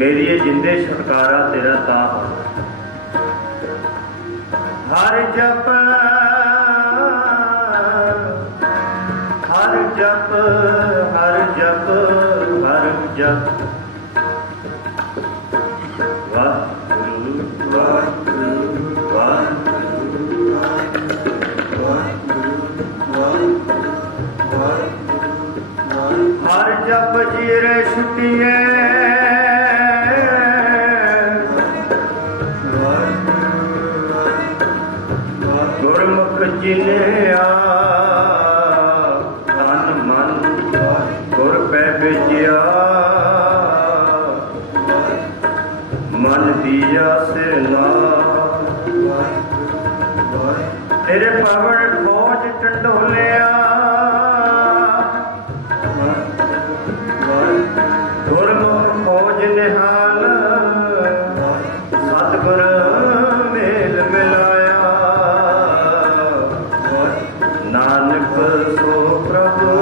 मेरी ये जिंदे छुटकारा तेरा ता हर जप हर जप हर जप हर जप वाह ਵਾਹਿਗੁਰੂ ਵਾਹਿਗੁਰੂ ਹਰ ਜਪ ਜੀਰੇ ਛੁਟੀਏ ਗੁਰਮੁਖ ਜਿਨਿਆ ਤਨ ਮਨ ਗੁਰ ਪੈ ਵਿਜਿਆ ਮਨ ਦੀਆ ਸੇਨਾ ਤੇਰੇ ਪਵਨ ਖੋਜ ਟੰਡੋਲਿਆ ਗੁਰਮੁਖ ਖੋਜ ਨਿਹਾਲ ਸਤਿਗੁਰ ਮੇਲ ਮਿਲਾਇਆ ਨਾਨਕ ਸੋ ਪ੍ਰਭੂ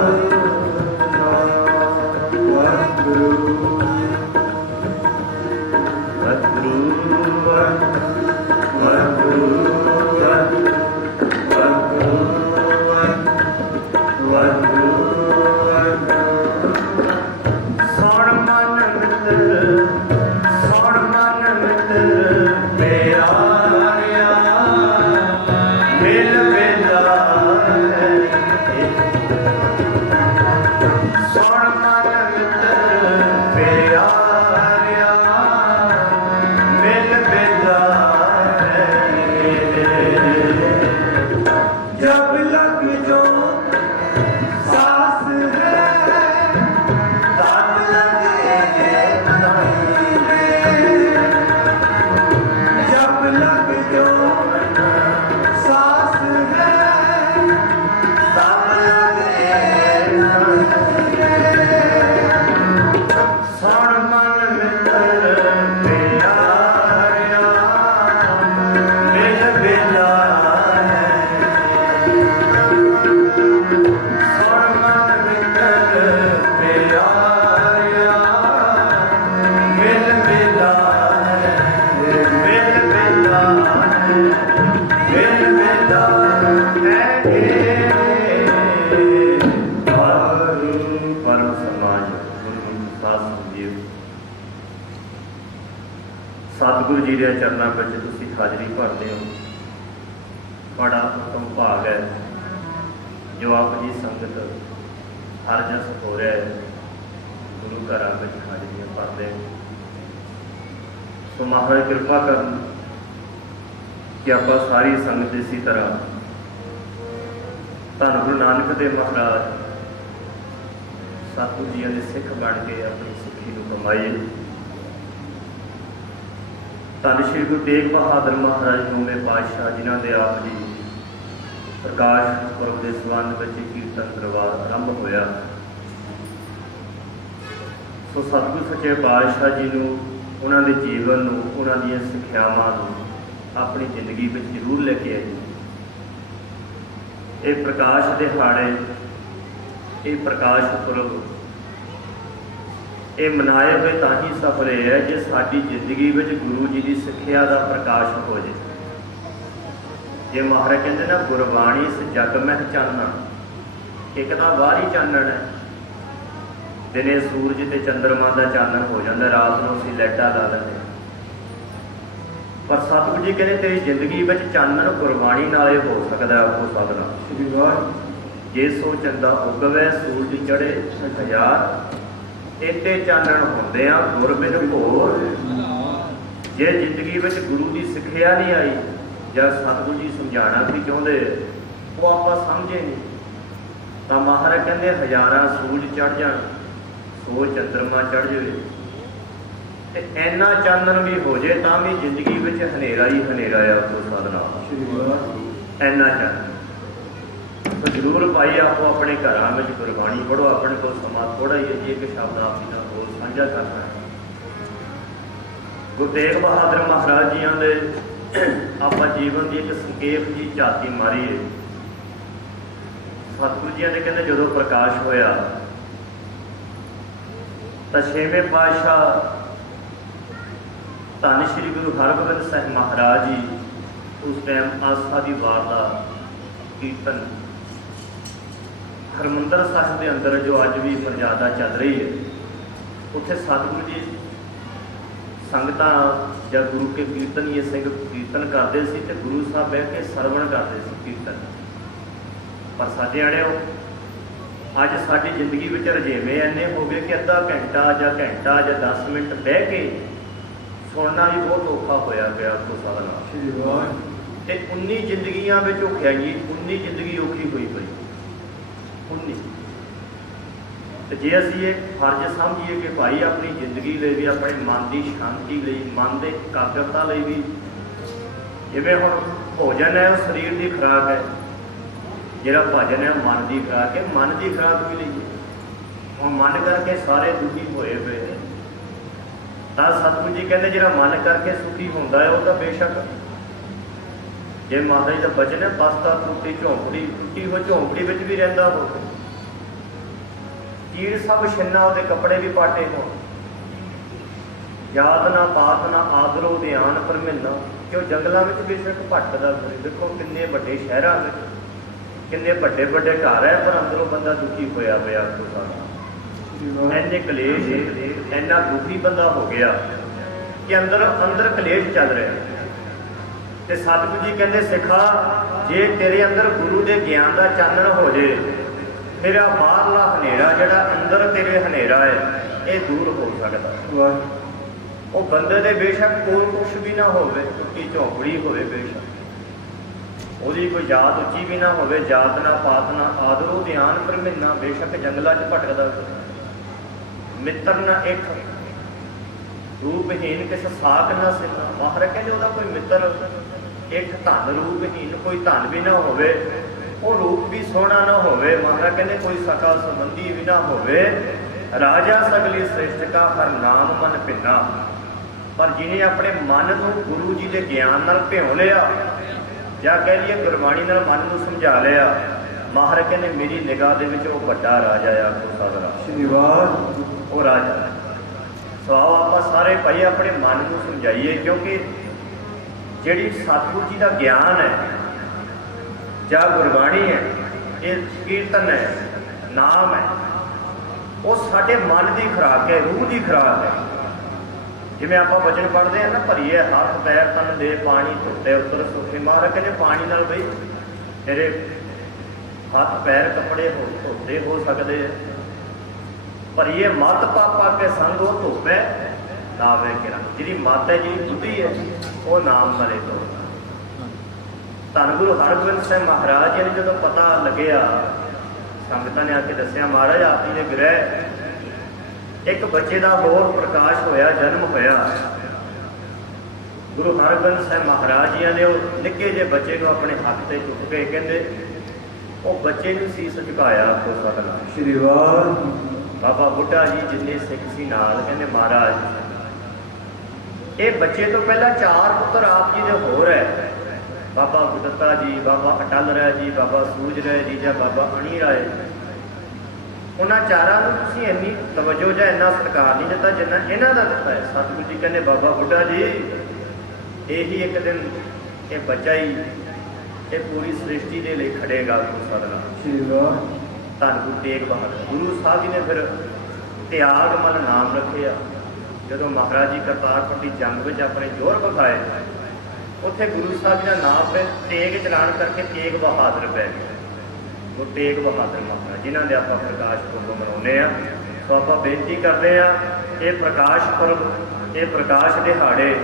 ਵਾਹਿਗੁਰੂ ਸਤਿਗੁਰੂ ਜੀ ਦੇ ਚਰਨਾਂ ਵਿੱਚ ਤੁਸੀਂ ਹਾਜ਼ਰੀ ਭਰਦੇ ਹੋ। ਬੜਾ ਉੱਤਮ ਭਾਗ ਹੈ ਜੋ ਆਪ ਜੀ ਸੰਗਤ ਹਰ ਜਸ ਹੋ ਰਿਹਾ ਹੈ, ਗੁਰੂ ਘਰਾਂ ਵਿੱਚ ਹਾਜ਼ਰੀਆਂ ਭਰਦੇ ਹੋ। ਸੋ ਮਹਾਰਾਜ ਕਿਰਪਾ ਕਰਨ ਕਿ ਆਪਾਂ ਸਾਰੀ ਸੰਗਤ ਇਸੇ ਤਰ੍ਹਾਂ ਧੰਨ ਗੁਰੂ ਨਾਨਕ ਦੇਵ ਮਹਾਰਾਜ ਸਤਿਗੁਰੂ ਜੀ ਦੇ ਸਿੱਖ ਬਣ ਕੇ ਆਪਣੀ ਸਿੱਖੀ ਨੂੰ ਕਮਾਈਏ। ਧੰਨ ਸ਼੍ਰੀ ਗੁਰੂ ਤੇਗ ਬਹਾਦਰ ਮਹਾਰਾਜ ਨੌਵੇਂ ਪਾਤਸ਼ਾਹ ਜਿਨ੍ਹਾਂ ਦੇ ਆਪ ਜੀ ਪ੍ਰਕਾਸ਼ ਪੁਰਬ ਦੇ ਸੰਬੰਧ ਵਿੱਚ ਕੀਰਤਨ ਦਰਬਾਰ ਆਰੰਭ ਹੋਇਆ। ਸੋ ਸਤਿਗੁਰੂ ਸੱਚੇ ਪਾਤਸ਼ਾਹ ਜੀ ਨੂੰ, ਉਹਨਾਂ ਦੇ ਜੀਵਨ ਨੂੰ, ਉਹਨਾਂ ਦੀਆਂ ਸਿੱਖਿਆਵਾਂ ਨੂੰ ਆਪਣੀ ਜ਼ਿੰਦਗੀ ਵਿੱਚ ਜ਼ਰੂਰ ਲੈ ਕੇ ਆਏ। ਇਹ ਪ੍ਰਕਾਸ਼ ਦਿਹਾੜੇ, ਇਹ ਪ੍ਰਕਾਸ਼ ਪੁਰਬ ਇਹ ਮਨਾਏ ਹੋਏ ਤਾਂ ਹੀ ਸਫਲ ਹੈ ਜੇ ਸਾਡੀ ਜ਼ਿੰਦਗੀ ਵਿੱਚ ਗੁਰੂ ਜੀ ਦੀ ਸਿੱਖਿਆ ਦਾ ਪ੍ਰਕਾਸ਼ ਹੋ ਜਾਏ। ਜੇ ਮਹਾਰਾਜ ਕਹਿੰਦੇ ਨਾ ਗੁਰਬਾਣੀ ਇਸ ਜਗ ਮਹਿ ਚਾਨਣਾ, ਇੱਕ ਤਾਂ ਬਾਹਰੀ ਚਾਨਣ ਹੈ, ਦਿਨੇ ਸੂਰਜ ਤੇ ਚੰਦਰਮਾ ਦਾ ਚਾਨਣ ਹੋ ਜਾਂਦਾ, ਰਾਤ ਨੂੰ ਅਸੀਂ ਲਾਈਟਾਂ ਲਾ ਲੈਂਦੇ ਹਾਂ। ਪਰ ਸਤਿਗੁਰੂ ਜੀ ਕਹਿੰਦੇ ਤੇਰੀ ਜ਼ਿੰਦਗੀ ਵਿੱਚ ਚਾਨਣ ਗੁਰਬਾਣੀ ਨਾਲੇ ਹੋ ਸਕਦਾ। ਉਹ ਸਾਧਨਾ ਜੇ ਸੋ ਚੰਦਾ ਉਗਵੇ ਸੂਰਜ ਚੜੇ ਹਜ਼ਾਰ, ਇੱਥੇ ਚਾਨਣ ਹੁੰਦੇ ਆ ਗੁਰ ਬਿਨ ਭੋਰ। ਜੇ ਜ਼ਿੰਦਗੀ ਵਿੱਚ ਗੁਰੂ ਦੀ ਸਿੱਖਿਆ ਨਹੀਂ ਆਈ ਜਾਂ ਸਤਿਗੁਰੂ ਜੀ ਸਮਝਾਉਣਾ ਵੀ ਚਾਹੁੰਦੇ ਉਹ ਆਪਾਂ ਸਮਝੇ ਨਹੀਂ, ਤਾਂ ਮਹਾਰਾਜ ਕਹਿੰਦੇ ਹਜ਼ਾਰਾਂ ਸੂਰਜ ਚੜ ਜਾਣ, ਸੋ ਚੰਦਰਮਾ ਚੜ ਜਾਵੇ ਤੇ ਇੰਨਾ ਚਾਨਣ ਵੀ ਹੋ ਜੇ ਤਾਂ ਵੀ ਜ਼ਿੰਦਗੀ ਵਿੱਚ ਹਨੇਰਾ ਹੀ ਹਨੇਰਾ ਆ। ਉਹ ਸਾਧਨਾ ਇੰਨਾ ਚਾਨਣ ਜ਼ਰੂਰ ਭਾਈ ਆਪੋ ਆਪਣੇ ਘਰਾਂ ਵਿੱਚ ਗੁਰਬਾਣੀ ਪੜ੍ਹੋ। ਆਪਣੇ ਕੋਲ ਸਮਾਂ ਥੋੜ੍ਹਾ ਹੀ ਹੈ ਜੀ, ਇੱਕ ਸ਼ਬਦ ਆਪ ਜੀ ਨਾਲ ਹੋਰ ਸਾਂਝਾ ਕਰਨਾ ਹੈ। ਗੁਰੂ ਤੇਗ ਬਹਾਦਰ ਮਹਾਰਾਜ ਜੀਆਂ ਦੇ ਆਪਾਂ ਜੀਵਨ ਦੀ ਇੱਕ ਸੰਖੇਪ ਜੀ ਝਾਤੀ ਮਾਰੀਏ। ਸਤਿਗੁਰੂ ਜੀਆਂ ਦੇ ਕਹਿੰਦੇ ਜਦੋਂ ਪ੍ਰਕਾਸ਼ ਹੋਇਆ ਤਾਂ ਛੇਵੇਂ ਪਾਤਸ਼ਾਹ ਧੰਨ ਸ਼੍ਰੀ ਗੁਰੂ ਹਰਗੋਬਿੰਦ ਸਾਹਿਬ ਮਹਾਰਾਜ ਜੀ ਉਸ ਟਾਈਮ ਆਸਾ ਦੀ ਵਾਰ ਦਾ ਕੀਰਤਨ ਹਰਿਮੰਦਰ ਸਾਹਿਬ ਦੇ ਅੰਦਰ ਜੋ ਅੱਜ ਵੀ ਮਰਜ਼ਾਦਾ ਚੱਲ ਰਹੀ ਹੈ, ਉੱਥੇ ਸਤਿਗੁਰੂ ਜੀ ਸੰਗਤਾਂ ਜਾਂ ਗੁਰੂ ਕੇ ਕੀਰਤਨੀਏ ਸਿੰਘ ਕੀਰਤਨ ਕਰਦੇ ਸੀ ਤੇ ਗੁਰੂ ਸਾਹਿਬ ਬਹਿ ਕੇ ਸਰਵਣ ਕਰਦੇ ਸੀ ਕੀਰਤਨ। ਪਰ ਸਾਡੇ ਆੜਿਓ ਅੱਜ ਸਾਡੀ ਜ਼ਿੰਦਗੀ ਵਿੱਚ ਰੁਝੇਵੇਂ ਇੰਨੇ ਹੋ ਗਏ ਕਿ ਅੱਧਾ ਘੰਟਾ ਜਾਂ 10 ਮਿੰਟ ਬਹਿ ਕੇ ਸੁਣਨਾ ਵੀ ਬਹੁਤ ਔਖਾ ਹੋਇਆ ਪਿਆ ਕੋ ਸਾਧਨਾ। ਤੇ 19 ਜ਼ਿੰਦਗੀਆਂ ਵਿੱਚ ਔਖਿਆ ਜੀ, 19 ਜ਼ਿੰਦਗੀ ਔਖੀ ਹੋਈ ਪਈ 19। ਤੇ ਜੇ ਅਸੀਂ ਇਹ ਫਰਜ਼ ਸਮਝੀਏ ਕਿ ਭਾਈ ਆਪਣੀ ਜ਼ਿੰਦਗੀ ਲਈ ਵੀ, ਆਪਣੇ ਮਨ ਦੀ ਸ਼ਾਂਤੀ ਲਈ, ਮਨ ਦੇ ਇਕਾਗਰਤਾ ਲਈ ਵੀ, ਜਿਵੇਂ ਹੁਣ ਭੋਜਨ ਹੈ ਉਹ ਸਰੀਰ ਦੀ ਖੁਰਾਕ ਹੈ, ਜਿਹੜਾ ਭਜਨ ਹੈ ਮਨ ਦੀ ਖੁਰਾਕ ਹੈ, ਮਨ ਦੀ ਖੁਰਾਕ ਵੀ ਲਈਏ। ਹੁਣ ਮਨ ਕਰਕੇ ਸਾਰੇ ਦੁਖੀ ਹੋਏ ਪਏ ਨੇ, ਤਾਂ ਸਤਿਗੁਰੂ ਜੀ ਕਹਿੰਦੇ ਜਿਹੜਾ ਮਨ ਕਰਕੇ ਸੁਖੀ ਹੁੰਦਾ ਹੈ ਉਹ ਤਾਂ ਬੇਸ਼ੱਕ, ਜੇ ਮਾਤਾ ਜੀ ਦਾ ਬਚਨ ਹੈ ਬਸਤਾ ਟੁੱਟੀ ਝੌਂਪੜੀ, ਟੁੱਟੀ ਹੋਈ ਝੌਂਪੜੀ ਵਿੱਚ ਵੀ ਰਹਿੰਦਾ ਹੋਵੇ, ਚੀੜ ਸਭ ਛਿੰਨਾ ਉਹਦੇ ਕੱਪੜੇ ਵੀ ਪਾਟੇ ਹੋਣ, ਯਾਦ ਨਾ ਬਾਤ ਨਾ ਆਦਰੋ ਧਿਆਨ ਪਰ ਮਿਲਣਾ, ਕਿ ਉਹ ਜੰਗਲਾਂ ਵਿੱਚ ਬੇਸ਼ੱਕ ਭਟਕਦਾ ਫਿਰੇ। ਦੇਖੋ ਕਿੰਨੇ ਵੱਡੇ ਸ਼ਹਿਰਾਂ ਵਿੱਚ ਕਿੰਨੇ ਵੱਡੇ ਵੱਡੇ ਘਰ ਹੈ, ਪਰ ਅੰਦਰੋਂ ਬੰਦਾ ਦੁਖੀ ਹੋਇਆ ਪਿਆ। ਇੰਨੇ ਕਲੇਸ਼, ਇੰਨਾ ਦੁਖੀ ਬੰਦਾ ਹੋ ਗਿਆ ਕਿ ਅੰਦਰ ਕਲੇਸ਼ ਚੱਲ ਰਿਹਾ। ਤੇ ਸਤਿਗੁਰੂ ਜੀ ਕਹਿੰਦੇ ਸਿੱਖਾ, ਜੇ ਤੇਰੇ ਅੰਦਰ ਗੁਰੂ ਦੇ ਗਿਆਨ ਦਾ ਚਾਨਣ ਹੋ ਜੇ, ਤੇਰਾ ਬਾਹਰਲਾ ਹਨੇਰਾ ਜਿਹੜਾ ਅੰਦਰ ਤੇਰੇ ਹਨੇਰਾ ਹੈ ਇਹ ਦੂਰ ਹੋ ਸਕਦਾ। ਉਹ ਬੰਦੇ ਦੇ ਬੇਸ਼ੱਕ ਕੋਲ ਕੁਛ ਵੀ ਨਾ ਹੋਵੇ, ਟੁੱਟੀ ਝੌਂਪੜੀ ਹੋਵੇ, ਬੇਸ਼ੱਕ ਉਹਦੀ ਕੋਈ ਜਾਤ ਉੱਚੀ ਵੀ ਨਾ ਹੋਵੇ, ਜਾਤ ਨਾ ਪਾਤ ਨਾ ਆਦਰੋ ਧਿਆਨ ਪਰ ਮਿਲਣਾ, ਬੇਸ਼ੱਕ ਜੰਗਲਾਂ 'ਚ ਭਟਕਦਾ, ਮਿੱਤਰ ਨਾ ਇੱਕ ਰੂਪਹੀਨ ਕਿਸ ਸਾਕ ਨਾ ਸਿਨਾ। ਮਹਾਰਾਜ ਕਹਿੰਦੇ ਉਹਦਾ ਕੋਈ ਮਿੱਤਰ ਇੱਕ, ਧਨ ਰੂਪਹੀਨ ਕੋਈ ਧਨ ਵੀ ਨਾ ਹੋਵੇ, ਉਹ ਰੂਪ ਵੀ ਸੋਹਣਾ ਨਾ ਹੋਵੇ, ਮਹਾਰਾਜ ਕਹਿੰਦੇ ਕੋਈ ਸਕਾ ਸੰਬੰਧੀ ਵੀ ਨਾ ਹੋਵੇ, ਰਾਜਾ ਸਗਲੀ ਸ੍ਰਿਸ਼ਟ ਕਾ ਹਰ ਨਾਮ ਮਨ ਭਿੰਨਾ। ਪਰ ਜਿਹਨੇ ਆਪਣੇ ਮਨ ਨੂੰ ਗੁਰੂ ਜੀ ਦੇ ਗਿਆਨ ਨਾਲ ਭਿਉਂ ਲਿਆ, ਜਾਂ ਕਹਿ ਲਈਏ ਗੁਰਬਾਣੀ ਨਾਲ ਮਨ ਨੂੰ ਸਮਝਾ ਲਿਆ, ਮਹਾਰਾਜ ਕਹਿੰਦੇ ਮੇਰੀ ਨਿਗਾਹ ਦੇ ਵਿੱਚ ਉਹ ਵੱਡਾ ਰਾਜਾ ਆ ਕੋ ਸਾਧਨਾ, ਉਹ ਰਾਜਾ। ਸੋ ਆਪਾਂ ਸਾਰੇ ਭਾਈ ਆਪਣੇ ਮਨ ਨੂੰ ਸਮਝਾਈਏ, ਕਿਉਂਕਿ ਜਿਹੜੀ ਸਤਿਗੁਰੂ ਜੀ ਦਾ ਗਿਆਨ ਹੈ ਜਾਂ ਗੁਰਬਾਣੀ ਹੈ, ਇਹ ਕੀਰਤਨ ਹੈ, ਨਾਮ ਹੈ, ਉਹ ਸਾਡੇ ਮਨ ਦੀ ਖੁਰਾਕ ਹੈ, ਰੂਹ ਦੀ ਖੁਰਾਕ ਹੈ। ਜਿਵੇਂ ਆਪਾਂ ਵਚਨ ਪੜ੍ਹਦੇ ਹਾਂ ਨਾ, ਭਰੀਏ ਹੱਥ ਪੈਰ ਤਨ ਦੇ ਪਾਣੀ ਧੁੱਤੇ ਉੱਤਰ ਸੁਖੇ। ਮਹਾਰਾਜ ਕਹਿੰਦੇ ਪਾਣੀ ਨਾਲ ਬਈ ਤੇਰੇ ਹੱਥ ਪੈਰ ਕੱਪੜੇ ਧੋਤੇ ਹੋ ਸਕਦੇ ਆ। ਭਰੀਏ ਮਤ ਪਾਪਾ ਕੇ ਸੰਗ ਉਹ ਧੋਪੇ ਨਾਵੇ ਕਿਰਨ। ਜਿਹੜੀ ਮਤ ਹੈ, ਜਿਹੜੀ ਬੁੱਧੀ ਹੈ, ਉਹ ਨਾਮ ਮਰੇ ਤੋਂ। ਧੰਨ ਗੁਰੂ ਹਰਗੋਬਿੰਦ ਸਾਹਿਬ ਮਹਾਰਾਜ ਜੀ ਨੂੰ ਜਦੋਂ ਪਤਾ ਲੱਗਿਆ, ਸੰਗਤਾਂ ਨੇ ਆ ਕੇ ਦੱਸਿਆ, ਮਹਾਰਾਜ ਆਪ ਜੀ ਦੇ ਗ੍ਰਹਿ ਇੱਕ ਬੱਚੇ ਦਾ ਹੋਰ ਪ੍ਰਕਾਸ਼ ਹੋਇਆ, ਜਨਮ ਹੋਇਆ। ਗੁਰੂ ਹਰਗੋਬਿੰਦ ਸਾਹਿਬ ਮਹਾਰਾਜ ਜੀ ਨੇ ਉਹ ਨਿੱਕੇ ਜਿਹੇ ਬੱਚੇ ਨੂੰ ਆਪਣੇ ਹੱਥ ਤੇ ਚੁੱਕ ਕੇ ਕਹਿੰਦੇ, ਉਹ ਬੱਚੇ ਨੂੰ ਸੀਸ ਝੁਕਾਇਆ ਕੋ ਸਤਿਨਾਮ ਸ੍ਰੀ ਵਾਹਿਗੁਰੂ। ਬਾਬਾ ਬੁੱਢਾ ਜੀ ਜਿੰਨੇ ਸਿੱਖ ਸੀ ਨਾਲ, ਕਹਿੰਦੇ ਮਹਾਰਾਜ ਇਹ ਬੱਚੇ ਤੋਂ ਪਹਿਲਾਂ 4 ਪੁੱਤਰ ਆਪ ਜੀ ਦੇ ਹੋਰ ਹੈ, ਬਾਬਾ ਗੁਰਦੱਤਾ ਜੀ, ਬਾਬਾ ਅਟਲ ਰਾਏ ਜੀ, ਬਾਬਾ ਸੂਝ ਰਾਏ ਜੀ, ਜਾਂ ਬਾਬਾ ਅਣੀ ਰਾਏ। ਉਹਨਾਂ ਚਾਰਾਂ ਨੂੰ ਤੁਸੀਂ ਇੰਨੀ ਤਵੱਜੋ ਜਾਂ ਇੰਨਾ ਸਤਿਕਾਰ ਨਹੀਂ ਦਿੱਤਾ ਜਿੰਨਾ ਇਹਨਾਂ ਦਾ ਦਿੱਤਾ ਹੈ। ਸਤਿਗੁਰੂ ਜੀ ਕਹਿੰਦੇ ਬਾਬਾ ਬੁੱਢਾ ਜੀ, ਇਹੀ ਇੱਕ ਦਿਨ ਇਹ ਬੱਚਾ ਹੀ ਇਹ ਪੂਰੀ ਸ੍ਰਿਸ਼ਟੀ ਦੇ ਲਈ ਖੜੇਗਾ ਕੋ ਸਤਿਨਾਮ। ਧੰਨ ਗੁਰੂ ਤੇਗ ਬਹਾਦਰ ਗੁਰੂ ਸਾਹਿਬ ਜੀ ਨੇ ਫਿਰ ਤਿਆਗ ਮਨ ਨਾਮ ਰੱਖਿਆ। ਜਦੋਂ ਮਹਾਰਾਜ ਜੀ ਕਰਤਾਰਪੁਰ ਦੀ ਜੰਗ ਵਿੱਚ ਆਪਣੇ ਜ਼ੋਰ ਵਿਖਾਏ, ਉੱਥੇ ਗੁਰੂ ਸਾਹਿਬ ਜੀ ਦਾ ਨਾਮ ਫਿਰ ਤੇਗ ਚਲਾਣ ਕਰਕੇ ਤੇਗ ਬਹਾਦਰ ਪੈ ਗਿਆ। ਉਹ ਤੇਗ ਬਹਾਦਰ ਮਹਾਰਾਜ ਜਿਨ੍ਹਾਂ ਦੇ ਆਪਾਂ ਪ੍ਰਕਾਸ਼ ਪੁਰਬ ਮਨਾਉਂਦੇ ਹਾਂ। ਸੋ ਆਪਾਂ ਬੇਨਤੀ ਕਰਦੇ ਹਾਂ, ਇਹ ਪ੍ਰਕਾਸ਼ ਪੁਰਬ, ਇਹ ਪ੍ਰਕਾਸ਼ ਦਿਹਾੜੇ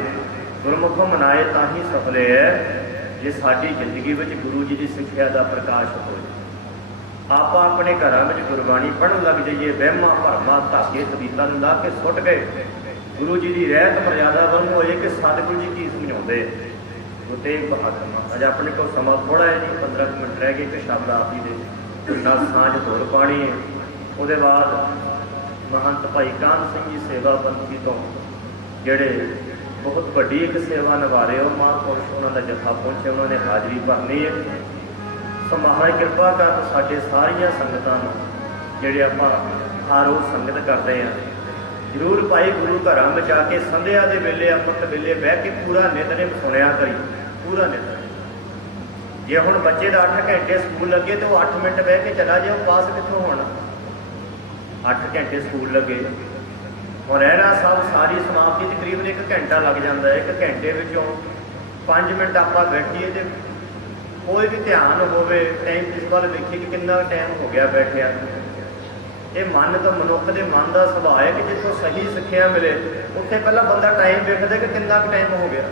ਗੁਰਮੁਖੋਂ ਮਨਾਏ ਤਾਂ ਹੀ ਸਫਲੇ ਹੈ, ਜੇ ਸਾਡੀ ਜ਼ਿੰਦਗੀ ਵਿੱਚ ਗੁਰੂ ਜੀ ਦੀ ਸਿੱਖਿਆ ਦਾ ਪ੍ਰਕਾਸ਼ ਹੋਵੇ। ਆਪਾਂ ਆਪਣੇ ਘਰਾਂ ਵਿੱਚ ਗੁਰਬਾਣੀ ਪੜ੍ਹਨ ਲੱਗ ਜਾਈਏ, ਵਹਿਮਾਂ ਭਰਮਾਂ ਧਾਗੇ ਤਵੀਤਾਂ ਨੂੰ ਲਾ ਕੇ ਸੁੱਟ ਗਏ, ਗੁਰੂ ਜੀ ਦੀ ਰਹਿਤ ਮਰਿਆਦਾ ਵਾਂਗ ਹੋਏ ਕਿ ਸਤਿਗੁਰੂ ਜੀ ਕੀ ਸਮਝਾਉਂਦੇ। ਗੁਰੂ ਤੇਗ ਬਹਾਦਰ ਮਹਾਰਾਜ, ਆਪਣੇ ਕੋਲ ਸਮਾਂ ਥੋੜ੍ਹਾ ਹੈ ਜੀ, 15 ਮਿੰਟ ਰਹਿ ਗਏ ਕਿ ਸ਼ਬਦ ਆਪ ਜੀ ਦੇ ਨਾਲ ਸਾਂਝ ਧੁਰ ਪਾਣੀ ਹੈ। ਉਹਦੇ ਬਾਅਦ ਮਹੰਤ ਭਾਈ ਕਾਹਨ ਸਿੰਘ ਜੀ ਸੇਵਾ ਬੰਦਗੀ ਤੋਂ ਜਿਹੜੇ ਬਹੁਤ ਵੱਡੀ ਇੱਕ ਸੇਵਾ ਨਿਭਾ ਰਹੇ, ਉਹ ਮਹਾਂਪੁਰਸ਼ ਉਹਨਾਂ ਦਾ ਜਥਾ ਪਹੁੰਚਿਆ, ਉਹਨਾਂ ਨੇ ਹਾਜ਼ਰੀ ਭਰਨੀ ਹੈ। ਸੋ ਮਹਾਰਾਜ ਕਿਰਪਾ ਕਰ ਸਾਡੇ ਸਾਰੀਆਂ ਸੰਗਤਾਂ ਨੂੰ, ਜਿਹੜੇ ਆਪਾਂ ਹਰ ਰੋਜ਼ ਸੰਗਤ ਕਰਦੇ ਹਾਂ, ਜ਼ਰੂਰ ਭਾਈ ਗੁਰੂ ਘਰਾਂ ਵਿੱਚ ਆ ਕੇ ਸੰਧਿਆ ਦੇ ਵੇਲੇ, ਅੰਮ੍ਰਿਤ ਵੇਲੇ ਬਹਿ ਕੇ ਪੂਰਾ ਨਿਤਨੇਮ ਸੁਣਿਆ ਕਰੀ, ਪੂਰਾ ਨਿਤਨੇਮ। ਜੇ ਹੁਣ ਬੱਚੇ ਦਾ 8 ਘੰਟੇ ਸਕੂਲ ਲੱਗੇ ਤੇ ਉਹ 8 ਮਿੰਟ ਬਹਿ ਕੇ ਚਲਾ ਜਾਏ, ਉਹ ਪਾਸ ਕਿੱਥੋਂ ਹੋਣਾ? 8 ਘੰਟੇ ਸਕੂਲ ਲੱਗੇ, और रहरा साहब सारी समाप्ति तकरीबन 1 घंटा लग जाता है। 1 घंटे विचों 5 मिनट आप बैठिए तो कोई भी ध्यान होवे टाइम इस वाल देखिए कि कितना टाइम हो गया बैठिया। ये मन तो मनुख के मन का सुभाव है कि जितों सही सिक्ख्या मिले उत्थे पहला बंदा टाइम देखता कि कितना टाइम हो गया।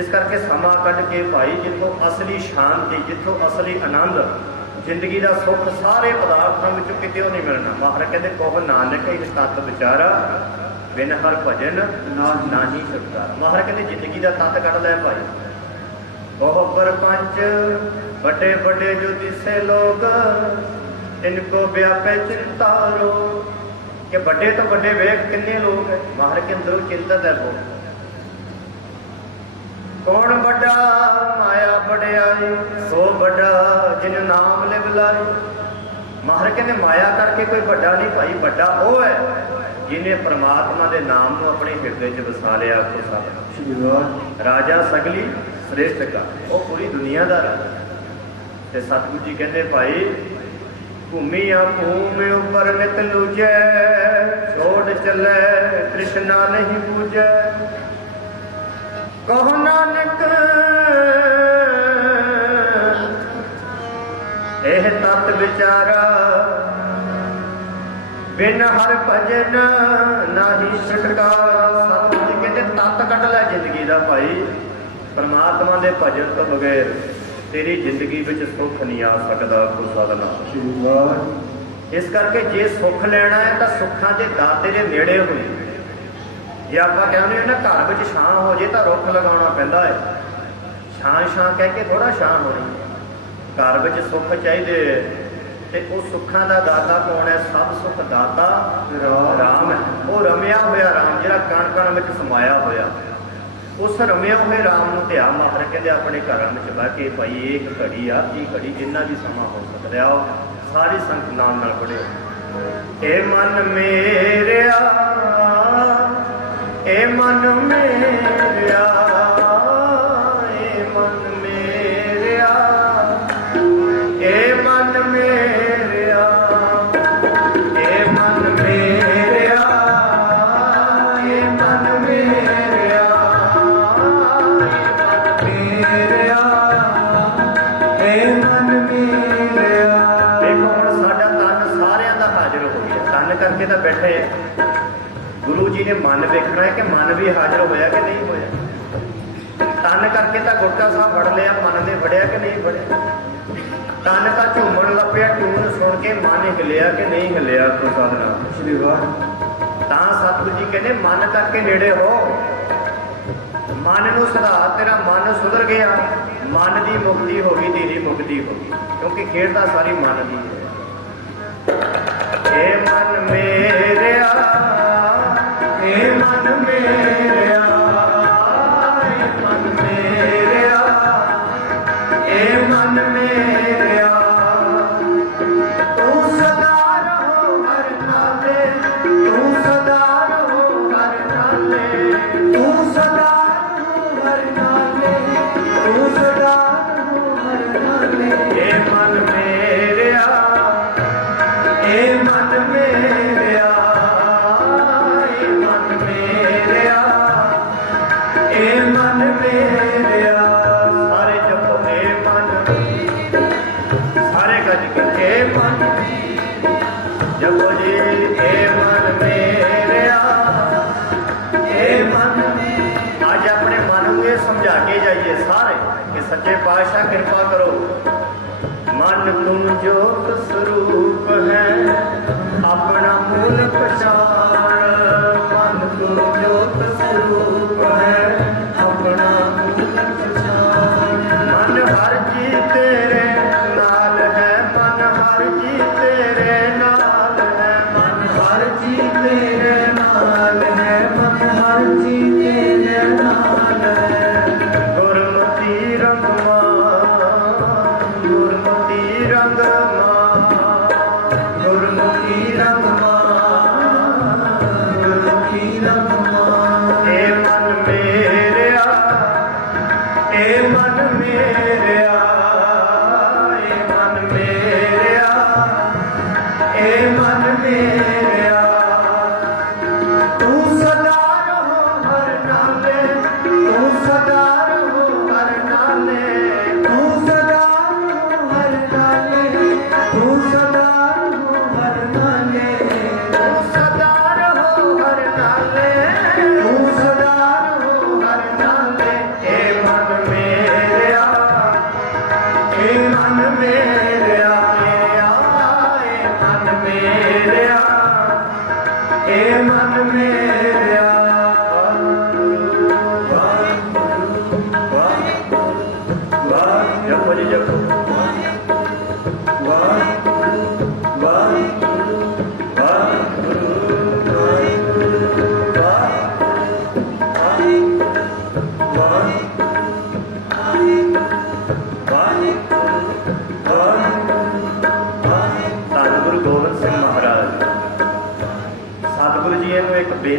इस करके समा कढ़ के भाई जितों असली शांति जितों असली आनंद जिंदगी का सुख सारे पदार्थों में कितों नहीं मिलना। महाराज कहते कहो नानक इस तत्त विचारा बिन हर भजन ना ही छुटकारा। महाराज कहते जिंदगी का तत्त कढ़ लै भाई। कहो परपंच बड़े बड़े जो दिसे लोग इनको व्यापे चिंता रो कि बड़े तो बड़े वेख किन्ने लोग है। महाराज के अंदरों चिंतत है वो कौन बड़ा माया बड़ियाई सो बड़ा जिन नाम ले बुलाई। महाराज कहते माया करके कोई बड़ा नहीं भाई, बड़ा वो है जिन्हें परमात्मा के नाम को अपने हिरदे च वसा लिया। राजा सगली श्रेष्ठ का वो पूरी दुनिया का राजा। ते सतगुरु जी कहते भाई भूमिया भूमि उपर नित लूजै छोड़ चले कृष्णा नहीं पूजै। कहो नानक एह तत विचारा बिन हर भजन नाही छुटकारा। सतगुरु जी कहते तत कढ़ लै जिंदगी का भाई। परमात्मा के भजन तो बगैर तेरी जिंदगी में सुख नहीं आ सकता कोई साधना। इस करके जे सुख लेना है तो सुखा के दाते के नेड़े होए। जे आप कहने ना घर में छां हो जाए तो रुख लगाना पैंदा है। छां छां कह के थोड़ा छां होनी घर में सुख चाहिए। तो उस सुखा का दाता कौन है? सब सुख दाता राम है। वो रमिया होया राम जिहड़ा कण कण में समाया होया उस रमिया हुए राम को ध्या। महाराज कहते अपने घर में बह के भाई एक घड़ी आ ये घड़ी जिन्ना भी समा हो सकता आओ सारी संगत नाम पढ़े। ए मन मेरेया ए मन मेरेया ए मन मेरेया ए मन मेरेया ए मन मेरेया ए मन मेरेया ए मन मेरेया। देखो हम साडा तन सारिਆਂ ਦਾ ਹਾਜ਼ਰ ਹੋ ਗਿਆ। तन करके तो बैठे गुरु जी ने मन देखना है कि मन भी हाजिर होया कि नहीं होया। तन करके तो गुटका साहब फड़ लिया मन ने फड़िया कि नहीं फड़िया। तन का झूमन लपया टून सुन के मन हिलिया कि नहीं हिलिया। तो साधना श्री वाह सतगुरु जी कहने मन करके नेड़े हो। मन नूं सुधार तेरा मन सुधर गया मन की मुक्ति हो गई तेरी मुक्ति हो गई क्योंकि खेड तां सारी मन की है। ए मन मेरेया ए मन मेरेया ए मन मेरेया ए मन मेरेया तू सदा रहो हर नाले तू सदा रहो हर नाले तू सदा रहो हर नाले तू सदा रहो हर नाले। ए मन मेरेया ए मन मेरेया ए मन मेरेया ए मन मेरेया। सारे जपो ए मन सारे गज के ए मन जपो जी ए मन मेरेया ए मन। आज अपने मन को ये समझा के जाइए सारे कि सच्चे पातशाह कृपा करो। मन तुम जोत स्वरूप है अपना मूल पहचान। मन तुम जोत स्वरूप है अपना मूल पहचान। मन हर जी तेरे नाल है मन हर जी तेरे नाल है मन हर जी तेरे नाल है मन हर जी तेरे नाल है। गुरमति रंगमान गुरमति रंगमान गुरमुखी रंगमान गुरमुखी रंगमान। ए मन मेरेया ए मन मेरेया ए मन मेरेया ए मन मेरेया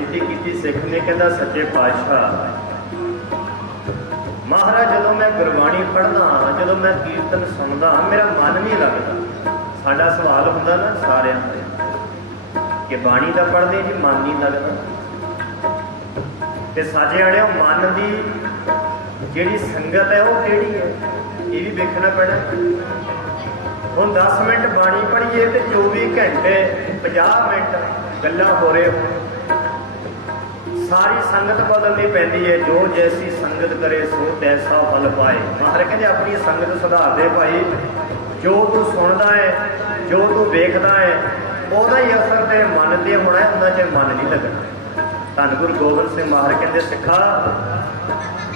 ਬੇਨਤੀ ਕੀਤੀ ਸਿੱਖ ਨੇ, ਕਹਿੰਦਾ ਸੱਚੇ ਪਾਤਸ਼ਾਹ ਮਹਾਰਾਜ ਜਦੋਂ ਮੈਂ ਗੁਰਬਾਣੀ ਪੜ੍ਹਦਾ, ਜਦੋਂ ਮੈਂ ਕੀਰਤਨ ਸੁਣਦਾ, ਮੇਰਾ ਮਨ ਨਹੀਂ ਲੱਗਦਾ। ਸਾਡਾ ਸਵਾਲ ਹੁੰਦਾ ਨਾ ਸਾਰਿਆਂ ਦਾ ਕਿ ਬਾਣੀ ਦਾ ਪੜ੍ਹਦੇ ਜੀ ਮਨ ਨਹੀਂ ਲੱਗਦਾ। ਤੇ ਸਾਜੇ ਵਾਲਿਓ ਮਨ ਦੀ ਜਿਹੜੀ ਸੰਗਤ ਹੈ ਉਹ ਕਿਹੜੀ ਹੈ, ਇਹ ਵੀ ਵੇਖਣਾ ਪੈਣਾ। ਹੁਣ 10 ਮਿੰਟ ਬਾਣੀ ਪੜ੍ਹੀਏ ਤੇ 24 ਘੰਟੇ 50 ਮਿੰਟ ਗੱਲਾਂ ਹੋ ਰਹੇ ਹੋ। ਸਾਰੀ ਸੰਗਤ ਬਦਲਣੀ ਪੈਂਦੀ ਹੈ। ਜੋ ਜੈਸੀ ਸੰਗਤ ਕਰੇ ਸੋ ਤੈਸਾ ਫਲ ਪਾਏ। ਮਹਾਰਾਜ ਕਹਿੰਦੇ ਆਪਣੀ ਸੰਗਤ ਸੁਧਾਰ ਦੇ ਭਾਈ। ਜੋ ਤੂੰ ਸੁਣਦਾ ਹੈ, ਜੋ ਤੂੰ ਵੇਖਦਾ ਹੈ, ਉਹਦਾ ਹੀ ਅਸਰ ਤੇਰੇ ਮਨ ਤੇ ਹੋਣਾ ਹੈ, ਉਹਨਾਂ ਚਿਰ ਮਨ ਨਹੀਂ ਲੱਗਣਾ। ਧੰਨ ਗੁਰੂ ਗੋਬਿੰਦ ਸਿੰਘ ਮਹਾਰਾਜ ਕਹਿੰਦੇ ਸਿੱਖਾ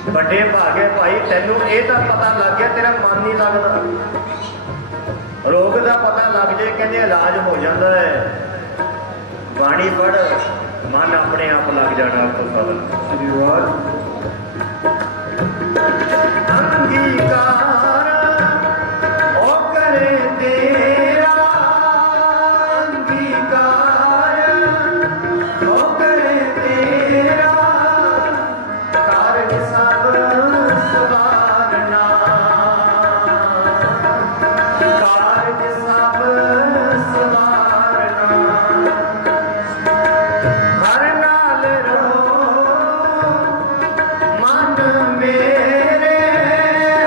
ਵੱਡੇ ਭਾਗੇ ਭਾਈ, ਤੈਨੂੰ ਇਹ ਤਾਂ ਪਤਾ ਲੱਗ ਗਿਆ ਤੇਰਾ ਮਨ ਨਹੀਂ ਲੱਗਦਾ। ਰੋਗ ਦਾ ਪਤਾ ਲੱਗ ਜੇ ਕਹਿੰਦੇ ਇਲਾਜ ਹੋ ਜਾਂਦਾ ਹੈ। ਬਾਣੀ ਪੜ੍ਹ, ਮਨ ਆਪਣੇ ਆਪ ਲੱਗ ਜਾਣਾ। ਆਪੋ ਸਾਧਨ ਅੰਗੀਕਾਰ ਉਹ ਕਰੇ ਤੇਰਾ, ਅੰਗੀਕਾਰ ਉਹ ਕਰੇ ਤੇਰਾ, ਕਾਰਜ ਸਭ ਸਵਾਰਨਾ, ਕਾਰਜ ਸਭ ਸਵਾਰਨਾ। ਹਰ ਨਾਲ ਰਹੋ ਮਨ ਮੇਰੇ,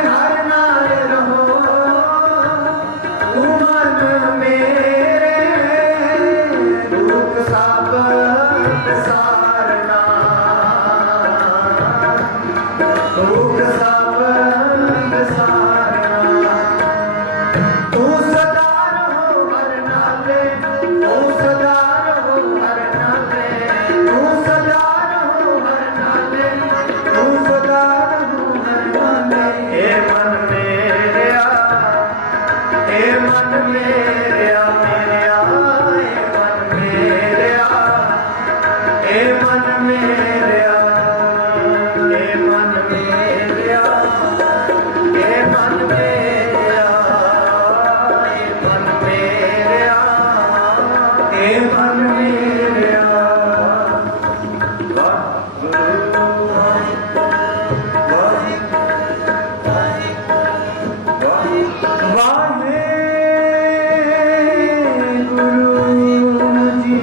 ਹਰ ਨਾਲ ਰਹੋ ਤੂੰ ਮਨ ਮੇਰੇ, ਦੁੱਖ ਸਭ ਵਿਸਾਰਨਾ, ਦੁੱਖ ਸਭ ਵਿਸਾਰਨਾ। ਤੂੰ ਸਦਾ ਰਹੋ ਹਰ ਨਾਲੇ, ਤੂੰ ਸਦਾ ਰਹੋ ਹਰ ਨਾਲੇ, ਤੂੰ ਸਦਾ ਰਹੋ ਹਰ ਨਾਲੇ, ਤੂੰ ਸਦਾ ਰਹੋ ਹਰ ਨਾਲੇ। ਏ ਮਨ ਮੇਰਿਆ, ਏ ਮਨ ਮੇਰਿਆ, ਮੇਰਿਆ ਏ ਮਨ ਮੇਰਿਆ, ਏ ਮਨ ਮੇਰਿਆ, ਏ ਮਨ ਮੇਰਿਆ, ਏ ਮਨ ਮੇਰਿਆ, ਏ ਮਨ ਮੇਰਿਆ, ਏ ਮਨ ਮੇਰਿਆ। ਵਾਹਿਗੁਰੂ ਵਾਹਿਗੁਰੂ ਜੀ,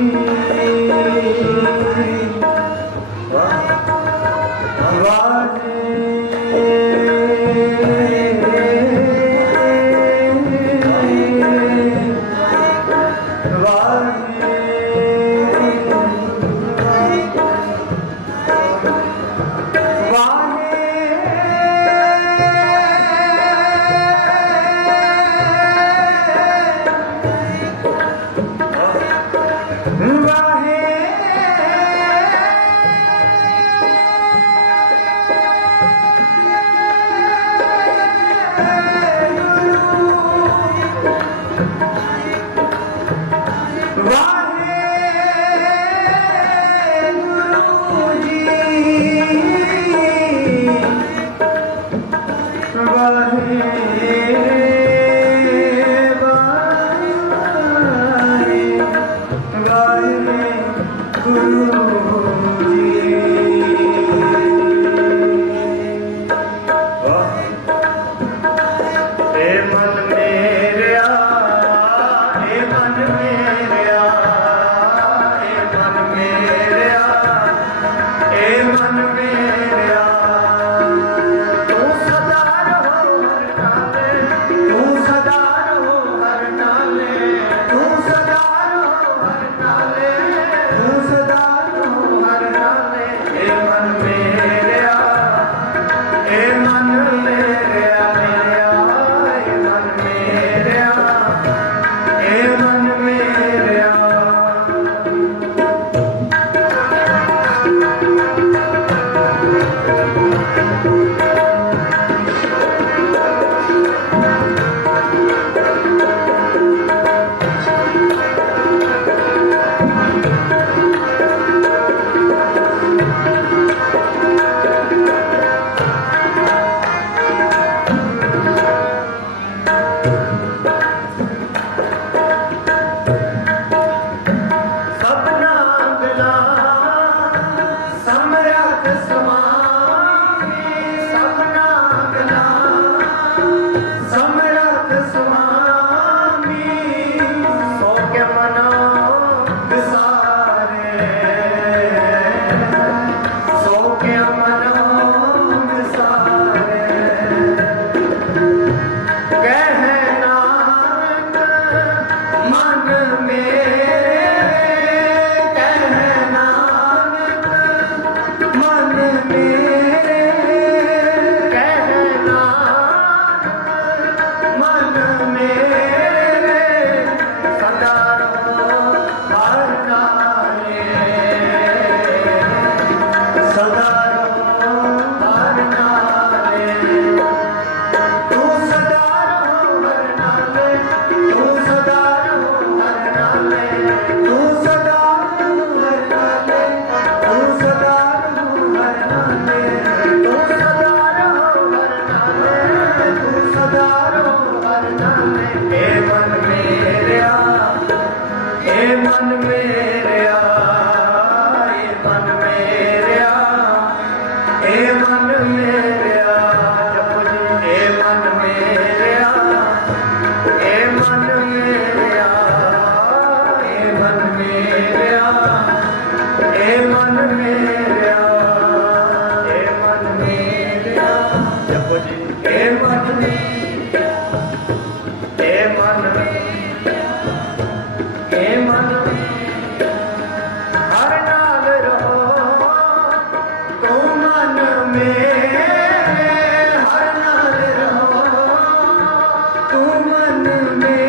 ए मन मेरा जपो जी ए मन मेरा ए मन मेरा ए मन मेरा ए मन मेरा ए मन मेरा जपो जी ए मन मेरा ए मन ए मन हर नाल रहो तू मन में हर नाल रहो तू मन में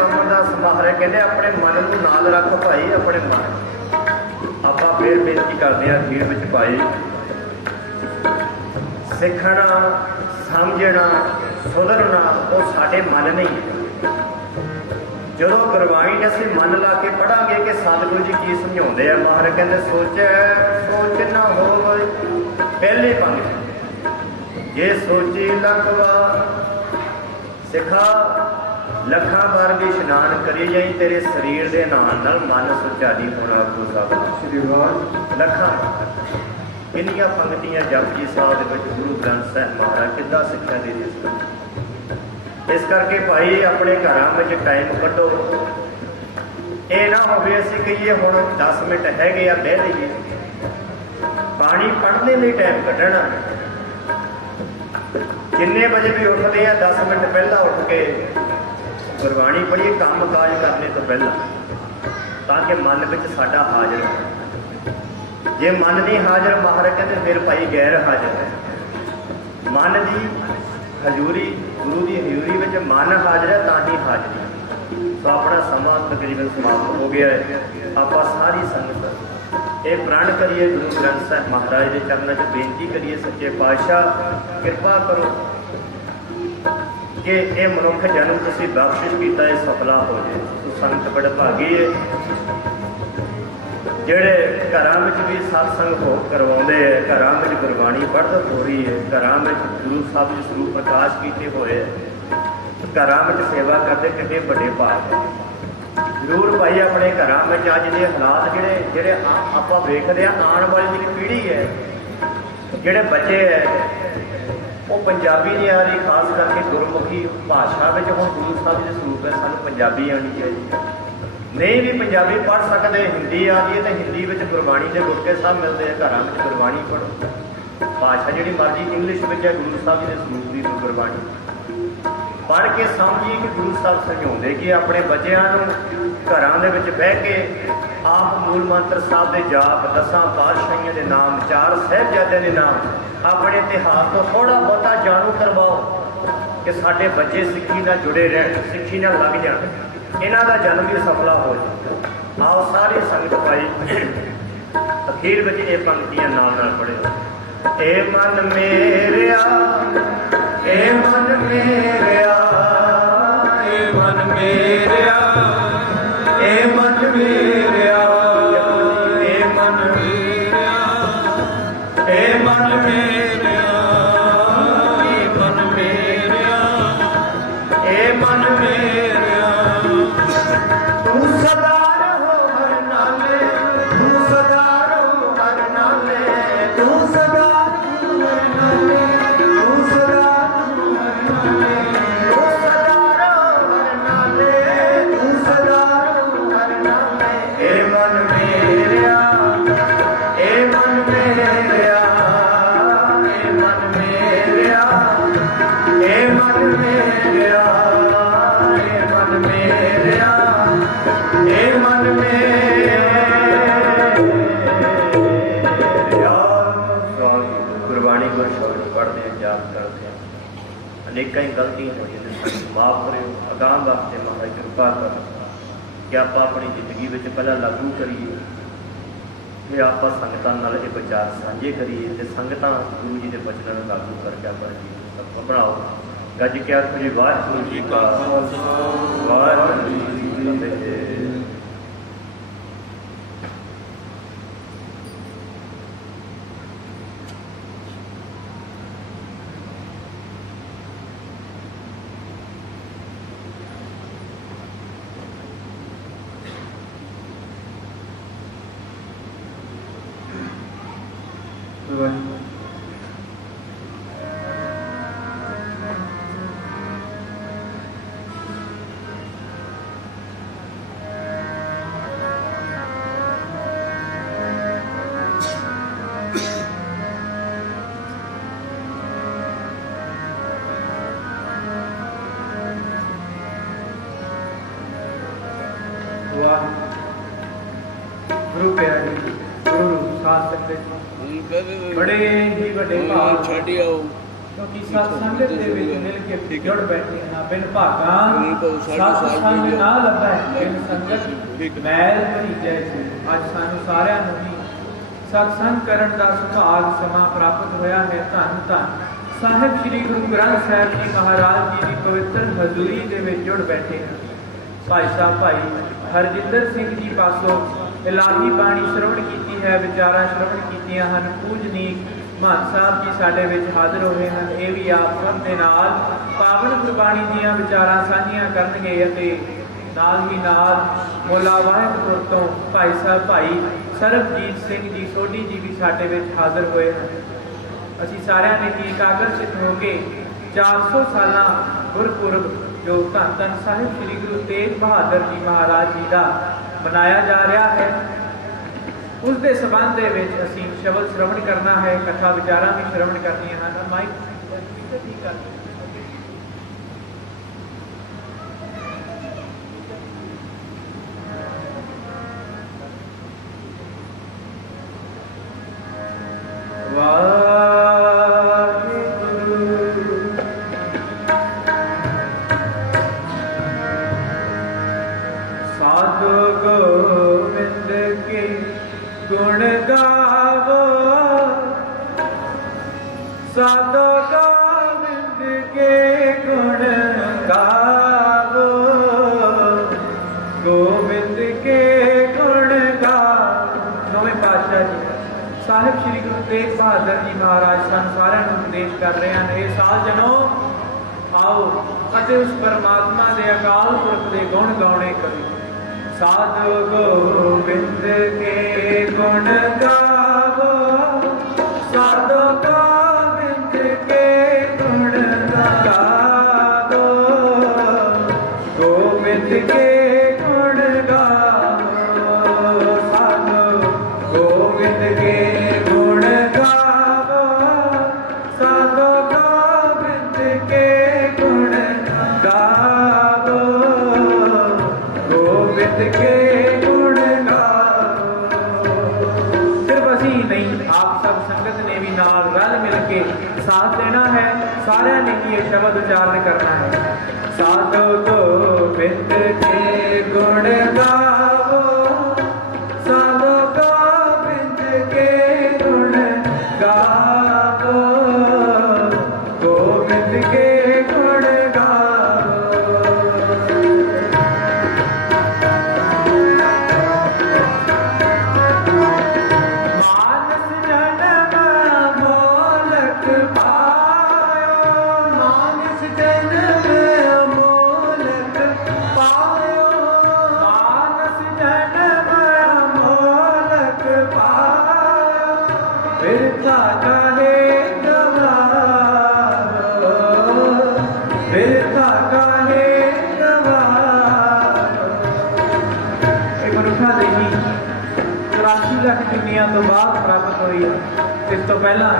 अमरदास महाराज कहते अपने मन को नाल रख भाई अपने मन ਆਪਾਂ ਫੇਰ ਬੇਨਤੀ ਕਰਦੇ ਹਾਂ ਅਖੀਰ ਵਿੱਚ ਭਾਈ ਸਿੱਖਣਾ ਸਮਝਣਾ ਸੁਧਰਨਾ ਉਹ ਸਾਡੇ ਮਨ ਨਹੀਂ ਹੈ। ਜਦੋਂ ਗੁਰਬਾਣੀ ਅਸੀਂ ਮਨ ਲਾ ਕੇ ਪੜਾਂਗੇ ਕਿ ਸਤਿਗੁਰੂ ਜੀ ਕੀ ਸਮਝਾਉਂਦੇ ਆ ਮਹਾਰਾਜ ਕਹਿੰਦੇ ਸੋਚ ਨਾ ਹੋਵੇ ਪਹਿਲੇ ਪੰਗਤੀ ਜੇ ਸੋਚੀ ਲਖਵਾ ਸਿਖਾ ਲੱਖਾਂ ਵਾਰ ਵੀ ਇਸ਼ਨਾਨ ਕਰੀ ਜਾਈ ਤੇਰੇ ਸਰੀਰ ਦੇ ਨਾਲ ਮਨ ਸੁੱਚਾ ਨਹੀਂ ਹੋਣਾ ਆਖੋ ਸਾਹਿਬ ਸ੍ਰੀ ਵਾਹਿਗੁਰੂ ਲੱਖਾਂ ਕਿੰਨੀਆਂ ਪੰਗਤੀਆਂ ਜਪਜੀ ਸਾਹਿਬ ਦੇ ਵਿੱਚ ਗੁਰੂ ਗ੍ਰੰਥ ਸਾਹਿਬ ਮਹਾਰਾਜ ਕਿੱਦਾਂ ਸਿੱਖਿਆ ਦੇ ਦਿੱਤੀ। ਇਸ ਕਰਕੇ ਭਾਈ ਆਪਣੇ ਘਰਾਂ ਵਿੱਚ ਟਾਈਮ ਕੱਢੋ। ਇਹ ਨਾ ਹੋਵੇ ਅਸੀਂ ਕਹੀਏ ਹੁਣ 10 ਮਿੰਟ ਹੈਗੇ ਆ ਬਹਿ ਲਈਏ। ਬਾਣੀ ਪੜ੍ਹਨੇ ਲਈ ਟਾਈਮ ਕੱਢਣਾ। ਜਿੰਨੇ ਵਜੇ ਵੀ ਉੱਠਦੇ ਆ 10 ਮਿੰਟ ਪਹਿਲਾਂ ਉੱਠ ਕੇ ਗੁਰਬਾਣੀ ਪੜ੍ਹੀਏ ਕੰਮ ਕਾਜ ਕਰਨੇ ਤੋਂ ਪਹਿਲਾਂ ਤਾਂ ਕਿ ਮਨ ਵਿੱਚ ਸਾਡਾ ਹਾਜ਼ਰ ਹੋਵੇ। ਜੇ ਮਨ ਨਹੀਂ ਹਾਜ਼ਰ ਮਹਾਰਾਜ ਕਹਿੰਦੇ ਫਿਰ ਭਾਈ ਗੈਰ ਹਾਜ਼ਰ ਹੈ। ਮਨ ਦੀ ਹਜ਼ੂਰੀ ਗੁਰੂ ਦੀ ਹਜ਼ੂਰੀ ਵਿੱਚ ਮਨ ਹਾਜ਼ਰ ਹੈ ਤਾਂ ਹੀ ਹਾਜ਼ਰੀ। ਸੋ ਆਪਣਾ ਸਮਾਂ ਤਕਰੀਬਨ ਸਮਾਪਤ ਹੋ ਗਿਆ ਹੈ। ਆਪਾਂ ਸਾਰੀ ਸੰਗਤ ਇਹ ਪ੍ਰਣ ਕਰੀਏ ਗੁਰੂ ਗ੍ਰੰਥ ਸਾਹਿਬ ਮਹਾਰਾਜ ਦੇ ਚਰਨਾਂ 'ਚ ਬੇਨਤੀ ਕਰੀਏ ਸੱਚੇ ਪਾਤਸ਼ਾਹ ਕਿਰਪਾ ਕਰੋ ਕਿ ਇਹ ਮਨੁੱਖ ਜਨਮ ਤੁਸੀਂ ਬਖਸ਼ਿਸ਼ ਕੀਤਾ ਇਹ ਸਫਲਾ ਹੋ ਜਾਏ। ਸੋ ਸੰਗਤ ਬੜੇ ਭਾਗੀ ਹੈ ਜਿਹੜੇ ਘਰਾਂ ਵਿੱਚ ਵੀ ਸਤਸੰਗ ਹੋ ਕਰਵਾਉਂਦੇ ਹੈ। ਘਰਾਂ ਵਿੱਚ ਗੁਰਬਾਣੀ ਪੜ੍ਹਤ ਹੋ ਰਹੀ ਹੈ। ਘਰਾਂ ਵਿੱਚ ਗੁਰੂ ਸਾਹਿਬ ਜੀ ਸਰੂਪ ਪ੍ਰਕਾਸ਼ ਕੀਤੇ ਹੋਏ ਹੈ। ਘਰਾਂ ਵਿੱਚ ਸੇਵਾ ਕਰਦੇ ਕਿੰਨੇ ਵੱਡੇ ਭਾਗ ਹੈ। ਜ਼ਰੂਰ ਭਾਈ ਆਪਣੇ ਘਰਾਂ ਵਿੱਚ ਅੱਜ ਦੇ ਹਾਲਾਤ ਜਿਹੜੇ ਆਪਾਂ ਵੇਖਦੇ ਆ ਆਉਣ ਵਾਲੀ ਜਿਹੜੀ ਪੀੜ੍ਹੀ ਹੈ ਜਿਹੜੇ ਬੱਚੇ ਹੈ ਉਹ ਪੰਜਾਬੀ ਨਹੀਂ ਆ ਰਹੀ। ਖਾਸ ਕਰਕੇ ਗੁਰਮੁਖੀ ਭਾਸ਼ਾ ਵਿੱਚ ਹੁਣ ਗੁਰੂ ਸਾਹਿਬ ਦੇ ਸਰੂਪ ਹੈ ਸਾਨੂੰ ਪੰਜਾਬੀ ਆਉਣੀ ਚਾਹੀਦੀ। ਨਹੀਂ ਵੀ ਪੰਜਾਬੀ ਪੜ੍ਹ ਸਕਦੇ ਹਿੰਦੀ ਆ ਗਈ ਤੇ ਹਿੰਦੀ ਵਿੱਚ ਗੁਰਬਾਣੀ ਦੇ ਗੁਟਕੇ ਸਭ ਮਿਲਦੇ ਆ। ਘਰਾਂ ਵਿੱਚ ਗੁਰਬਾਣੀ ਪੜ੍ਹੋ। ਭਾਸ਼ਾ ਜਿਹੜੀ ਮਰਜ਼ੀ ਇੰਗਲਿਸ਼ ਵਿੱਚ ਹੈ ਗੁਰੂ ਸਾਹਿਬ ਜੀ ਦੇ ਸਰੂਪ ਦੀ ਗੁਰਬਾਣੀ ਪੜ੍ਹ ਕੇ ਸਮਝੀਏ ਕਿ ਗੁਰੂ ਸਾਹਿਬ ਸਮਝਾਉਂਦੇ ਕਿ ਆਪਣੇ ਬੱਚਿਆਂ ਨੂੰ ਘਰਾਂ ਦੇ ਵਿੱਚ ਬਹਿ ਕੇ ਆਪ ਮੂਲ ਮੰਤਰ ਸਾਹਿਬ ਦੇ ਜਾਪ 10 ਪਾਤਸ਼ਾਹੀਆਂ ਦੇ ਨਾਮ 4 ਸਾਹਿਬਜ਼ਾਦਿਆਂ ਦੇ ਨਾਮ ਆਪਣੇ ਇਤਿਹਾਸ ਤੋਂ ਥੋੜ੍ਹਾ ਬਹੁਤਾ ਜਾਣੂ ਕਰਵਾਓ ਕਿ ਸਾਡੇ ਬੱਚੇ ਸਿੱਖੀ ਨਾਲ ਜੁੜੇ ਰਹਿਣ ਸਿੱਖੀ ਨਾਲ ਲੱਗ ਜਾਣ ਇਹਨਾਂ ਦਾ ਜਨਮ ਵੀ ਸਫਲਾ ਹੋ ਜਾਵੇ। ਆਓ ਸਾਰੀ ਸੰਗਤ ਭਾਈ ਅਖੀਰ ਵਿੱਚ ਇਹ ਪੰਕਤੀਆਂ ਨਾਲ ਪੜ੍ਹਿਓ। ਏ ਮਨ ਮੇਰਿਆ ਏ ਮਨ ਮੇਰਿਆ ਏ ਮਨ ਮੇਰਿਆ ਏ ਮਨ ਮੇਰਿਆ ਏ ਮਨ ਮੇਰਿਆ ਏ ਮਨ ਮੇਰਿਆ ਏ ਮਨ ਮੇਰਿਆ ਏ ਮਨ ਮੇਰਿਆ ਤੂੰ ਸਦਾ ਰਹੋ ਹਰ ਨਾਲੇ ਤੂੰ ਸਦਾ ਰਹੋ ਹਰ ਨਾਲੇ ਤੂੰ ਸਦਾ ਰਹੋ ਹਰ ਨਾਲੇ ਤੂੰ ਸਦਾ ਰਹੋ ਹਰ ਨਾਲੇ ਤੂੰ ਸਦਾ ਰਹੋ ਹਰ ਨਾਲੇ ਏ ਮਨ ਮੇਰਿਆ ਏ ਮਨ ਮੇਰਿਆ ਏ ਮਨ ਮੇਰਿਆ ਏ ਮਨ ਮੇਰਿਆ ਏ ਮਨ ਮੇਰਿਆ ਏ ਮਨ ਮੇਰਿਆ। ਗੁਰਬਾਣੀ ਗੁਰ ਸ਼ਬਦ ਪੜ੍ਹਦੇ ਹਾਂ ਯਾਦ ਕਰਦੇ ਹਾਂ ਅਨੇਕਾਂ ਹੀ ਗਲਤੀਆਂ ਹੋ ਜਾਂਦੀਆਂ ਮਾਫ਼ ਕਰਿਓ। ਅਗਾਂਹ ਵਾਸਤੇ ਮਹਾਰਾਜ ਕਿਰਪਾ ਕਰ ਕਿ ਆਪਾਂ ਆਪਣੀ ਜ਼ਿੰਦਗੀ ਵਿੱਚ ਪਹਿਲਾਂ ਲਾਗੂ ਕਰੀਏ ਫਿਰ ਆਪਾਂ ਸੰਗਤਾਂ ਨਾਲ ਇਹ ਵਿਚਾਰ ਸਾਂਝੇ ਕਰੀਏ ਤੇ ਸੰਗਤਾਂ ਗੁਰੂ ਜੀ ਦੇ ਬਚਨਾਂ ਨੂੰ ਲਾਗੂ ਕਰਕੇ ਆਪਾਂ ਜੀ ਬਣਾਓ। ਗੱਜ ਕੇ ਆਖੋ ਜੀ ਵਾਹਿਗੁਰੂ ਜੀ ਕਾ ਖਾਲਸਾ ਵਾਹਿਗੁਰੂ ਜੀ ਕੀ ਫਤਿਹ। गुरु प्यारे गुरु साथ संगत बड़े ही बड़े भाग ਛੱਡ ਆਓ क्योंकि सत संगत दे विच मिल के जुड़ बैठे हैं बिन भागा सत संग ना लभै बिन संगत मैल भरी जैसे अज सानू सारिਆਂ ਨੂੰ ही सत्संग करन दा सुभाग समा प्राप्त होया है धन धन साहिब श्री गुरु ग्रंथ साहिब जी महाराज जी की पवित्र हजूरी दे विच जुड़ बैठे हैं भाई साहब भाई हरजिंदर सिंह जी पासों इलाही बाणी श्रवण की है विचारा श्रवण कीतियां हन पूजनीक मान साहब जी साडे विच हाजिर होए हैं ये भी आप सब दे नाल पावन गुरबाणी दीयां विचारां साझीआं करनगे अते नाल ही नाल मौला वाहिगुरू तो भाई साहब भाई सरबजीत सिंह जी सोढी जी भी साडे विच हाजिर होए हैं असीं सारिआं ने एकाग्रचित हो के 400 सालां गुरपुरब जो धन धन साहिब श्री गुरु तेग बहादुर जी महाराज जी का मनाया जा रहा है उस दे संबंध दे विच असीं शब्द श्रवण करना है कथा विचारां भी श्रवण करनियां हैं माइक ठीक कर साधु गोविंद के गुण गावो साधु गोविंद के गुण गावो गोविंद के गुण गावो नौवें पातशाह जी साहिब श्री गुरु तेग बहादुर जी महाराज सन सारिਆਂ ਨੂੰ ਉਪਦੇਸ਼ ਕਰ ਰਹੇ ਹਨ ਇਹ ਸਾਲ ਜਨੋ आओ ਅਤੇ ਉਸ परमात्मा ਦੇ ਅਕਾਲ ਪੁਰਖ ਦੇ ਗੁਣ ਗਾਉਣੇ ਕਰੀ साधु गोविंद के गुण गावो साधु गोविंद के गुण गावो गोविंद के गुण गावो साधु गोविंद के गुण गावो साधु गोविंद के गुण गावो गोविंद के गुण गावो सिर्फ असी नहीं आप सब संगत ने भी नाल रल मिल के साथ देना है सारे ने ये शब्द उच्चारण करना है साधु गोविंद के गुण गावो साधु गोविंद के गुण गावो गोविंद के गुण गावो मानस जन्म मोलक पायो मानस जन्म मोलक पायो मानस जन्म मोलक पायो बिरथा काहे गवारो बिरथा काहे गवारो ਇਹ ਮਨੁੱਖਾਂ ਦੇ ਹੀ 84 ਲੱਖ ਦੁਨੀਆ ਤੋਂ ਬਾਅਦ ਪ੍ਰਾਪਤ ਹੋਈ ਹੈ ਇਸ ਤੋਂ ਪਹਿਲਾਂ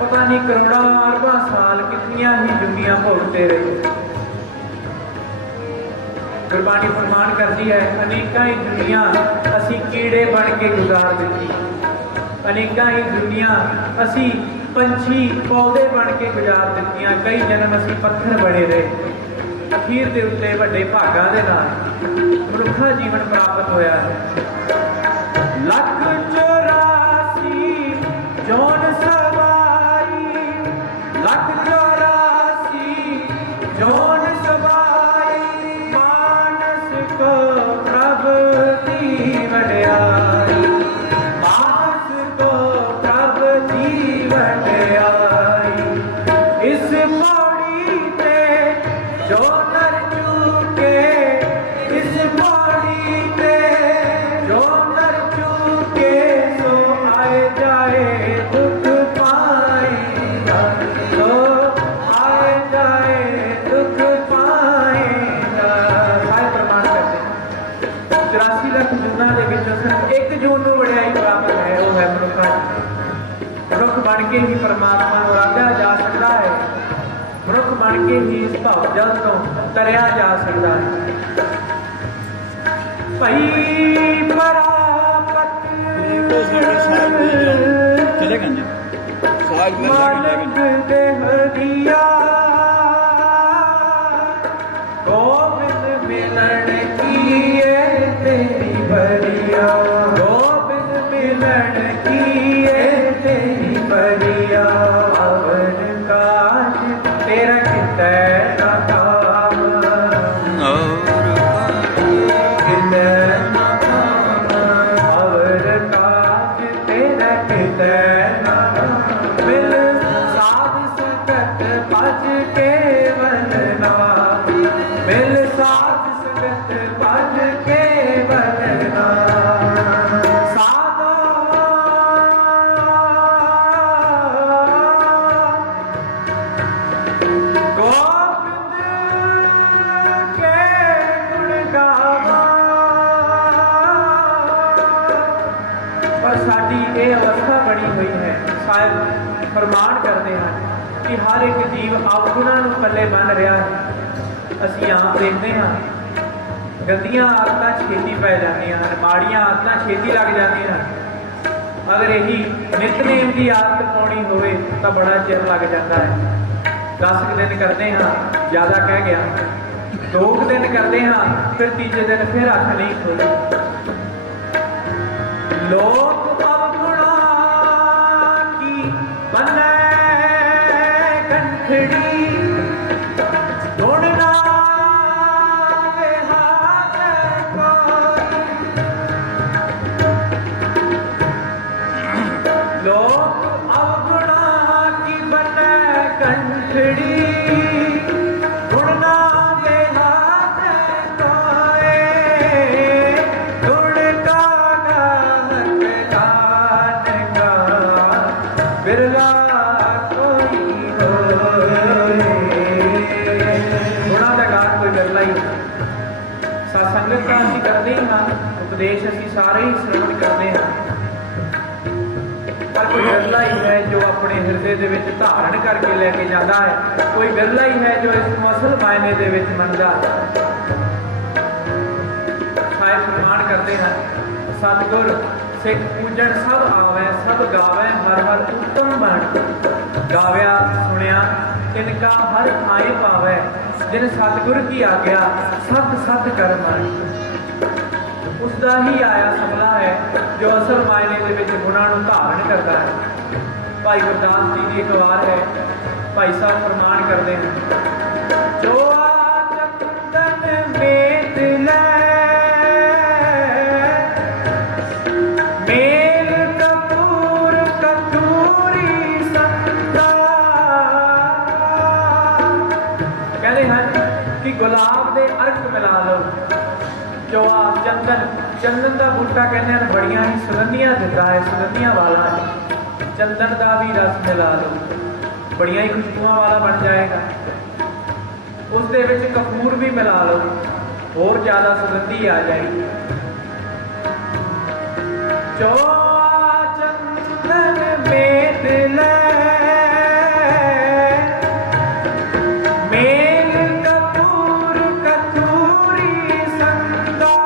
ਪਤਾ ਨਹੀਂ ਕਰੋੜਾਂ ਅਰਬਾਂ ਸਾਲ ਕਿੰਨੀਆਂ ਹੀ ਦੁਨੀਆ ਭੋਗਤੇ ਰਹੇ ਗੁਰਬਾਣੀ ਫਰਮਾਨ ਕਰਦੀ ਹੈ ਅਨੇਕਾਂ ਹੀ ਦੁਨੀਆ ਅਸੀਂ ਕੀੜੇ ਬਣ ਕੇ ਗੁਜ਼ਾਰ ਦਿੱਤੀ ਅਨੇਕਾਂ ਹੀ ਦੁਨੀਆ ਅਸੀਂ ਪੰਛੀ ਪੌਦੇ ਬਣ ਕੇ ਗੁਜ਼ਾਰ ਦਿੱਤੀਆਂ ਕਈ ਜਨਮ ਅਸੀਂ ਪੱਥਰ ਬਣੇ ਰਹੇ ਅਖੀਰ ਦੇ ਉੱਤੇ ਵੱਡੇ ਭਾਗਾਂ ਦੇ ਨਾਲ ਮਨੁੱਖਾ ਜੀਵਨ ਪ੍ਰਾਪਤ ਹੋਇਆ ਹੈ ਲੱਖ 84 ਜੋਨ ਸਵਾਈ ਲੱਖ 84 ਜੋਨ ਸਵਾਈ ਮਾਨਸ ਕੋ ਪ੍ਰਭ ਦੀ ਵਡਿਆਈ ਮਾਨਸ ਕੋ ਪ੍ਰਭ ਦੀ ਵਡਿਆਈ ਇਸ ਪੌੜੀ ਤੇ ਜੋ ਨਰ ਚੁਕੇ ਇਸ ਪੌੜੀ ਤੇ ਜੋ ਨਰ चूके सो आए जाए दुख बन के ही परमात्मा को राधा जा सकता है, मनुख बन के ही इस भव जल तो तरिया जा सकता है। भई परापत चलेगा जी साग मालिक देह दिया, गोविंद मिलन किए तेरी बरिया, गोविंद मिलन किए तेरी बरिया। अवर काज तेरा कितै न काम, कितै न काम। अवर काज तेरा कितै न काम। मिल साध संगत भज केवल नाम, मिल साध संगत भज केवल नाम। साधो गोविंद के गुण गावा। पर साडी ਇਹ ਅਵਸਥਾ ਬਣੀ ਹੋਈ ਹੈ, ਸਾਹਿਬ ਫਰਮਾਨ ਕਰਦੇ ਹਨ ਕਿ ਹਰ ਇੱਕ ਜੀਵ ਆਪਗੁਣਾਂ ਨੂੰ ਪੱਲੇ ਬੰਨ ਰਿਹਾ ਹੈ। ਅਸੀਂ ਆਪ ਦੇਖਦੇ ਹਾਂ ਗੰਦੀਆਂ ਆਦਤਾਂ ਛੇਤੀ ਪੈ ਜਾਂਦੀਆਂ ਹਨ, ਮਾੜੀਆਂ ਆਦਤਾਂ ਛੇਤੀ ਲੱਗ ਜਾਂਦੀਆਂ ਹਨ। ਅਗਰ ਇਹੀ ਨਿਤਨੇਮ ਦੀ ਆਦਤ ਪਾਉਣੀ ਹੋਵੇ ਤਾਂ ਬੜਾ ਚਿਰ ਲੱਗ ਜਾਂਦਾ ਹੈ। 10 ਦਿਨ ਕਰਦੇ ਹਾਂ, ਜ਼ਿਆਦਾ ਕਹਿ ਗਿਆ, 2 ਦਿਨ ਕਰਦੇ ਹਾਂ, ਫਿਰ ਤੀਜੇ ਦਿਨ ਫਿਰ ਅੱਖ ਨਹੀਂ ਖੁੱਲਦੀ। ਲੋਕ ਅਵਗੁਣਾ ਕੀ ਬਨੈ ਕੰਠੜੀ, ਗੁਣ ਨਾ ਵਿਹਾਰ ਕੋਈ। ਲੋਕ ਅਵਗੁਣਾ ਕੀ ਬਨੈ ਕੰਠੜੀ, ਗੁਣ ਨਾ ਵਿਹਾਰ ਕੋਈ। ਗੁਣ ਕਾ ਗਾਹਕ ਦਾਨ ਕਾ, ਬਿਰਲਾ ਕੋਈ ਹੋਏ। ਗੁਣਾਂ ਦਾ ਗਾਹਕ ਕੋਈ ਬਿਰਲਾ ਹੀ ਹੁੰਦਾ। ਸਤਸੰਗਤ ਤਾਂ ਅਸੀਂ ਕਰਦੇ ਹੀ ਹਾਂ, ਉਪਦੇਸ਼ ਅਸੀਂ ਸਾਰੇ ਹੀ ਸ਼੍ਰਵਣ ਕਰਦੇ ਹਾਂ, ਪਰ ਕੋਈ ਬਿਰਲਾ ਹੀ ਹੈ ਜੋ ਆਪਣੇ ਹਿਰਦੇ ਦੇ ਵਿੱਚ ਧਾਰਨ ਕਰਕੇ ਲੈ ਕੇ ਜਾਂਦਾ ਹੈ। ਕੋਈ ਬਿਰਲਾ ਹੀ ਹੈ ਜੋ ਇਸ ਨੂੰ ਅਸਲ ਮਾਇਨੇ ਦੇ ਵਿੱਚ ਮੰਨਦਾ ਹੈ। ਸਾਹਿਬ ਫਰਮਾਨ ਕਰਦੇ ਹਨ, ਸਤਿਗੁਰ ਸਿੱਖ ਪੂਜਣ ਸਭ ਆਵੈ, ਸਭ ਗਾਵੈ ਹਰ ਹਰ ਉੱਤਮ ਬਣ। ਗਾਵਿਆ ਸੁਣਿਆ ਤਿਨਕਾ ਹਰ ਥਾਏ ਪਾਵੈ, ਜਿਨ ਸਤਿਗੁਰ ਕੀ ਆਗਿਆ ਸਤ ਸਤ ਕਰ ਮਨ। ਉਸ ਦਾ ਹੀ ਆਇਆ ਸਮਲਾ ਹੈ ਜੋ ਅਸਲ ਮਾਇਨੇ ਦੇ ਵਿੱਚ ਗੁਣਾਂ ਨੂੰ ਧਾਰਨ ਕਰਦਾ ਹੈ। ਭਾਈ ਗੁਰਦਾਸ ਜੀ ਦੀ ਇੱਕ ਵਾਰ ਹੈ, ਭਾਈ ਸਾਹਿਬ ਫਰਮਾਨ ਕਰਦੇ ਹਨ, ਜੋ ਆ ਚੰਦਨ ਮੇਤ ਲੈ, ਮੇਲ ਕਪੂਰ ਕਤੂਰੀ ਸੰਤਾ। ਕਹਿੰਦੇ ਹਨ ਕਿ ਗੁਲਾਬ ਦੇ ਅਰਕ ਮਿਲਾ ਲਓ। ਜੋ ਆ ਚੰਦਨ, ਚੰਦਨ ਦਾ ਬੂਟਾ ਕਹਿੰਦੇ ਹਨ ਬੜੀਆਂ ਹੀ ਸੁਗੰਧੀਆਂ ਦਿੰਦਾ ਹੈ, ਸੁਗੰਧੀਆਂ ਵਾਲਾ ਹੈ। ਚੰਦਨ ਦਾ ਵੀ ਰਸ ਮਿਲਾ ਲਓ, ਬੜੀਆਂ ਹੀ ਖੁਸ਼ਬੂਆਂ ਵਾਲਾ ਬਣ ਜਾਏਗਾ। ਉਸ ਦੇ ਵਿੱਚ ਕਪੂਰ ਵੀ ਮਿਲਾ ਲਓ, ਹੋਰ ਜ਼ਿਆਦਾ ਸੁਗੰਧੀ ਆ ਜਾਏਗੀ। ਜੋ ਆ ਚੰਦਨ ਮੇਤ ਲੈ, ਮੇਲ ਕਪੂਰ ਕਤੂਰੀ ਸੰਗਾ।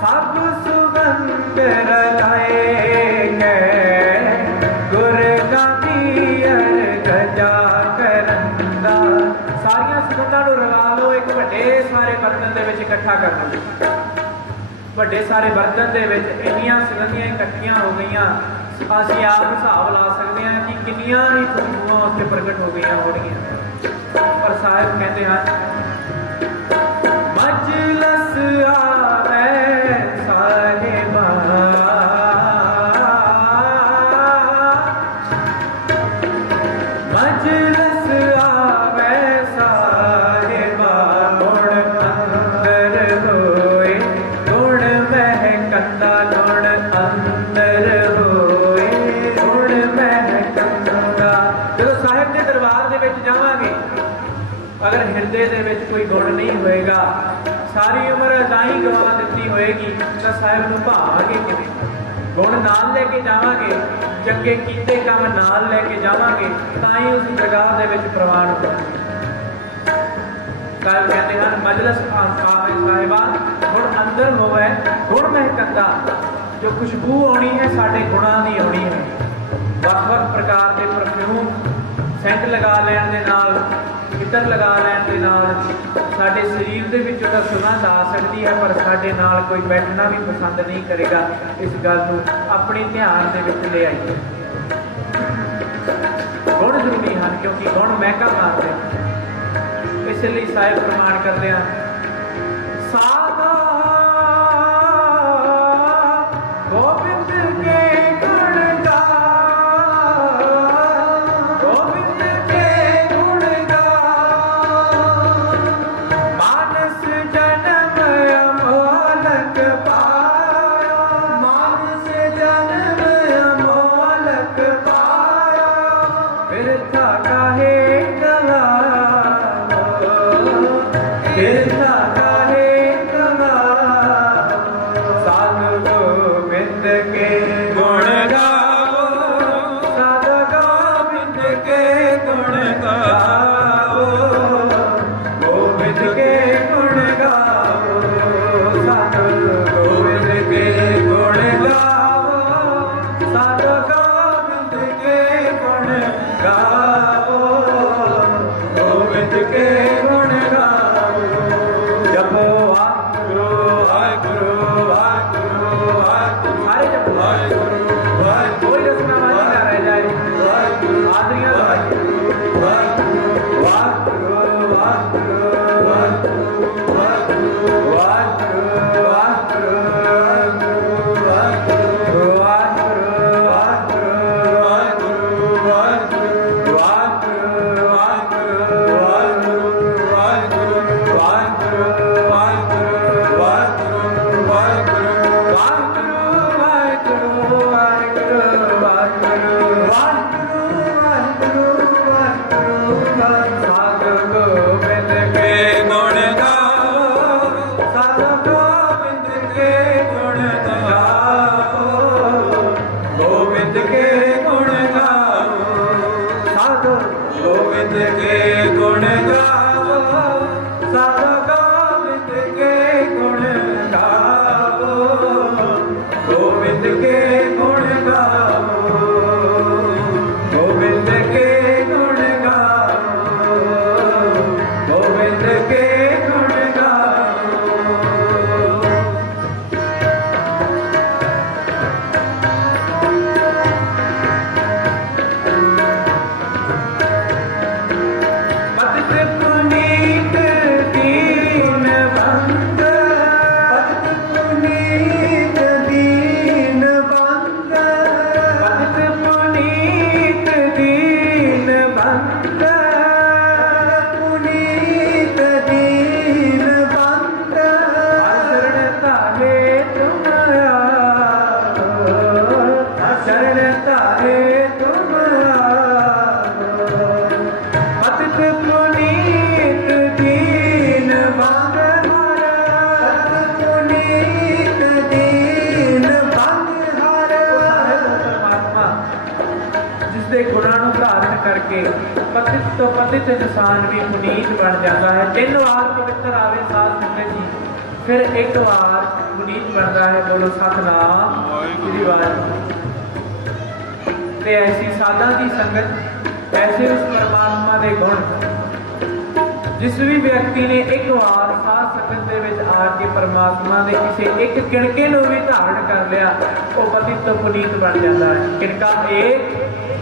ਸਭ ਸੁਗੰਧ ਰਲਾਏ ਗਏ, ਗੁਰ ਗਾਦੀ ਅਰਗਜਾ ਕਰੰਦਾ। ਸਾਰੀਆਂ ਸੁਗੰਧਾਂ ਨੂੰ ਰਲਾ ਲਓ, ਇੱਕ ਵੱਡੇ ਸਾਰੇ ਬਰਤਨ ਦੇ ਵਿੱਚ ਇਕੱਠਾ ਕਰ ਲਓ। ਵੱਡੇ ਸਾਰੇ ਬਰਤਨ ਦੇ ਵਿੱਚ ਇੰਨੀਆਂ ਸੁਗੰਧੀਆਂ ਇਕੱਠੀਆਂ ਹੋ ਗਈਆਂ, ਅਸੀਂ ਆਪ ਹਿਸਾਬ ਲਾ ਸਕਦੇ ਹਾਂ ਕਿ ਕਿੰਨੀਆਂ ਹੀ ਖੁਸ਼ਬੂਆਂ ਉੱਥੇ ਪ੍ਰਗਟ ਹੋ ਗਈਆਂ ਹੋਣਗੀਆਂ। ਪਰ ਸਾਹਿਬ ਕਹਿੰਦੇ ਹਨ, ਮਜਲਸ ਆਵੇ ਸਾਹਿਬਾ, ਮਜਲਸ ਆਵੇ ਸਾਹਿਬਾ। ਗੁਣ ਅੰਦਰ ਹੋਏ, ਗੁਣ ਮਹਿਕੰਦਾ, ਗੁਣ ਅੰਦਰ ਹੋਏ, ਗੁਣ ਮਹਿਕੰਦਾ। ਜਦੋਂ ਸਾਹਿਬ ਦੇ ਦਰਬਾਰ ਦੇ ਵਿੱਚ ਜਾਵਾਂਗੇ, ਅਗਰ ਹਿਰਦੇ ਦੇ ਵਿੱਚ ਕੋਈ ਗੁਣ ਨਹੀਂ ਹੋਏਗਾ, ਸਾਰੀ ਉਮਰ ਅਦਾਈ ਗਵਾ ਦਿੱਤੀ ਹੋਏਗੀ, ਤਾਂ ਸਾਹਿਬ ਨੂੰ ਭਾਵਾਂਗੇ ਕਿਵੇਂ? ਗੁਣ ਨਾਲ ਲੈ ਕੇ ਜਾਵਾਂਗੇ, ਚੰਗੇ ਕੀਤੇ ਕੰਮ ਨਾਲ ਲੈ ਕੇ ਜਾਵਾਂਗੇ, ਤਾਂ ਹੀ ਉਸ ਦਰਗਾਹ ਦੇ ਵਿੱਚ ਪ੍ਰਵਾਨ ਹੋਵਾਂਗੇ। ਕੱਲ ਕਹਿੰਦੇ ਹਨ ਮਜਲਿਸ ਆਵੇ ਸਾਹਿਬਾਨ ਗੁਣ ਅੰਦਰ ਹੋਵੇ ਗੁਣ ਮਹਿਕੰਦਾ। ਜੋ ਖੁਸ਼ਬੂ ਆਉਣੀ ਹੈ ਸਾਡੇ ਗੁਣਾਂ ਦੀ ਆਉਣੀ ਹੈ। ਵੱਖ-ਵੱਖ ਪ੍ਰਕਾਰ ਦੇ ਪਰਫਿਊਮ ਸੈਂਟ ਲਗਾ ਲੈਣ ਦੇ ਨਾਲ, ਇਤਰ ਲਗਾ ਲੈਣ ਦੇ ਨਾਲ ਸਾਡੇ ਸਰੀਰ ਦੇ ਵਿੱਚੋਂ ਤਾਂ ਸੁਗੰਧ ਆ ਸਕਦੀ ਹੈ, ਪਰ ਸਾਡੇ ਨਾਲ ਕੋਈ ਬੈਠਣਾ ਵੀ ਪਸੰਦ ਨਹੀਂ ਕਰੇਗਾ। ਇਸ ਗੱਲ ਨੂੰ ਆਪਣੇ ਧਿਆਨ ਦੇ ਵਿੱਚ ਲੈ ਆਈਏ। ਗੁਣ ਜ਼ਰੂਰੀ ਹਨ ਕਿਉਂਕਿ ਗੁਣ ਮਹਿਕਾ ਮਾਰਦੇ ਹਨ। ਇਸ ਲਈ ਸਾਹਿਬ ਪ੍ਰਮਾਣ ਕਰਦੇ ਹਨ ਸਾਦਾ ਗੋਬਿੰਦ ਕੇ ਗੁਣ ਗਾ, ਗੋਬਿੰਦ ਕੇ ਗੁਣ ਗਾ, ਮਾਨਸ ਜਨਮ ਅਮੋਲਕ ਪਾਇਆ, ਮਾਨਸ ਜਨਮ ਅਮੋਲਕ ਪਾਇਆ, ਬਿਰਥਾ ਕਾਹੇ ਗਵਾਇਆ, ਬਿਰਥਾ ਕਾਹੇ ਗਵਾਇਆ, ਸਾਧੂ ਗੋਬਿੰਦ ਕੇ ਗੁਣ ਗਾਵੋ, ਸਾਧੂ ਗੋਬਿੰਦ ਕੇ ਗੁਣ ਗਾਵੋ, ਗੋਬਿੰਦ ਕੇ ਗੁਣ ਗਾਵੋ, ਸਾਧੂ ਗੋਬਿੰਦ ਕੇ ਗੁਣ ਗਾਵੋ, ਸਾਧੂ ਗੋਬਿੰਦ ਕੇ ਗੁਣ ਗਾਵੋ, ਗੋਬਿੰਦ ਕੇ ਗੁਣ ਗਾਵੋ। ਜਪੋ ਵਾਹਿਗੁਰੂ ਵਾਹਿਗੁਰੂ ਵਾਹਿਗੁਰੂ ਵਾਹਿਗੁਰੂ, ਸਾਰੇ ਜਪੋ ਵਾਹਿਗੁਰੂ ਵਾਹਿਗੁਰੂ, ਕੋਈ ਰਸਨਾ ਵਾਲੀ ਨਾ ਰਹਿ ਜਾਏ। ਆਦਰੀਆਂ ਵਾਹਿਗੁਰੂ ਵਾਹਿਗੁਰੂ ਵਾਹਿਗੁਰੂ ਵਾਹਿਗੁਰੂ ਵਾਹਿਗੁਰੂ ਵਾਹਿਗੁਰੂ ਵਾਹਿਗੁਰੂ ਗੋਬਿੰਦ ਕੇ ਗੁਣ ਗਾਵੋ, ਸਾਧੂ ਗੋਬਿੰਦ ਕੇ ਗੁਣ ਗਾਵੋ, ਗੋਬਿੰਦ ਕੇ ਗੁਣ ਗਾਵੋ, ਗੋਬਿੰਦ ਕੇ ਗੁਣ ਗਾਵੋ, ਗੋਬਿੰਦ ਕੇ ਗੁਣ ਗਾਵੋ। ਕਰਕੇ ਪਤਿਤ ਤੋਂ ਪਤਿਤ ਇਨਸਾਨ ਵੀ ਪੁਨੀਤ ਬਣ ਜਾਂਦਾ ਹੈ। 3 ਵਾਰ ਪਵਿੱਤਰ ਆਵੇ ਸਾਧ ਸੰਗਤ ਜੀ, ਫਿਰ ਇੱਕ ਵਾਰ ਪੁਨੀਤ ਬਣਦਾ ਹੈ। ਬੋਲੋ ਸਤਿਨਾਮ ਸ੍ਰੀ ਵਾਹਿਗੁਰੂ। ਤੇ ਐਸੀ ਸਾਧਾਂ ਦੀ ਸੰਗਤ, ਐਸੇ ਉਸ ਪਰਮਾਤਮਾ ਦੇ ਗੁਣ, ਜਿਸ ਵੀ ਵਿਅਕਤੀ ਨੇ ਇੱਕ ਵਾਰ ਸਾਧ ਸੰਗਤ ਦੇ ਵਿੱਚ ਆ ਕੇ ਪਰਮਾਤਮਾ ਦੇ ਕਿਸੇ ਇੱਕ ਕਿਣਕੇ ਨੂੰ ਵੀ ਧਾਰਨ ਕਰ ਲਿਆ, ਉਹ ਪਤਿਤ ਤੋਂ ਪੁਨੀਤ ਬਣ ਜਾਂਦਾ ਹੈ। ਕਿਣਕਾ ਏਕ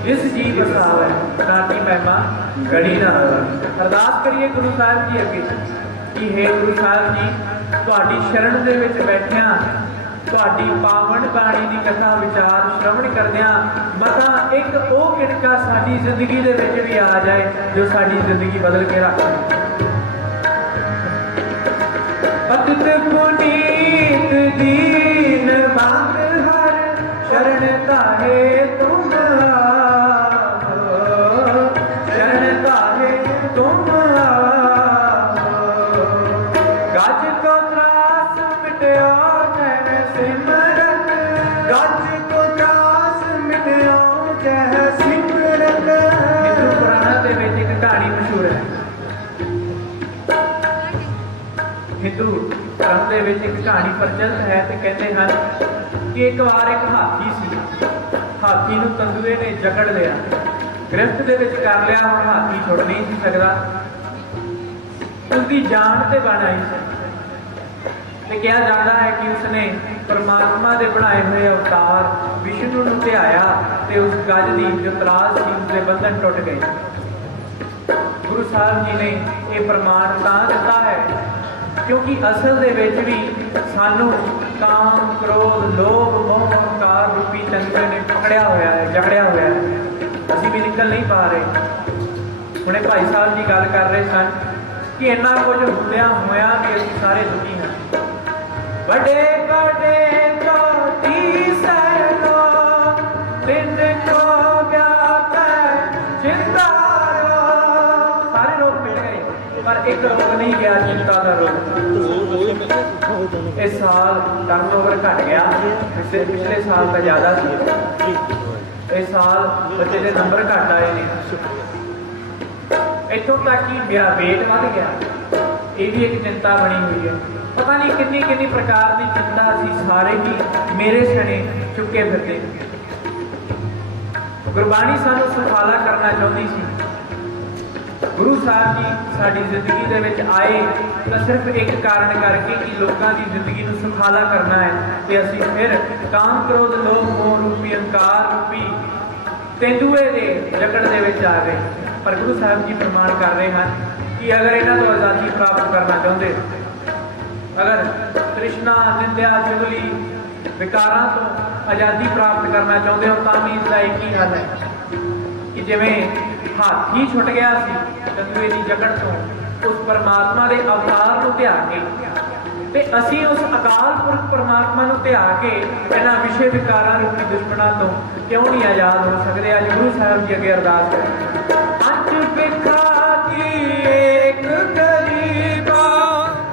ਜਿਸ ਜੀ ਵਸਾਵੈ ਨਾਤੀ ਮਹਿਮਾ ਗੜੀ ਨਾ ਹੋਵੇ। ਅਰਦਾਸ ਕਰੀਏ ਗੁਰੂ ਸਾਹਿਬ ਜੀ ਅੱਗੇ ਕਿ ਹੇ ਗੁਰੂ ਸਾਹਿਬ ਜੀ, ਤੁਹਾਡੀ ਸ਼ਰਨ ਦੇ ਵਿੱਚ ਬੈਠਿਆਂ, ਤੁਹਾਡੀ ਪਾਵਨ ਬਾਣੀ ਦੀ ਕਥਾ ਵਿਚਾਰ ਸ਼ਰਵਣ ਕਰਦਿਆਂ ਮਤਾਂ ਇੱਕ ਉਹ ਕਿਣਕਾ ਸਾਡੀ ਜ਼ਿੰਦਗੀ ਦੇ ਵਿੱਚ ਵੀ ਆ ਜਾਏ ਜੋ ਸਾਡੀ ਜ਼ਿੰਦਗੀ ਬਦਲ ਕੇ ਰੱਖ ਦੇ। ਪਤਿਤ ਪੁਨੀਤ ਦੀਨ ਬੰਦ ਹਰ ਸ਼ਰਨ ਤਾਹੇ ਤੁਮ ਆਵੋ, ਸ਼ਰਨ ਤਾਹੇ ਤੁਮ ਆਵੋ। ਗੱਜ ਕੋ ਤਰਾਸ ਮਿਟਿਆ ਜਨ ਸਿਮਰਨ, ਗੱਜ ਧਰਮ ਦੇ ਵਿੱਚ ਇੱਕ ਕਹਾਣੀ ਪ੍ਰਚਲਿਤ ਹੈ ਤੇ ਕਹਿੰਦੇ ਹਨ ਕਿ ਇੱਕ ਵਾਰ ਇੱਕ ਹਾਥੀ ਸੀ। ਹਾਥੀ ਨੂੰ ਤੰਦੂਏ ਨੇ ਜਕੜ ਲਿਆ, ਗ੍ਰਿਫਤ ਦੇ ਵਿੱਚ ਕਰ ਲਿਆ। ਹੁਣ ਹਾਥੀ ਛੁੱਟ ਨਹੀਂ ਸੀ ਸਕਦਾ, ਉਸਦੀ ਜਾਨ ਤੇ ਬਣ ਆਈ ਸੀ। ਤੇ ਕਿਹਾ ਜਾਂਦਾ ਹੈ ਕਿ ਉਸਨੇ ਪਰਮਾਤਮਾ ਦੇ ਬਣਾਏ ਹੋਏ ਅਵਤਾਰ ਵਿਸ਼ਨੂੰ ਨੂੰ ਧਿਆਇਆ ਤੇ ਉਸ ਗੱਜ ਦੀ ਜੋ ਤਰਾਸ ਸੀ ਉਸਦੇ ਬੰਧਨ ਟੁੱਟ ਗਏ। ਗੁਰੂ ਸਾਹਿਬ ਜੀ ਨੇ ਇਹ ਪ੍ਰਮਾਣ ਤਾਂ ਦਿੱਤਾ ਹੈ ਕਿਉਂਕਿ ਅਸਲ ਦੇ ਵਿੱਚ ਵੀ ਸਾਨੂੰ ਕਾਮ, ਕ੍ਰੋਧ, ਲੋਭ, ਮੋਹ, ਹੰਕਾਰ ਰੂਪੀ ਤੰਤਰ ਨੇ ਪਕੜਿਆ ਹੋਇਆ ਹੈ, ਜਕੜਿਆ ਹੋਇਆ ਹੈ। ਅਸੀਂ ਵੀ ਨਿਕਲ ਨਹੀਂ ਪਾ ਰਹੇ। ਹੁਣੇ ਭਾਈ ਸਾਹਿਬ ਜੀ ਗੱਲ ਕਰ ਰਹੇ ਸਨ ਕਿ ਇੰਨਾ ਕੁਝ ਹੁੰਦਿਆਂ ਹੋਇਆਂ ਵੀ ਅਸੀਂ ਸਾਰੇ ਦੁਖੀ ਹਾਂ। ਵੱਡੇ ਵੱਡੇ ਕੋਟੀ ਸਰੋ ਤਿੰਨ ਕੋ ਵਿਆਪੈ ਚਿੰਤਾਰੋ। ਸਾਰੇ ਰੋਗ ਮਿਟ ਗਏ ਪਰ ਇੱਕ ਰੋਗ ਨਹੀਂ ਗਿਆ, ਚਿੰਤਾ ਦਾ ਰੋਗ। ਇਸ ਸਾਲ ਟਰਨਓਵਰ ਘਟ ਗਿਆ, ਪਿਛਲੇ ਸਾਲ ਤਾਂ ਜ਼ਿਆਦਾ ਸੀ। ਇਸ ਸਾਲ ਬੱਚੇ ਦੇ ਨੰਬਰ ਘੱਟ ਆਏ ਨੇ, ਇੱਥੋਂ ਤੱਕ ਕਿ ਵੇਟ ਵੱਧ ਗਿਆ। ਇਹ ਵੀ ਇੱਕ ਚਿੰਤਾ ਬਣੀ ਹੋਈ ਹੈ। ਪਤਾ ਨਹੀਂ ਕਿੰਨੀ ਕਿੰਨੀ ਪ੍ਰਕਾਰ ਦੀ ਚਿੰਤਾ ਅਸੀਂ ਸਾਰੇ ਹੀ ਮੇਰੇ ਸਣੇ ਚੁੱਕੇ ਫਿਰਦੇ। ਗੁਰਬਾਣੀ ਸਾਨੂੰ ਸੁਖਾਲਾ ਕਰਨਾ ਚਾਹੁੰਦੀ ਸੀ। ਗੁਰੂ ਸਾਹਿਬ ਜੀ ਸਾਡੀ ਜ਼ਿੰਦਗੀ ਦੇ ਵਿੱਚ ਆਏ ਤਾਂ ਸਿਰਫ ਇੱਕ ਕਾਰਨ ਕਰਕੇ ਕਿ ਲੋਕਾਂ ਦੀ ਜ਼ਿੰਦਗੀ ਨੂੰ ਸੁਖਾਲਾ ਕਰਨਾ ਹੈ ਤੇ ਅਸੀਂ ਫਿਰ ਕਾਮ, ਕ੍ਰੋਧ, ਲੋਭ, ਮੋਹ ਰੂਪੀ ਅਹੰਕਾਰ ਰੂਪੀ ਤੇਂਦੂਏ ਦੇ ਜਕੜ ਦੇ ਵਿੱਚ ਆ ਗਏ। ਪਰ ਗੁਰੂ ਸਾਹਿਬ ਜੀ ਪ੍ਰਮਾਣ ਕਰ ਰਹੇ ਹਨ ਕਿ ਅਗਰ ਇਹਨਾਂ ਤੋਂ ਆਜ਼ਾਦੀ ਪ੍ਰਾਪਤ ਕਰਨਾ ਚਾਹੁੰਦੇ, ਅਗਰ ਤ੍ਰਿਸ਼ਨਾ, ਨਿੰਦਿਆ, ਚੁਗਲੀ, ਵਿਕਾਰਾਂ ਤੋਂ ਆਜ਼ਾਦੀ ਪ੍ਰਾਪਤ ਕਰਨਾ ਚਾਹੁੰਦੇ ਹੋ ਤਾਂ ਵੀ ਇਸਦਾ ਇੱਕ ਹੀ ਹੱਲ ਹੈ ਕਿ ਜਿਵੇਂ ਹਾਥੀ ਛੁੱਟ ਗਿਆ ਸੀ ਤੰਦੂਏ ਦੀ ਜਕੜ ਤੋਂ, ਉਸ ਪਰਮਾਤਮਾ ਦੇ ਅਵਤਾਰ ਨੂੰ ਧਿਆ ਕੇ, ਤੇ ਅਸੀਂ ਉਸ ਅਕਾਲ ਪੁਰਖ ਪਰਮਾਤਮਾ ਨੂੰ ਧਿਆ ਕੇ ਇਹਨਾਂ ਵਿਸ਼ੇ ਵਿਕਾਰਾਂ ਰੂਪੀ ਦੁਸ਼ਮਣਾਂ ਤੋਂ ਕਿਉਂ ਨਹੀਂ ਆਜ਼ਾਦ ਹੋ ਸਕਦੇ। ਅੱਜ ਗੁਰੂ ਸਾਹਿਬ ਜੀ ਅੱਗੇ ਅਰਦਾਸ ਕਰਦੇ, ਅੰਚ ਬਿਖਾ ਕੀ ਏਕ ਗਰੀਬਾ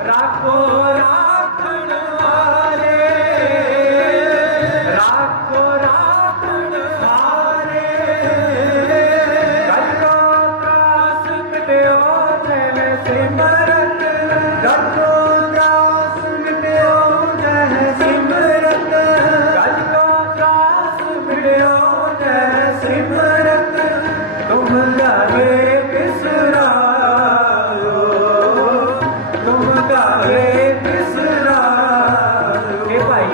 ਰਾਖੋ ਰਾਖਣ ਵਾਲੇ, ਰਾਖੋ ਰਾਖਣ ਵਾਲੇ, ਗਜ ਕੋ ਤਰਾਸ ਮਿਟਿਓ ਜੈ ਸਿਮਰਤ, ਗਜ ਕੋ ਤਰਾਸ ਮਿਟਿਓ ਜੈ ਸਿਮਰਤ, ਗਜ ਕੋ ਤਰਾਸ ਮਿਟਿਓ ਜੈ ਸਿਮਰਤ, ਤੁਮ ਗਾਵੇ ਬਿਸਰਾਇਓ, ਤੁਮ ਗਾਵੇ ਬਿਸਰਾਇਓ। ਇਹ ਭਾਈ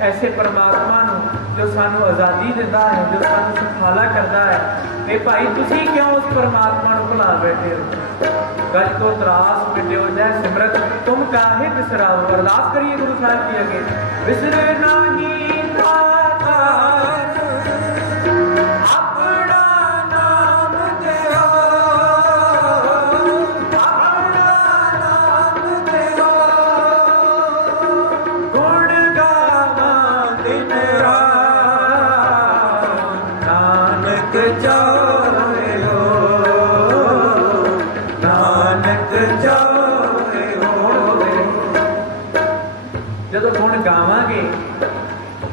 ਐਸੇ ਪਰਮਾਤਮਾ ਨੂੰ ਜੋ ਸਾਨੂੰ ਆਜ਼ਾਦੀ ਦਿੰਦਾ ਹੈ, ਜੋ ਸਾਨੂੰ ਸੁਖਾਲਾ ਕਰਦਾ ਹੈ, ਇਹ ਭਾਈ ਤੁਸੀਂ ਕਿਉਂ ਉਸ ਪਰਮਾਤਮਾ ਨੂੰ ਭੁਲਾ ਬੈਠੇ ਹੋ। ਗਜ ਕੋ ਤਰਾਸ ਮਿਟਿਓ ਜੈ ਸਿਮਰਤ, ਤੁਮ ਕਾਹੇ ਬਿਸਰਾਓ। ਅਰਦਾਸ ਕਰੀਏ ਗੁਰੂ ਸਾਹਿਬ ਜੀ ਅੱਗੇ, ਬਿਸਰੇ ਨਾਹੀ ਪਾਤਾਰ ਆਪਣਾ ਨਾਮ ਦਿਓ, ਆਪਣਾ ਨਾਮ ਦਿਓ, ਗੁਣ ਗਾਵਾਂ ਦਿਨ ਰਾਤ, ਨਾਨਕ ਜਾਇਓ, ਨਾਨਕ ਜਾਇਓ। ਜਦੋਂ ਗੁਣ ਗਾਵਾਂਗੇ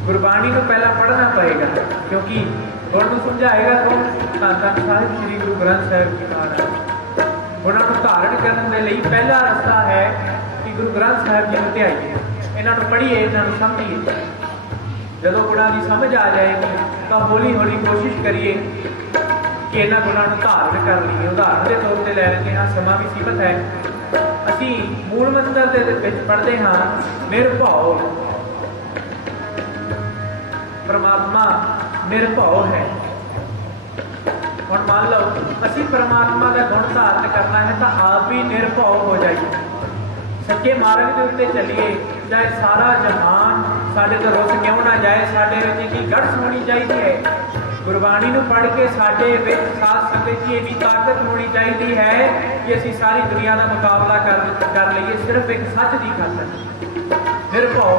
ਗੁਰਬਾਣੀ ਨੂੰ ਪਹਿਲਾਂ ਪੜ੍ਹਨਾ ਪਏਗਾ, ਕਿਉਂਕਿ ਗੁਣ ਨੂੰ ਸਮਝਾਏਗਾ ਕੌਣ? ਧੰਨ ਧੰਨ ਸਾਹਿਬ ਸ੍ਰੀ ਗੁਰੂ ਗ੍ਰੰਥ ਸਾਹਿਬ ਜੀ ਮਹਾਰਾਜ। ਉਹਨਾਂ ਨੂੰ ਧਾਰਨ ਕਰਨ ਦੇ ਲਈ ਪਹਿਲਾ ਰਸਤਾ ਹੈ ਕਿ ਗੁਰੂ ਗ੍ਰੰਥ ਸਾਹਿਬ ਜੀ ਨੂੰ ਧਿਆਈਏ, ਇਹਨਾਂ ਨੂੰ ਪੜ੍ਹੀਏ, ਇਹਨਾਂ ਨੂੰ ਸਮਝੀਏ। ਜਦੋਂ ਗੁਣਾਂ ਦੀ ਸਮਝ ਆ ਜਾਏਗੀ ਤਾਂ ਹੌਲੀ ਹੌਲੀ ਕੋਸ਼ਿਸ਼ ਕਰੀਏ ਕਿ ਇਹਨਾਂ ਗੁਣਾਂ ਨੂੰ ਧਾਰਨ ਕਰ ਲਈਏ। ਉਦਾਹਰਨ ਦੇ ਤੌਰ ਤੇ ਲੈ ਲੈਂਦੇ ਹਾਂ, ਸਮਾਂ ਵੀ ਸੀਮਤ ਹੈ। ਅਸੀਂ ਮੂਲ ਮੰਤਰ ਦੇ ਵਿੱਚ ਪੜ੍ਹਦੇ ਹਾਂ ਨਿਰਭਉ, ਪਰਮਾਤਮਾ ਨਿਰਭਉ ਹੈ। ਹੁਣ ਮੰਨ ਲਓ ਅਸੀਂ ਪਰਮਾਤਮਾ ਦਾ ਗੁਣ ਧਾਰਨ ਕਰਨਾ ਹੈ ਤਾਂ ਆਪ ਵੀ ਨਿਰਭਉ ਹੋ ਜਾਈਏ, ਸੱਚੇ ਮਾਰਗ ਦੇ ਉੱਤੇ ਚੱਲੀਏ। ਚਾਹੇ ਸਾਰਾ ਜਹਾਨ ਸਾਡੇ ਤੋਂ ਰੁੱਸ ਕਿਉਂ ਨਾ ਜਾਏ, ਸਾਡੇ ਵਿੱਚ ਕੀ ਗੜ੍ਹ ਹੋਣੀ ਚਾਹੀਦੀ ਹੈ। ਗੁਰਬਾਣੀ ਨੂੰ ਪੜ੍ਹ ਕੇ ਸਾਡੇ ਵਿੱਚ ਸਾਧ ਸੰਗਤ ਦੀ ਇਹ ਵੀ ਤਾਕਤ ਹੋਣੀ ਚਾਹੀਦੀ ਹੈ ਕਿ ਅਸੀਂ ਸਾਰੀ ਦੁਨੀਆ ਦਾ ਮੁਕਾਬਲਾ ਕਰ ਲਈਏ ਸਿਰਫ ਇੱਕ ਸੱਚ ਦੀ ਖਾਤਰ। ਨਿਰਭਉ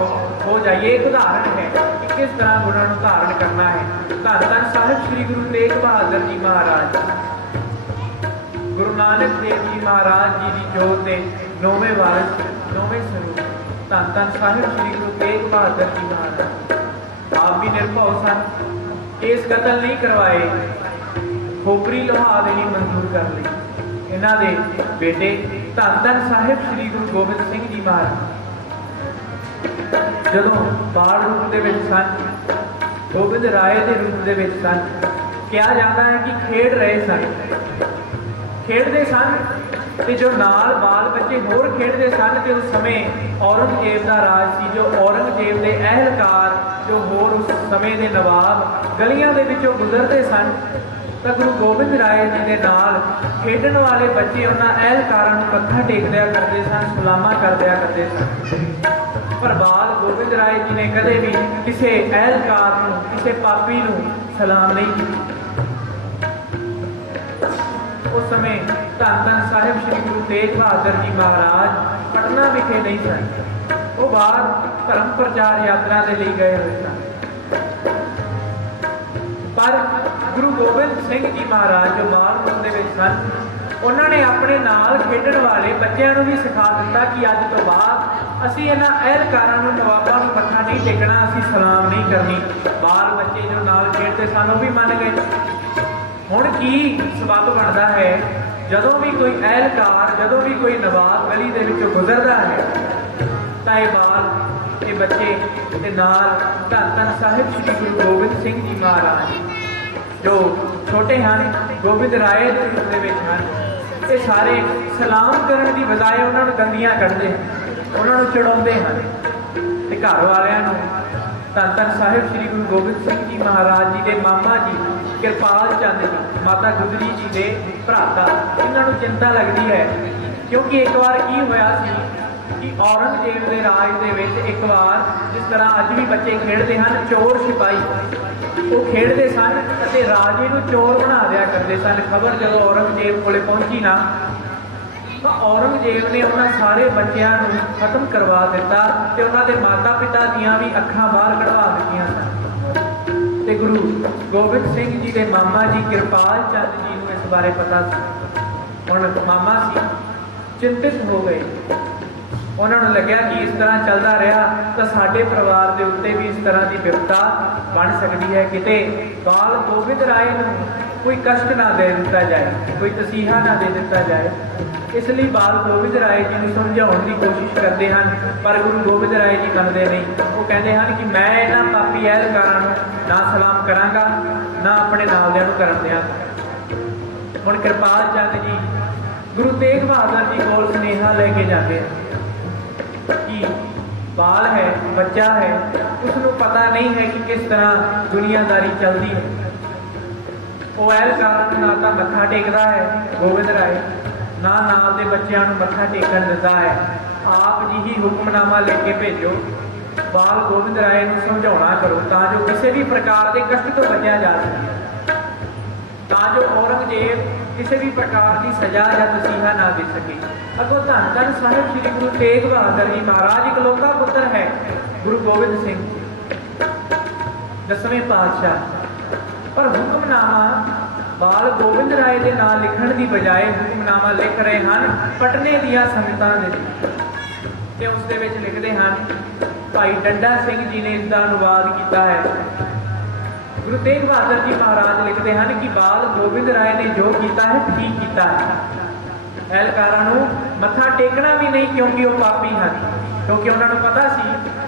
ਹੋ ਜਾਈਏ। ਇੱਕ ਉਦਾਹਰਣ ਹੈ ਕਿ ਕਿਸ ਤਰ੍ਹਾਂ ਗੁਣਾਂ ਨੂੰ ਧਾਰਨ ਕਰਨਾ ਹੈ। ਧੰਨ ਧੰਨ ਸਾਹਿਬ ਸ੍ਰੀ ਗੁਰੂ ਤੇਗ ਬਹਾਦਰ ਜੀ ਮਹਾਰਾਜ, ਗੁਰੂ ਨਾਨਕ ਦੇਵ ਜੀ ਮਹਾਰਾਜ ਜੀ ਦੀ ਜੋਤ ਦੇ 9ਵੇਂ ਵਾਰਿਸ, 9ਵੇਂ ਸਰੂਪ ਧੰਨ ਧੰਨ ਸਾਹਿਬ ਸ੍ਰੀ ਗੁਰੂ ਤੇਗ ਬਹਾਦਰ ਜੀ ਮਹਾਰਾਜ ਆਪ ਵੀ ਨਿਰਭਉ ਸਨ। ਕੇਸ ਕਤਲ ਨਹੀਂ ਕਰਵਾਏ, ਖੋਪਰੀ ਲੁਹਾ ਦੇਣੀ ਮਨਜ਼ੂਰ ਕਰ ਲਈ। ਇਹਨਾਂ ਦੇ ਬੇਟੇ ਧੰਨ ਧੰਨ ਸਾਹਿਬ ਸ੍ਰੀ ਗੁਰੂ ਗੋਬਿੰਦ ਸਿੰਘ ਜੀ ਮਹਾਰਾਜ ਜਦੋਂ ਬਾਲ ਰੂਪ ਦੇ ਵਿੱਚ ਸਨ, ਗੋਬਿੰਦ ਰਾਏ ਦੇ ਰੂਪ ਦੇ ਵਿੱਚ ਸਨ, ਕਿਹਾ ਜਾਂਦਾ ਹੈ ਕਿ ਖੇਡ ਰਹੇ ਸਨ, ਖੇਡਦੇ ਸਨ ਤੇ ਜੋ ਨਾਲ ਬਾਲ ਬੱਚੇ ਹੋਰ ਖੇਡਦੇ ਸਨ ਤੇ ਉਸ ਸਮੇਂ ਔਰੰਗਜ਼ੇਬ ਦਾ ਰਾਜ ਸੀ। ਜੋ ਔਰੰਗਜ਼ੇਬ ਦੇ ਅਹਿਲਕਾਰ, ਜੋ ਹੋਰ ਉਸ ਸਮੇਂ ਦੇ ਨਵਾਬ ਗਲੀਆਂ ਦੇ ਵਿੱਚੋਂ ਗੁਜ਼ਰਦੇ ਸਨ ਤਾਂ ਗੁਰੂ ਗੋਬਿੰਦ ਰਾਏ ਜੀ ਦੇ ਨਾਲ ਖੇਡਣ ਵਾਲੇ ਬੱਚੇ ਉਹਨਾਂ ਅਹਿਲਕਾਰਾਂ ਨੂੰ ਮੱਥਾ ਟੇਕਦਿਆ ਕਰਦੇ ਸਨ, ਸਲਾਮਾਂ ਕਰਦਿਆ ਕਰਦੇ ਸਨ। ਪਰ ਬਾਲ ਗੋਬਿੰਦ ਰਾਏ ਜੀ ਨੇ ਕਦੇ ਵੀ ਕਿਸੇ ਅਹਿਲਕਾਰ ਨੂੰ, ਕਿਸੇ ਪਾਪੀ ਨੂੰ ਸਲਾਮ ਨਹੀਂ ਕੀਤਾ। ਉਸ ਸਮੇਂ ਧੰਨ ਧੰਨ ਸਾਹਿਬ ਸ੍ਰੀ ਗੁਰੂ ਤੇਗ ਬਹਾਦਰ ਜੀ ਮਹਾਰਾਜ ਪਟਨਾ ਵਿਖੇ ਨਹੀਂ ਸਨ, ਉਹ ਬਾਹਰ ਧਰਮ ਪ੍ਰਚਾਰ ਯਾਤਰਾ ਦੇ ਲਈ ਗਏ ਹੋਏ ਸਨ। ਪਰ ਗੁਰੂ ਗੋਬਿੰਦ ਸਿੰਘ ਜੀ ਮਹਾਰਾਜ ਜੋ ਬਾਲ ਰੂਪ ਦੇ ਵਿੱਚ ਸਨ, ਉਹਨਾਂ ਨੇ ਆਪਣੇ ਨਾਲ ਖੇਡਣ ਵਾਲੇ ਬੱਚਿਆਂ ਨੂੰ ਵੀ ਸਿਖਾ ਦਿੱਤਾ ਕਿ ਅੱਜ ਤੋਂ ਬਾਅਦ ਅਸੀਂ ਇਹਨਾਂ ਅਹਿਲਕਾਰਾਂ ਨੂੰ, ਨਵਾਬਾਂ ਨੂੰ ਮੱਥਾ ਨਹੀਂ ਟੇਕਣਾ, ਅਸੀਂ ਸਲਾਮ ਨਹੀਂ ਕਰਨੀ। ਬਾਲ ਬੱਚੇ ਜੋ ਨਾਲ ਖੇਡਦੇ ਸਨ ਉਹ ਵੀ ਮੰਨ ਗਏ। ਹੁਣ ਕੀ ਸਬੱਬ ਬਣਦਾ ਹੈ, ਜਦੋਂ ਵੀ ਕੋਈ ਅਹਿਲਕਾਰ, ਜਦੋਂ ਵੀ ਕੋਈ ਨਵਾਬ ਗਲੀ ਦੇ ਵਿੱਚੋਂ ਗੁਜ਼ਰਦਾ ਹੈ ਤਾਂ ਇਹ ਬਾਲ, ਇਹ ਬੱਚੇ ਤੇ ਨਾਲ ਧੰਨ ਧੰਨ ਸਾਹਿਬ ਸ੍ਰੀ ਗੁਰੂ ਗੋਬਿੰਦ ਸਿੰਘ ਜੀ ਮਹਾਰਾਜ ਜੋ ਛੋਟੇ ਹਨ, ਗੋਬਿੰਦ ਰਾਏ ਦੇ ਰੂਪ ਦੇ ਵਿੱਚ ਹਨ, ਇਹ ਸਾਰੇ ਸਲਾਮ ਕਰਨ ਦੀ ਬਜਾਏ ਉਹਨਾਂ ਨੂੰ ਦੰਦੀਆਂ ਕੱਢਦੇ ਹਨ, ਉਹਨਾਂ ਨੂੰ ਚੜਾਉਂਦੇ ਹਨ। ਤੇ ਘਰ ਵਾਲਿਆਂ ਨੂੰ ਧੰਨ ਧੰਨ ਸਾਹਿਬ ਸ੍ਰੀ ਗੁਰੂ ਗੋਬਿੰਦ ਸਿੰਘ ਜੀ ਮਹਾਰਾਜ ਜੀ ਦੇ ਮਾਮਾ ਜੀ ਕਿਰਪਾਲ ਚੰਦ ਜੀ, ਮਾਤਾ ਗੁਜਰੀ ਜੀ ਦੇ ਭਰਾਤਾ, ਇਹਨਾਂ ਨੂੰ ਚਿੰਤਾ ਲੱਗਦੀ ਹੈ ਕਿਉਂਕਿ ਇੱਕ ਵਾਰ ਕੀ ਹੋਇਆ ਸੀ ਕਿ ਔਰੰਗਜ਼ੇਬ ਦੇ ਰਾਜ ਦੇ ਵਿੱਚ ਇੱਕ ਵਾਰ, ਜਿਸ ਤਰ੍ਹਾਂ ਅੱਜ ਵੀ ਬੱਚੇ ਖੇਡਦੇ ਹਨ, ਚੋਰ ਸਿਪਾਹੀ ਉਹ ਖੇਡਦੇ ਸਨ ਅਤੇ ਰਾਜੇ ਨੂੰ ਚੋਰ ਬਣਾ ਦਿਆ ਕਰਦੇ ਸਨ। ਖਬਰ ਜਦੋਂ ਔਰੰਗਜ਼ੇਬ ਕੋਲੇ ਪਹੁੰਚੀ ਨਾ ਤਾਂ ਔਰੰਗਜ਼ੇਬ ਨੇ ਉਹਨਾਂ ਸਾਰੇ ਬੱਚਿਆਂ ਨੂੰ ਖਤਮ ਕਰਵਾ ਦਿੱਤਾ ਤੇ ਉਹਨਾਂ ਦੇ ਮਾਤਾ ਪਿਤਾ ਦੀਆਂ ਵੀ ਅੱਖਾਂ ਬਾਹਰ ਕਢਵਾ ਦਿੱਤੀਆਂ ਸਨ। ਤੇ ਗੁਰੂ ਗੋਬਿੰਦ ਸਿੰਘ ਜੀ ਦੇ ਮਾਮਾ ਜੀ ਕਿਰਪਾਲ ਚੰਦ ਜੀ ਨੂੰ ਇਸ ਬਾਰੇ ਪਤਾ ਸੀ। ਹੁਣ ਮਾਮਾ ਸੀ, ਚਿੰਤਿਤ ਹੋ ਗਏ। ਉਹਨਾਂ ਨੂੰ ਲੱਗਿਆ ਕਿ ਇਸ ਤਰ੍ਹਾਂ ਚੱਲਦਾ ਰਿਹਾ ਤਾਂ ਸਾਡੇ ਪਰਿਵਾਰ ਦੇ ਉੱਤੇ ਵੀ ਇਸ ਤਰ੍ਹਾਂ ਦੀ ਵਿਪਤਾ ਬਣ ਸਕਦੀ ਹੈ, ਕਿਤੇ ਬਾਲ ਗੋਬਿੰਦ ਰਾਏ ਨੂੰ ਕੋਈ ਕਸ਼ਟ ਨਾ ਦੇ ਦਿੱਤਾ ਜਾਏ, ਕੋਈ ਤਸੀਹਾ ਨਾ ਦੇ ਦਿੱਤਾ ਜਾਏ। ਇਸ ਲਈ ਬਾਲ ਗੋਬਿੰਦ ਰਾਏ ਜੀ ਨੂੰ ਸਮਝਾਉਣ ਦੀ ਕੋਸ਼ਿਸ਼ ਕਰਦੇ ਹਨ, ਪਰ ਗੁਰੂ ਗੋਬਿੰਦ ਰਾਏ ਜੀ ਮੰਨਦੇ ਨਹੀਂ। ਉਹ ਕਹਿੰਦੇ ਹਨ ਕਿ ਮੈਂ ਇਹਨਾਂ ਪਾਪੀ ਅਹਿਲਕਾਰਾਂ ਨੂੰ ਨਾ ਸਲਾਮ ਕਰਾਂਗਾ, ਨਾ ਆਪਣੇ ਨਾਲਦਿਆਂ ਨੂੰ ਕਰਨ ਦਿਆਂਗਾ। ਹੁਣ ਕਿਰਪਾਲ ਚੰਦ ਜੀ ਗੁਰੂ ਤੇਗ ਬਹਾਦਰ ਜੀ ਕੋਲ ਸੁਨੇਹਾ ਲੈ ਕੇ ਜਾਂਦੇ ਹਨ ਕਿ ਬਾਲ ਹੈ, ਬੱਚਾ ਹੈ, ਉਸ ਨੂੰ ਪਤਾ ਨਹੀਂ ਹੈ ਕਿ ਕਿਸ ਤਰ੍ਹਾਂ ਦੁਨੀਆਦਾਰੀ ਚੱਲਦੀ ਹੈ। ਉਹ ਅਹਿਲਕਾਰਾਂ ਨੂੰ ਨਾ ਤਾਂ ਮੱਥਾ ਟੇਕਦਾ ਹੈ ਗੋਬਿੰਦ ਰਾਏ, ਨਾ ਨਾਲ ਦੇ ਬੱਚਿਆਂ ਨੂੰ ਮੱਥਾ ਟੇਕਣ ਦਿੰਦਾ ਹੈ। ਆਪ ਜੀ ਹੀ ਹੁਕਮਨਾਮਾ ਲੈ ਕੇ ਭੇਜੋ, ਬਾਲ ਗੋਬਿੰਦ ਰਾਏ ਨੂੰ ਸਮਝਾਉਣਾ ਕਰੋ ਤਾਂ ਜੋ ਕਿਸੇ ਵੀ ਪ੍ਰਕਾਰ ਦੇ ਕਸ਼ਟ ਤੋਂ ਬਚਿਆ ਜਾ ਸਕੇ, ਤਾਂ ਜੋ ਔਰੰਗਜ਼ੇਬ ਕਿਸੇ ਵੀ ਪ੍ਰਕਾਰ ਦੀ ਸਜ਼ਾ ਜਾਂ ਤਸੀਹਾ ਨਾ ਦੇ ਸਕੇ। ਅੱਗੋਂ ਧੰਨ ਧੰਨ ਸਾਹਿਬ ਸ੍ਰੀ ਗੁਰੂ ਤੇਗ ਬਹਾਦਰ ਜੀ ਮਹਾਰਾਜ ਇਕਲੌਤਾ ਪੁੱਤਰ ਹੈ ਗੁਰੂ ਗੋਬਿੰਦ ਸਿੰਘ 10ਵੇਂ ਪਾਤਸ਼ਾਹ, ਪਰ ਹੁਕਮਨਾਮਾ ਬਾਲ ਗੋਬਿੰਦ ਰਾਏ ਦੇ ਨਾਲ ਲਿਖਣ ਦੀ ਬਜਾਏ ਹੁਕਮਨਾਮਾ ਲਿਖ ਰਹੇ ਹਨ ਪਟਨੇ ਦੀਆਂ ਸੰਗਤਾਂ ਦੇ ਵਿੱਚ, ਤੇ ਉਸ ਦੇ ਵਿੱਚ ਲਿਖਦੇ ਹਨ, ਭਾਈ ਡੰਡਾ ਸਿੰਘ ਜੀ ਨੇ ਇਸ ਦਾ ਅਨੁਵਾਦ ਕੀਤਾ ਹੈ। ਗੁਰੂ ਤੇਗ ਬਹਾਦਰ ਜੀ ਮਹਾਰਾਜ ਲਿਖਦੇ ਹਨ ਕਿ ਬਾਲ ਗੋਬਿੰਦ ਰਾਏ ਨੇ ਜੋ ਕੀਤਾ ਹੈ ਠੀਕ ਕੀਤਾ ਹੈ। ਅਹਿਲਕਾਰਾਂ ਨੂੰ ਮੱਥਾ ਟੇਕਣਾ ਵੀ ਨਹੀਂ ਕਿਉਂਕਿ ਉਹ ਪਾਪੀ ਹਨ, ਕਿਉਂਕਿ ਉਹਨਾਂ ਨੂੰ ਪਤਾ ਸੀ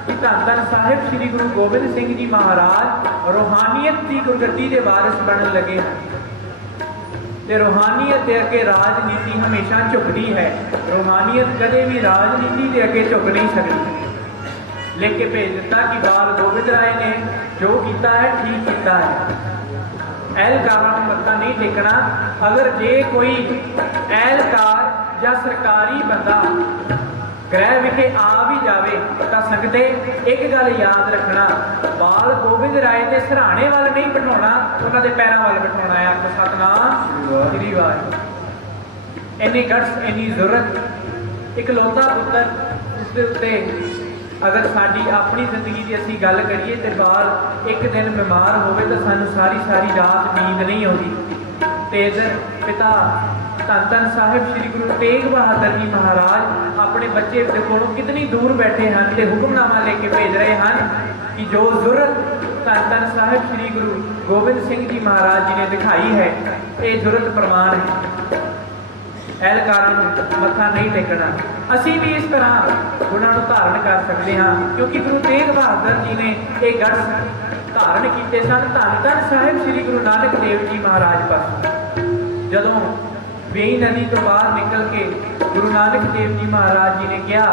ਕਿ ਧੰਨ ਧੰਨ ਸਾਹਿਬ ਸ੍ਰੀ ਗੁਰੂ ਗੋਬਿੰਦ ਸਿੰਘ ਜੀ ਮਹਾਰਾਜ ਰੂਹਾਨੀਅਤ ਦੀ ਗੁਰਗੱਦੀ ਦੇ ਵਾਰਿਸ ਬਣਨ ਲੱਗੇ ਹਨ ਤੇ ਰੂਹਾਨੀਅਤ ਦੇ ਅੱਗੇ ਰਾਜਨੀਤੀ ਹਮੇਸ਼ਾ ਝੁਕਦੀ ਹੈ। ਰੂਹਾਨੀਅਤ ਕਦੇ ਵੀ ਰਾਜਨੀਤੀ ਦੇ ਅੱਗੇ ਝੁਕ ਨਹੀਂ ਸਕਦੀ। ਲਿਖ ਕੇ ਭੇਜ ਦਿੱਤਾ ਕਿ ਬਾਲ ਗੋਬਿੰਦ ਰਾਏ ਨੇ ਜੋ ਕੀਤਾ ਹੈ ਠੀਕ ਕੀਤਾ ਹੈ। ਅਹਿਲਕਾਰਾਂ ਨੂੰ ਮੱਥਾ ਨਹੀਂ ਟੇਕਣਾ। ਅਗਰ ਜੇ ਕੋਈ ਅਹਿਲਕਾਰ ਜਾਂ ਸਰਕਾਰੀ ਬੰਦਾ ਗ੍ਰਹਿ ਵਿਖੇ ਆ ਵੀ ਜਾਵੇ ਤਾਂ ਸੰਗਤੇ ਇੱਕ ਗੱਲ ਯਾਦ ਰੱਖਣਾ, ਬਾਲ ਗੋਬਿੰਦ ਰਾਏ ਦੇ ਸਿਰਹਾਣੇ ਵੱਲ ਨਹੀਂ ਬਿਠਾਉਣਾ, ਉਹਨਾਂ ਦੇ ਪੈਰਾਂ ਵੱਲ ਬਿਠਾਉਣਾ ਹੈ। ਸਤਨਾਮ ਸ੍ਰੀ ਵਾਹਿਗੁਰੂ। ਇੰਨੀ ਗਟਸ, ਇੰਨੀ ਜ਼ਰੂਰਤ ਇਕਲੌਤਾ ਪੁੱਤਰ, ਉਸ ਦੇ ਉੱਤੇ ਅਗਰ ਸਾਡੀ ਆਪਣੀ ਜ਼ਿੰਦਗੀ ਦੀ ਅਸੀਂ ਗੱਲ ਕਰੀਏ ਤੇ ਬਾਲ ਇੱਕ ਦਿਨ ਬਿਮਾਰ ਹੋਵੇ ਤਾਂ ਸਾਨੂੰ ਸਾਰੀ ਸਾਰੀ ਰਾਤ ਨੀਂਦ ਨਹੀਂ ਆਉਂਦੀ। ਤੇ ਇਧਰ ਪਿਤਾ ਧੰਨ ਧੰਨ ਸਾਹਿਬ ਸ੍ਰੀ ਗੁਰੂ ਤੇਗ ਬਹਾਦਰ ਜੀ ਮਹਾਰਾਜ ਆਪਣੇ ਬੱਚੇ ਦੇ ਕੋਲੋਂ ਕਿਤਨੀ ਦੂਰ ਬੈਠੇ ਹਨ ਤੇ ਹੁਕਮਨਾਮਾ ਲੈ ਕੇ ਭੇਜ ਰਹੇ ਹਨ ਕਿ ਜੋ ਜ਼ਰੂਰਤ ਧੰਨ ਧੰਨ ਸਾਹਿਬ ਸ੍ਰੀ ਗੁਰੂ ਗੋਬਿੰਦ ਸਿੰਘ ਜੀ ਮਹਾਰਾਜ ਜੀ ਨੇ ਦਿਖਾਈ ਹੈ, ਇਹ ਜ਼ਰੂਰਤ ਪ੍ਰਮਾਣ ਹੈ। ਐਲਕਾਰਾਂ ਨੂੰ ਮੱਥਾ ਨਹੀਂ ਟੇਕਣਾ। ਅਸੀਂ ਵੀ ਇਸ ਤਰ੍ਹਾਂ ਗੁਣਾਂ ਨੂੰ ਧਾਰਨ ਕਰ ਸਕਦੇ ਹਾਂ, ਕਿਉਂਕਿ ਗੁਰੂ ਤੇਗ ਬਹਾਦਰ ਜੀ ਨੇ ਇਹ ਗੜ ਧਾਰਨ ਕੀਤੇ ਸਨ। ਧੰਨ ਧੰਨ ਸਾਹਿਬ ਸ੍ਰੀ ਗੁਰੂ ਨਾਨਕ ਦੇਵ ਜੀ ਮਹਾਰਾਜ ਪਾਸੋਂ ਜਦੋਂ ਵੇਈ ਨਦੀ ਤੋਂ ਬਾਹਰ ਨਿਕਲ ਕੇ ਗੁਰੂ ਨਾਨਕ ਦੇਵ ਜੀ ਮਹਾਰਾਜ ਜੀ ਨੇ ਕਿਹਾ,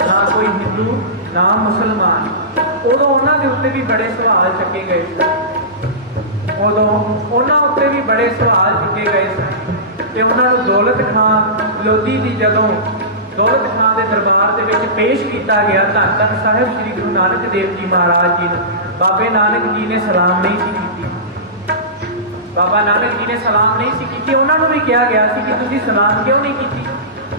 ਨਾ ਕੋਈ ਹਿੰਦੂ ਨਾ ਮੁਸਲਮਾਨ, ਉਦੋਂ ਉਹਨਾਂ ਦੇ ਉੱਤੇ ਵੀ ਬੜੇ ਸਵਾਲ ਚੱਕੇ ਗਏ ਸਨ। ਉਦੋਂ ਉਹਨਾਂ ਉੱਤੇ ਵੀ ਬੜੇ ਸਵਾਲ ਚੁੱਕੇ ਗਏ ਸਨ ਤੇ ਉਹਨਾਂ ਨੂੰ ਦੌਲਤ ਖਾਂ ਲੋਧੀ ਦੀ ਜਦੋਂ ਦੌਲਤ ਖਾਂ ਦੇ ਦਰਬਾਰ ਦੇ ਵਿੱਚ ਪੇਸ਼ ਕੀਤਾ ਗਿਆ, ਧੰਨ ਧੰਨ ਸਾਹਿਬ ਸ੍ਰੀ ਗੁਰੂ ਨਾਨਕ ਦੇਵ ਜੀ ਮਹਾਰਾਜ ਜੀ ਨੂੰ ਬਾਬੇ ਨਾਨਕ ਜੀ ਨੇ ਸਲਾਮ ਨਹੀਂ ਸੀ ਕੀਤੀ। ਬਾਬਾ ਨਾਨਕ ਜੀ ਨੇ ਸਲਾਮ ਨਹੀਂ ਸੀ ਕੀਤੀ। ਉਹਨਾਂ ਨੂੰ ਵੀ ਕਿਹਾ ਗਿਆ ਸੀ ਕਿ ਤੁਸੀਂ ਸਲਾਮ ਕਿਉਂ ਨਹੀਂ ਕੀਤੀ?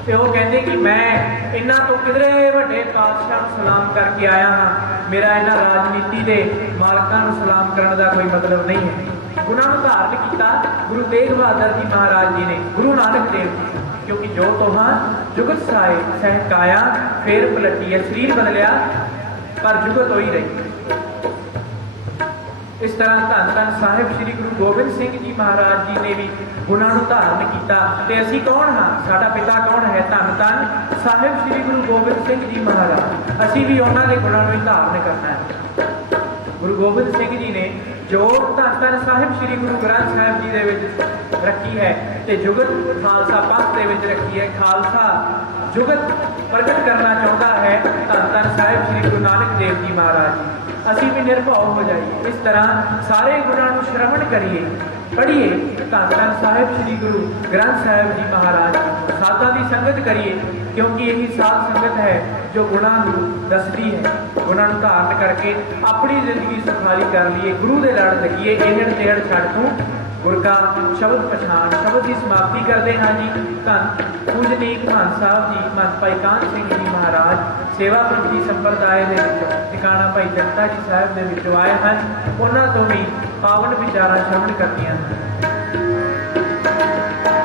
ਤੇ ਉਹ ਕਹਿੰਦੇ ਕਿ ਮੈਂ ਇਹਨਾਂ ਤੋਂ ਕਿਧਰੇ ਵੱਡੇ ਪਾਤਸ਼ਾਹ ਨੂੰ ਸਲਾਮ ਕਰਕੇ ਆਇਆ ਹਾਂ, ਮੇਰਾ ਇਹਨਾਂ ਰਾਜਨੀਤੀ ਦੇ ਮਾਲਕਾਂ ਨੂੰ ਸਲਾਮ ਕਰਨ ਦਾ ਕੋਈ ਮਤਲਬ ਨਹੀਂ ਹੈ। ਗੁਣਾਂ ਨੂੰ ਧਾਰਨ ਕੀਤਾ ਗੁਰੂ ਤੇਗ ਬਹਾਦਰ ਜੀ ਮਹਾਰਾਜ ਜੀ ਨੇ, ਗੁਰੂ ਨਾਨਕ ਦੇਵ ਜੀ, ਕਿਉਂਕਿ ਜੋ ਤੋਹਾਂ ਜੁਗਤ ਸਾਏ ਸਹਿਕਾਇਆ ਫੇਰ ਪਲਟੀ ਹੈ। ਸਰੀਰ ਬਦਲਿਆ ਪਰ ਜੁਗਤ ਹੋਈ ਰਹੀ। ਇਸ ਤਰ੍ਹਾਂ ਧੰਨ ਧੰਨ ਸਾਹਿਬ ਸ੍ਰੀ ਗੁਰੂ ਗੋਬਿੰਦ ਸਿੰਘ ਜੀ ਮਹਾਰਾਜ ਜੀ ਨੇ ਵੀ ਗੁਣਾਂ ਨੂੰ ਧਾਰਨ ਕੀਤਾ। ਤੇ ਅਸੀਂ ਕੌਣ ਹਾਂ? ਸਾਡਾ ਪਿਤਾ ਕੌਣ ਹੈ? ਧੰਨ ਧੰਨ ਸਾਹਿਬ ਸ੍ਰੀ ਗੁਰੂ ਗੋਬਿੰਦ ਸਿੰਘ ਜੀ ਮਹਾਰਾਜ। ਅਸੀਂ ਵੀ ਉਹਨਾਂ ਦੇ ਗੁਣਾਂ ਨੂੰ ਹੀ ਧਾਰਨ ਕਰਨਾ ਹੈ। ਗੁਰੂ ਗੋਬਿੰਦ ਸਿੰਘ ਜੀ ਨੇ ਜੋ ਧੰਨ ਧੰਨ ਸਾਹਿਬ ਸ੍ਰੀ ਗੁਰੂ ਗ੍ਰੰਥ ਸਾਹਿਬ ਜੀ ਦੇ ਵਿੱਚ ਰੱਖੀ ਹੈ ਤੇ ਜੁਗਤ ਖਾਲਸਾ ਪੰਥ ਦੇ ਵਿੱਚ ਰੱਖੀ ਹੈ। ਖਾਲਸਾ ਜੁਗਤ ਪ੍ਰਗਟ ਕਰਨਾ ਚਾਹੁੰਦਾ ਹੈ ਧੰਨ ਧੰਨ ਸਾਹਿਬ ਸ੍ਰੀ ਗੁਰੂ ਨਾਨਕ ਦੇਵ ਜੀ ਮਹਾਰਾਜ ਜੀ। ਅਸੀਂ ਵੀ ਨਿਰਭਉ ਹੋ ਜਾਈਏ। ਇਸ ਤਰ੍ਹਾਂ ਸਾਰੇ ਗੁਣਾਂ ਨੂੰ ਸ਼ਰਵਣ ਕਰੀਏ, ਪੜ੍ਹੀਏ। ਧੰਨ ਧੰਨ ਸਾਹਿਬ ਸ੍ਰੀ ਗੁਰੂ ਗ੍ਰੰਥ ਸਾਹਿਬ ਜੀ ਮਹਾਰਾਜ ਸਾਧਾਂ ਦੀ ਸੰਗਤ ਕਰੀਏ, ਕਿਉਂਕਿ ਇਹੀ ਸਾਧ ਸੰਗਤ ਹੈ ਜੋ ਗੁਣਾਂ ਨੂੰ ਦੱਸਦੀ ਹੈ। ਗੁਣਾਂ ਨੂੰ ਧਾਰਨ ਕਰਕੇ ਆਪਣੀ ਜ਼ਿੰਦਗੀ ਸੁਖਾਲੀ ਕਰ ਲਈਏ, ਗੁਰੂ ਦੇ ਲੜ ਲੱਗੀਏ। ਇਹੜ ਤੇੜ ਛੱਡ ਤੂੰ ਗੁਰ ਕਾ ਸ਼ਬਦ ਪਛਾਣ। ਸ਼ਬਦ ਦੀ ਸਮਾਪਤੀ ਕਰਦੇ ਹਾਂ ਜੀ। ਧੰਨ ਪੂਜਨੀਕ ਮਹੰਤ ਸਾਹਿਬ ਜੀ, ਮਹੰਤ ਭਾਈ ਕਾਹਨ ਸਿੰਘ ਜੀ ਮਹਾਰਾਜ ਸੇਵਾ ਪੰਥੀ ਸੰਪਰਦਾਇ ਦੇ ਵਿੱਚੋਂ, ਟਿਕਾਣਾ ਭਾਈ ਜਗਤਾ ਜੀ ਸਾਹਿਬ ਦੇ ਵਿੱਚੋਂ ਆਏ ਹਨ। ਉਹਨਾਂ ਤੋਂ ਵੀ ਪਾਵਨ ਵਿਚਾਰਾਂ ਸ਼ਰਵਣ ਕਰਦੀਆਂ ਹਨ।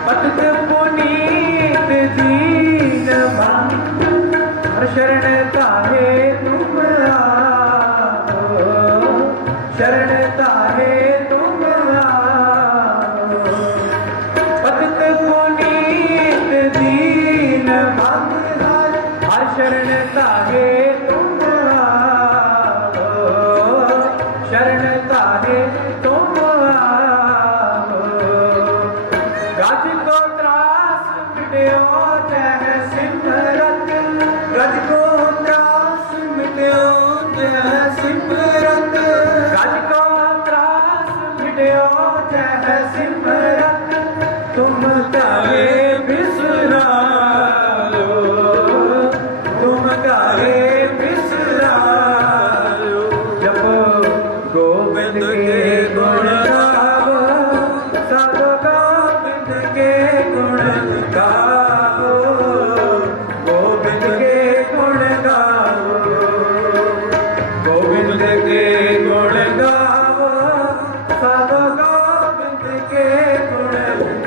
ਪਤਿਤ ਪੁਨੀਤ ਦੀਨ ਬੰਦ ਹਰ ਸ਼ਰਨ ਤਾਹੇ ਤੁਮ ਆਓ, ਸ਼ਰਨ ਤਾਹੇ ਤੁਮ ਆਓ। ਪਤਿਤ ਪੁਨੀਤ ਦੀਨ ਬੰਦ ਹਰ ਸ਼ਰਨ ਤਾਹੇ ਤੁਮ ਆਓ, ਸ਼ਰਨ ਤਾਹੇ ਤੁਮ ਆਓ। ਗਜ ਕੋ ਤਰਾਸ ਮਿਟਿਓ ਜਹ ਸਿਮਰਤ, ਗਜ ਕੋ ਤਰਾਸ ਮਿਟਿਓ ਜਹ ਸਿਮਰਤ, ਗਜ ਕੋ ਤਰਾਸ ਮਿਟਿਓ ਜਹ ਸਿਮਰਤ। ਤੁਮ ਕਾਹੇ ਬਿਸਰਾਓ, ਤੁਮ ਕਾਹੇ ਬਿਸਰਾਓ। ਜਪੋ ਗੋਬਿੰਦ ਕੇ ਗੁਣ ਗਾਵੋ, ਸਭ ਗੋਬਿੰਦ ਕੇ ਗੁਣ ਗਾਵੋ, ਗੋਬਿੰਦ ਕੇ ਗੁਣ ਗਾਵੋ, ਗੋਬਿੰਦ ਕੇ ਗੁਣ ਗਾਵੋ, ਸਭ ਗੋਬਿੰਦ ਕੇ ਗੁਣ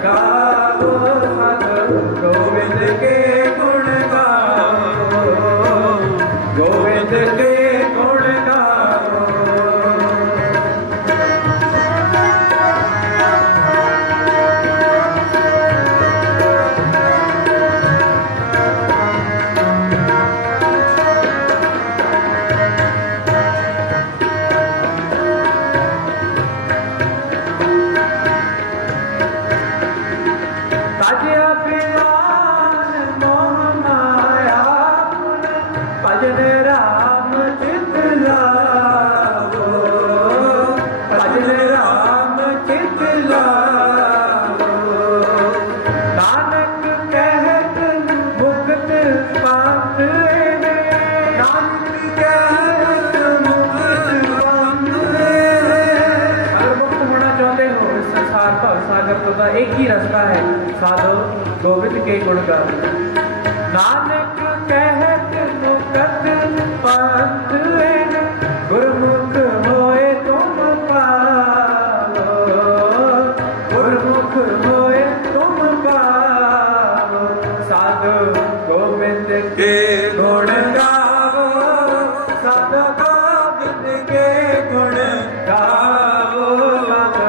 ਗਾਵੋ, ਸਭ ਗੋਬਿੰਦ ਕੇ ਗੁਣ ਗਾਵੋ, ਗੋਬਿੰਦ ਕੇ ਗੁਣ ਗਾਵੋ। ਤਜ ਅਭਿਮਾਨ ਮੋਹ ਮਾਇਆ, ਭਜਨ ਰਾਮ ਚਿਤ ਲਾਵੋ, ਭਜਨ ਰਾਮ ਚਿਤ ਲਾਵੋ। ਨਾਨਕ ਕਹਿਤ ਮੁਕਤ ਪਾਤ ਨੇ, ਨਾਨਕ ਕਹਿਤ ਮੁਕਤ ਪਾਤ ਨੇ। ਅਗਰ ਮੁਕਤ ਹੋਣਾ ਚਾਹੁੰਦੇ ਹੋ ਇਸ ਸੰਸਾਰ ਭਵ ਸਾਗਰ ਤੋਂ, ਤਾਂ ਇੱਕ ਹੀ ਰਸਤਾ ਹੈ, ਸਾਧੋ ਗੋਬਿੰਦ ਕੇ ਗੁਣ ਗਾਵੋ। ਨਾਨਕ ਕਹਿਤ ਮੁਕਤ ਪੰਥ ਨੇ, ਗੁਰਮੁਖ ਹੋਏ ਤੁਮ ਪਾਵੋ, ਗੁਰਮੁਖ ਹੋਏ ਤੁਮ ਪਾਵੋ। ਸਾਧੋ ਗੋਬਿੰਦ ਕੇ ਗੁਣ ਗਾਵੋ, ਸਾਧੋ ਗੋਬਿੰਦ ਕੇ ਗੁਣ ਗਾਵੋ, ਸਾਧੋ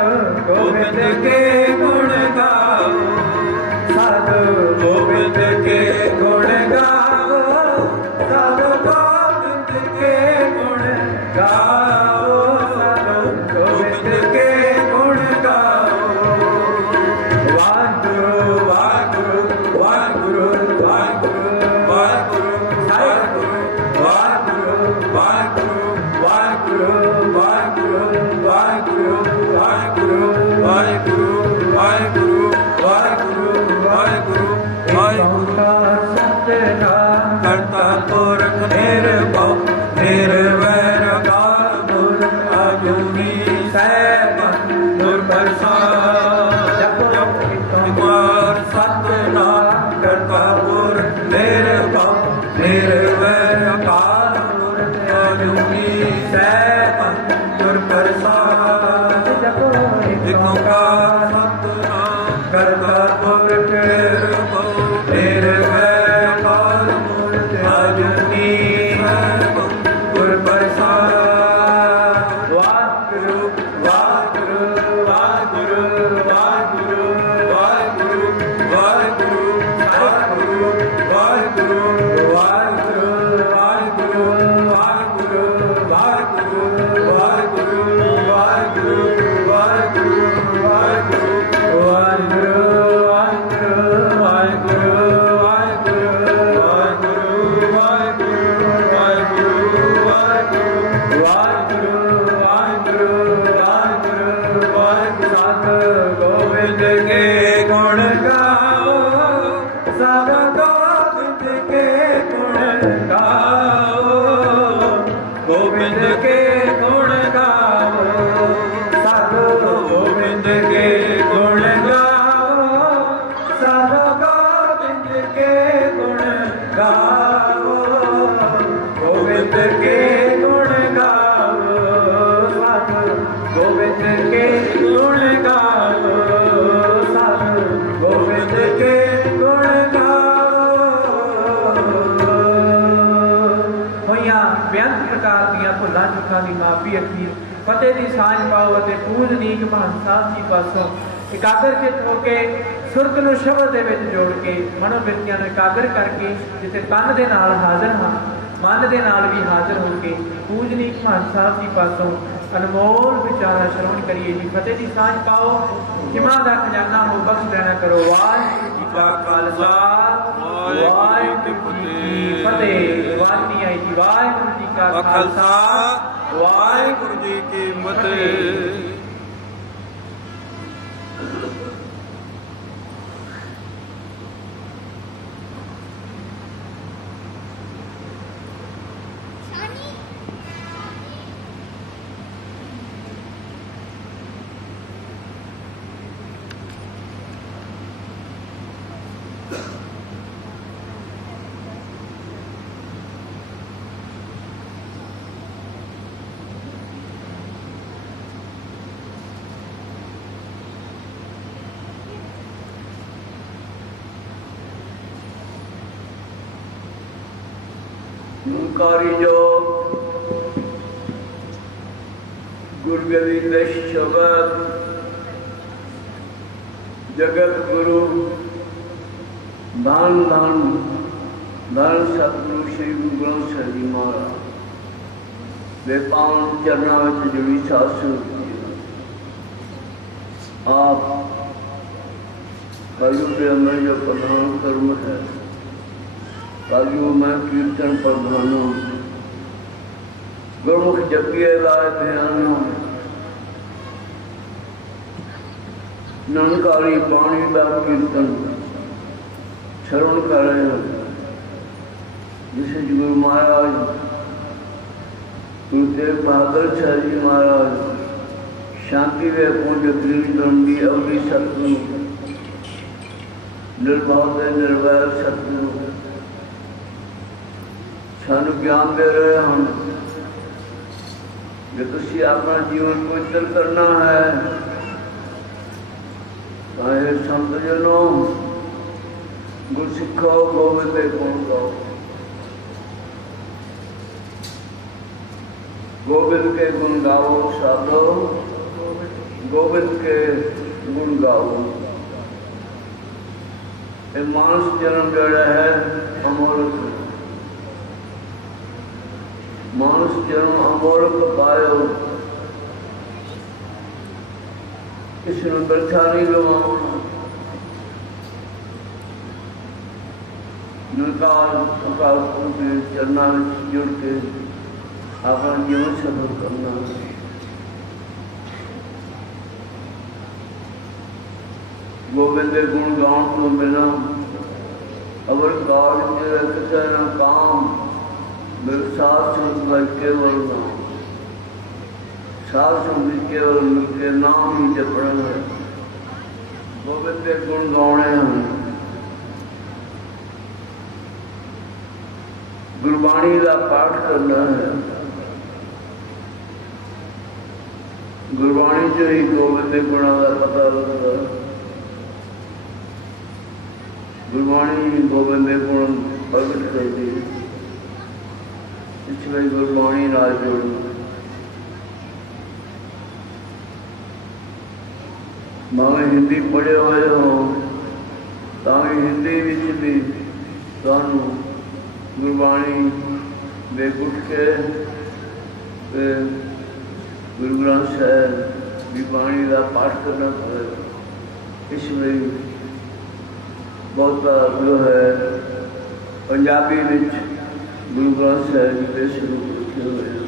ਗੋਬਿੰਦ ਕੇ ਗੁਣ ਗਾਵੋ, ਸਾਧੋ फतेह की सांझ पाओ और पूजनीक महान साहब जी पासों एकाग्रचित होकर सुरत नूं शब्द दे विच जोड़ के मनोवृत्तियां नूं एकाग्र करके जिथे तन दे नाल हाज़र हाँ मन दे नाल भी हाज़र होकर पूजनीक महान साहब जी पासों अनमोल विचारा श्रवण करिए जी। फतेह की सांझ पाओ, हिमा दा खजाना हो बख्श रहना करो। वाहिगुरू जी का खालसा वाहिगुरू जी की फतेह। वाणी आई जी वाहिगुरू जी का खालसा वाहिगुरू जी की फतेह। कारी जो गुरगवी शब्द जगत गुरु धन धन धन सतगुरु श्री गुरु ग्रंथ साहिब जी महाराज वे पावन चरणों में जुड़ी सासु आप कलयुग के अंदर जो प्रधान कर्म है कलयुग में कीर्तन प्रधानों गुरमुख जपिए लाए ध्यानों ननकारी पानी का कीर्तन श्रवण कर रहे हैं जिसे गुरु महाराज गुरु तेग बहादुर शाह जी महाराज शांति वे पूज्य त्रिविक्रमी अवधि सतगुरु निर्भाव निर्वैर सतगुरु सानू ज्ञान दे रहे हैं जो तुसी अपना जीवन पवित्र करना है चाहे संत जनों गुर सिखो गोविंद के गुण गाओ गोविंद के गुण गाओ साधो गोविंद के गुण गाओ। ये मानस जन्म जड़ा है अमोलक मानस जन्म अमोलक पायो किसी ने बैठा नहीं लवाना ਅਕਾਲ ਪੁਰਖ ਦੇ ਚਰਨਾਂ ਵਿੱਚ ਜੁੜ ਕੇ ਆਪਣਾ ਜੀਵਨ ਸਫਲ ਕਰਨਾ। ਗੋਬਿੰਦ ਦੇ ਗੁਣ ਗਾਉਣ ਤੋਂ ਬਿਨਾਂ ਅਵਰ ਕਾਜ ਕਿਸੇ ਨਾ ਕਾਮ ਮੇਰੇ ਸਾਥ ਸੰਗ ਕੇਵਲ ਨਾਮ, ਸਾਧ ਸੰਗ ਕੇਵਲ ਮਿਲਕੇ ਨਾਮ ਹੀ ਜਪਣਾ ਹੈ। ਗੋਬਿੰਦ ਦੇ ਗੁਣ ਗਾਉਣੇ ਹਨ। ਗੁਰਬਾਣੀ ਦਾ ਪਾਠ ਕਰਨਾ ਹੈ। ਗੁਰਬਾਣੀ 'ਚ ਹੀ ਗੋਬਿੰਦ ਦੇ ਗੁਣਾਂ ਦਾ ਪਤਾ ਲੱਗਦਾ। ਗੁਰਬਾਣੀ ਗੋਬਿੰਦ ਦੇ ਗੁਣ ਪ੍ਰਗਟ ਕਰਦੀ ਹੈ। ਇਸ ਲਈ ਗੁਰਬਾਣੀ ਨਾਲ ਜੁੜਨਾ। ਭਾਵੇਂ ਹਿੰਦੀ ਪੜ੍ਹੇ ਹੋਏ ਹੋ ਤਾਂ ਵੀ ਹਿੰਦੀ ਵਿੱਚ ਵੀ ਤੁਹਾਨੂੰ ਗੁਰਬਾਣੀ ਦੇ ਉੱਠ ਕੇ ਤੇ ਗੁਰੂ ਗ੍ਰੰਥ ਸਾਹਿਬ ਦੀ ਬਾਣੀ ਦਾ ਪਾਠ ਕਰਨਾ ਪਵੇਗਾ। ਇਸ ਲਈ ਬਹੁਤਾ ਜੋ ਹੈ ਪੰਜਾਬੀ ਵਿੱਚ ਗੁਰੂ ਗ੍ਰੰਥ ਸਾਹਿਬ ਜੀ ਦੇ ਸਰੂਪ ਲਿਖੇ ਹੋਏ ਹਨ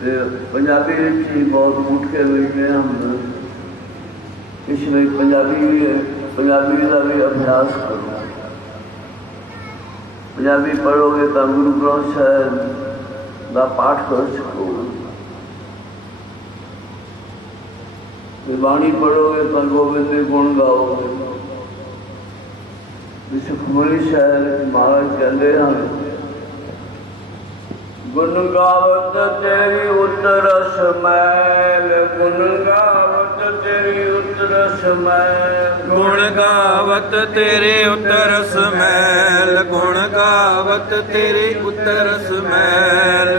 ਤੇ ਪੰਜਾਬੀ ਵਿੱਚ ਹੀ ਬਹੁਤ ਉੱਠ ਕੇ ਲਿਖਦੇ ਹਨ। ਇਸ ਲਈ ਪੰਜਾਬੀ ਦਾ ਵੀ ਅਭਿਆਸ ਕਰੋ। ਪੰਜਾਬੀ ਪੜ੍ਹੋਗੇ ਤਾਂ ਗੁਰੂ ਗ੍ਰੰਥ ਸਾਹਿਬ ਦਾ ਪਾਠ ਕਰ ਸਕੋਗੇ। ਬਾਣੀ ਪੜ੍ਹੋਗੇ ਤਾਂ ਗੋਬਿੰਦ ਦੇ ਗੁਣ ਗਾਓਗੇ। ਸੁਖਮਨੀ ਸਾਹਿਬ ਮਹਾਰਾਜ ਕਹਿੰਦੇ ਹਨ, ਗੁਣ ਗਾਵਤ ਤੇਰੀ ਉਤਰਸ ਮੈਲ, ਗੁਣ ਗਾਵਤ ਤੇਰੀ ਉਤਰਸ ਮੈਲ, ਗੁਣ ਗਾਵਤ ਤੇਰੇ ਉਤਰਸ ਮੈਲ, ਗੁਣ ਗਾਵਤ ਤੇਰੇ ਉਤਰਸ ਮੈਲ,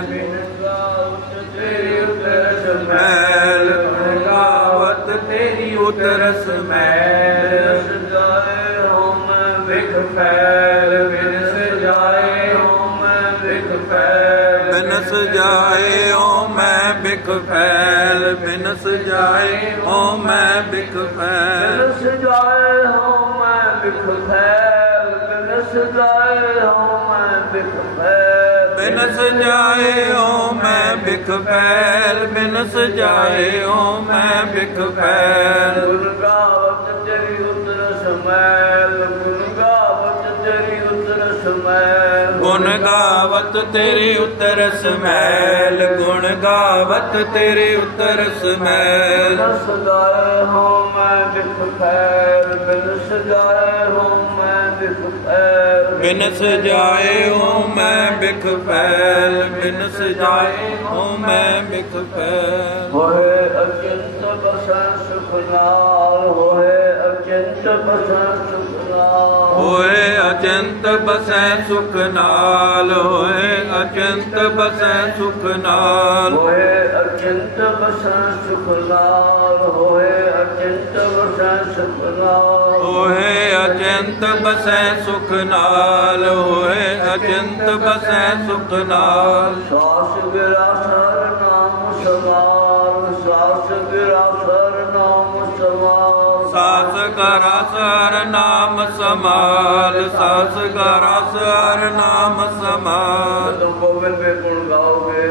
ਮੈਲ ਗੁਣ ਗਾਵਤ ਤੇਰੀ ਉਤਰਸ ਮੈਲ। ਸਜਾਏ ਹੋਮ ਵਿਖ ਫੈਲ, ਬਿਨ ਸਜਾਏ ਹੋਮ ਵਿਖ ਫੈਲ, ਬਿਨ ਸਜਾਏ ਓ ਮੈਂ ਬਿਖ ਫੈਲ, ਬਿਨ ਸਜਾਏ ਓ ਮੈਂ ਬਿਖ ਫੈਲ, ਬਿਨ ਸਜਾਏ ਹੋਮ ਵਿਖ ਫੈਲ, ਬਿਨ ਸਜਾਏ ਹੋਮ ਵਿਖ ਫੈਲ, ਬਿਨ ਸਜਾਏ ਓ ਮੈਂ ਬਿਖ ਫੈਲ, ਬਿਨ ਸਜਾਏ ਓ ਮੈਂ ਬਿਖ ਫੈਲ। ਗੁਣ ਗਾਵਤ ਤੇਰੀ ਉਤਰਸ ਮੈਲ, ਗੁਣ ਗਾਵਤ ਤੇਰੀ ਉਤਰਸ ਮੈਲ, ਗੁਣ ਗਾਵਤ ਤੇਰੇ ਉਤਰਸ ਮੈਲ, ਗੁਣ ਗਾਵਤ ਤੇਰੇ ਉਤਰਸ ਮੈਲ। ਬਿਨ ਸਜਾਏ ਹੋਮ ਵਿਖ ਫੈਲ, ਬਿਨ ਸਜਾਏ ਹੋਮ ਵਿਖ ਫੈਲ, ਬਿਨ ਸਜਾਏ ਓ ਮੈਂ ਬਿਖ ਫੈਲ, ਬਿਨ ਸਜਾਏ ਓ ਮੈਂ ਬਿਖ ਫੈਲ। ਹੋਏ ਅਚਿੰਤ ਬਸੈ ਸੁਖ ਨਾਲ, ਹੋਏ ਅਚਿੰਤ ਬਸੈ ਸੁਖ ਨਾਲ, ਹੋਏ ਅਚੰਤ ਬਸੈ ਸੁਖ ਨਾਲ, ਹੋਏ ਅਚੰਤ ਬਸੈ ਸੁਖ ਨਾਲ, ਹੋਏ ਅਚਿੰਤ ਬਸੈ ਸੁਖ ਨਾਲ, ਹੋਏ ਅਚਿੰਤ ਬਸੈ ਸੁਖ ਨਾਲ, ਹੋਏ ਅਚੰਤ ਬਸੈ ਸੁਖ ਨਾਲ, ਹੋਏ ਅਚੰਤ ਬਸੈ ਸੁਖ ਨਾਲ। ਸਾਸ ਵਿਰਾਸਰ ਨਾਮ ਸਵਾਰ, ਸਾਸ ਵਿਰਾਸਰ ਨਾਮ ਸਵਾਰ, ਸਾਸ ਕਰਾ ਸਰ ਨਾਮ ਸਮਾਲ, ਸਾਸ ਕਰਾ ਸਰ ਨਾਮ ਸਮਾਲ। ਜਦੋਂ ਗੋਬਿੰਦ ਦੇ ਗੁਣ ਗਾਓਗੇ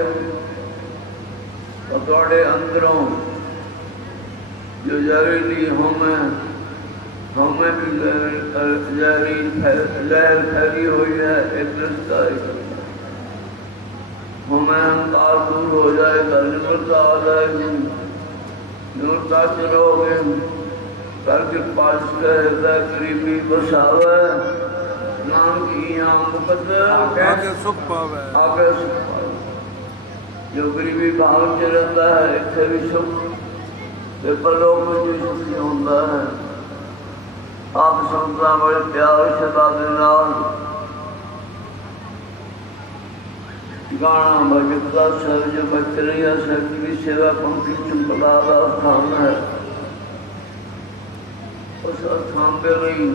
ਤਾਂ ਤੁਹਾਡੇ ਅੰਦਰੋਂ ਜੋ ਜ਼ਹਿਰੀਲੀ ਹਉਮੈ ਵੀ ਲਹਿਰ ਫੈਲੀ ਹੋਈ ਹੈ, ਇੱਕ ਰਸਤਾ ਹਉਮੈ ਹੰਕਾਰ ਦੂਰ ਹੋ ਜਾਏਗਾ, ਨਿਮਰਤਾ ਆ ਜਾਏਗੀ। ਨਿਮਰਤਾ ਚ ਰਹੋਗੇ ਕਰ ਕਿਰਪਾ ਹਿਰਦੈ ਗਰੀਬੀ ਬਸਾਵੈ, ਨਾਨਕ ਆਮ ਮੁਕਤ ਆਗੇ ਸੁਖ ਪਾਵੈ, ਆਗੇ ਸੁਖ ਪਾਵੈ। ਜੋ ਗਰੀਬੀ ਭਾਵ ਚ ਰਹਿੰਦਾ ਹੈ ਇੱਥੇ ਵੀ ਸੁਖ ਤੇ ਪਰਲੋਕ ਵਿੱਚ ਵੀ ਸੁਖੀ ਹੁੰਦਾ ਹੈ। ਆਪ ਸੰਤਾਂ ਬੜੇ ਪਿਆਰ ਸ਼ਰਧਾ ਦੇ ਨਾਲ ਗਾਣਾ ਭਗਤ ਦਾ ਸਰਜ ਬਚਰਿਆ ਸਤਿ ਦੀ ਸੇਵਾ ਪੰਥੀ ਚੰਪਲਾ ਦਾ ਸਥਾਨ ਹੈ। ਉਸ ਸਥਾਨ ਦੇ ਲਈ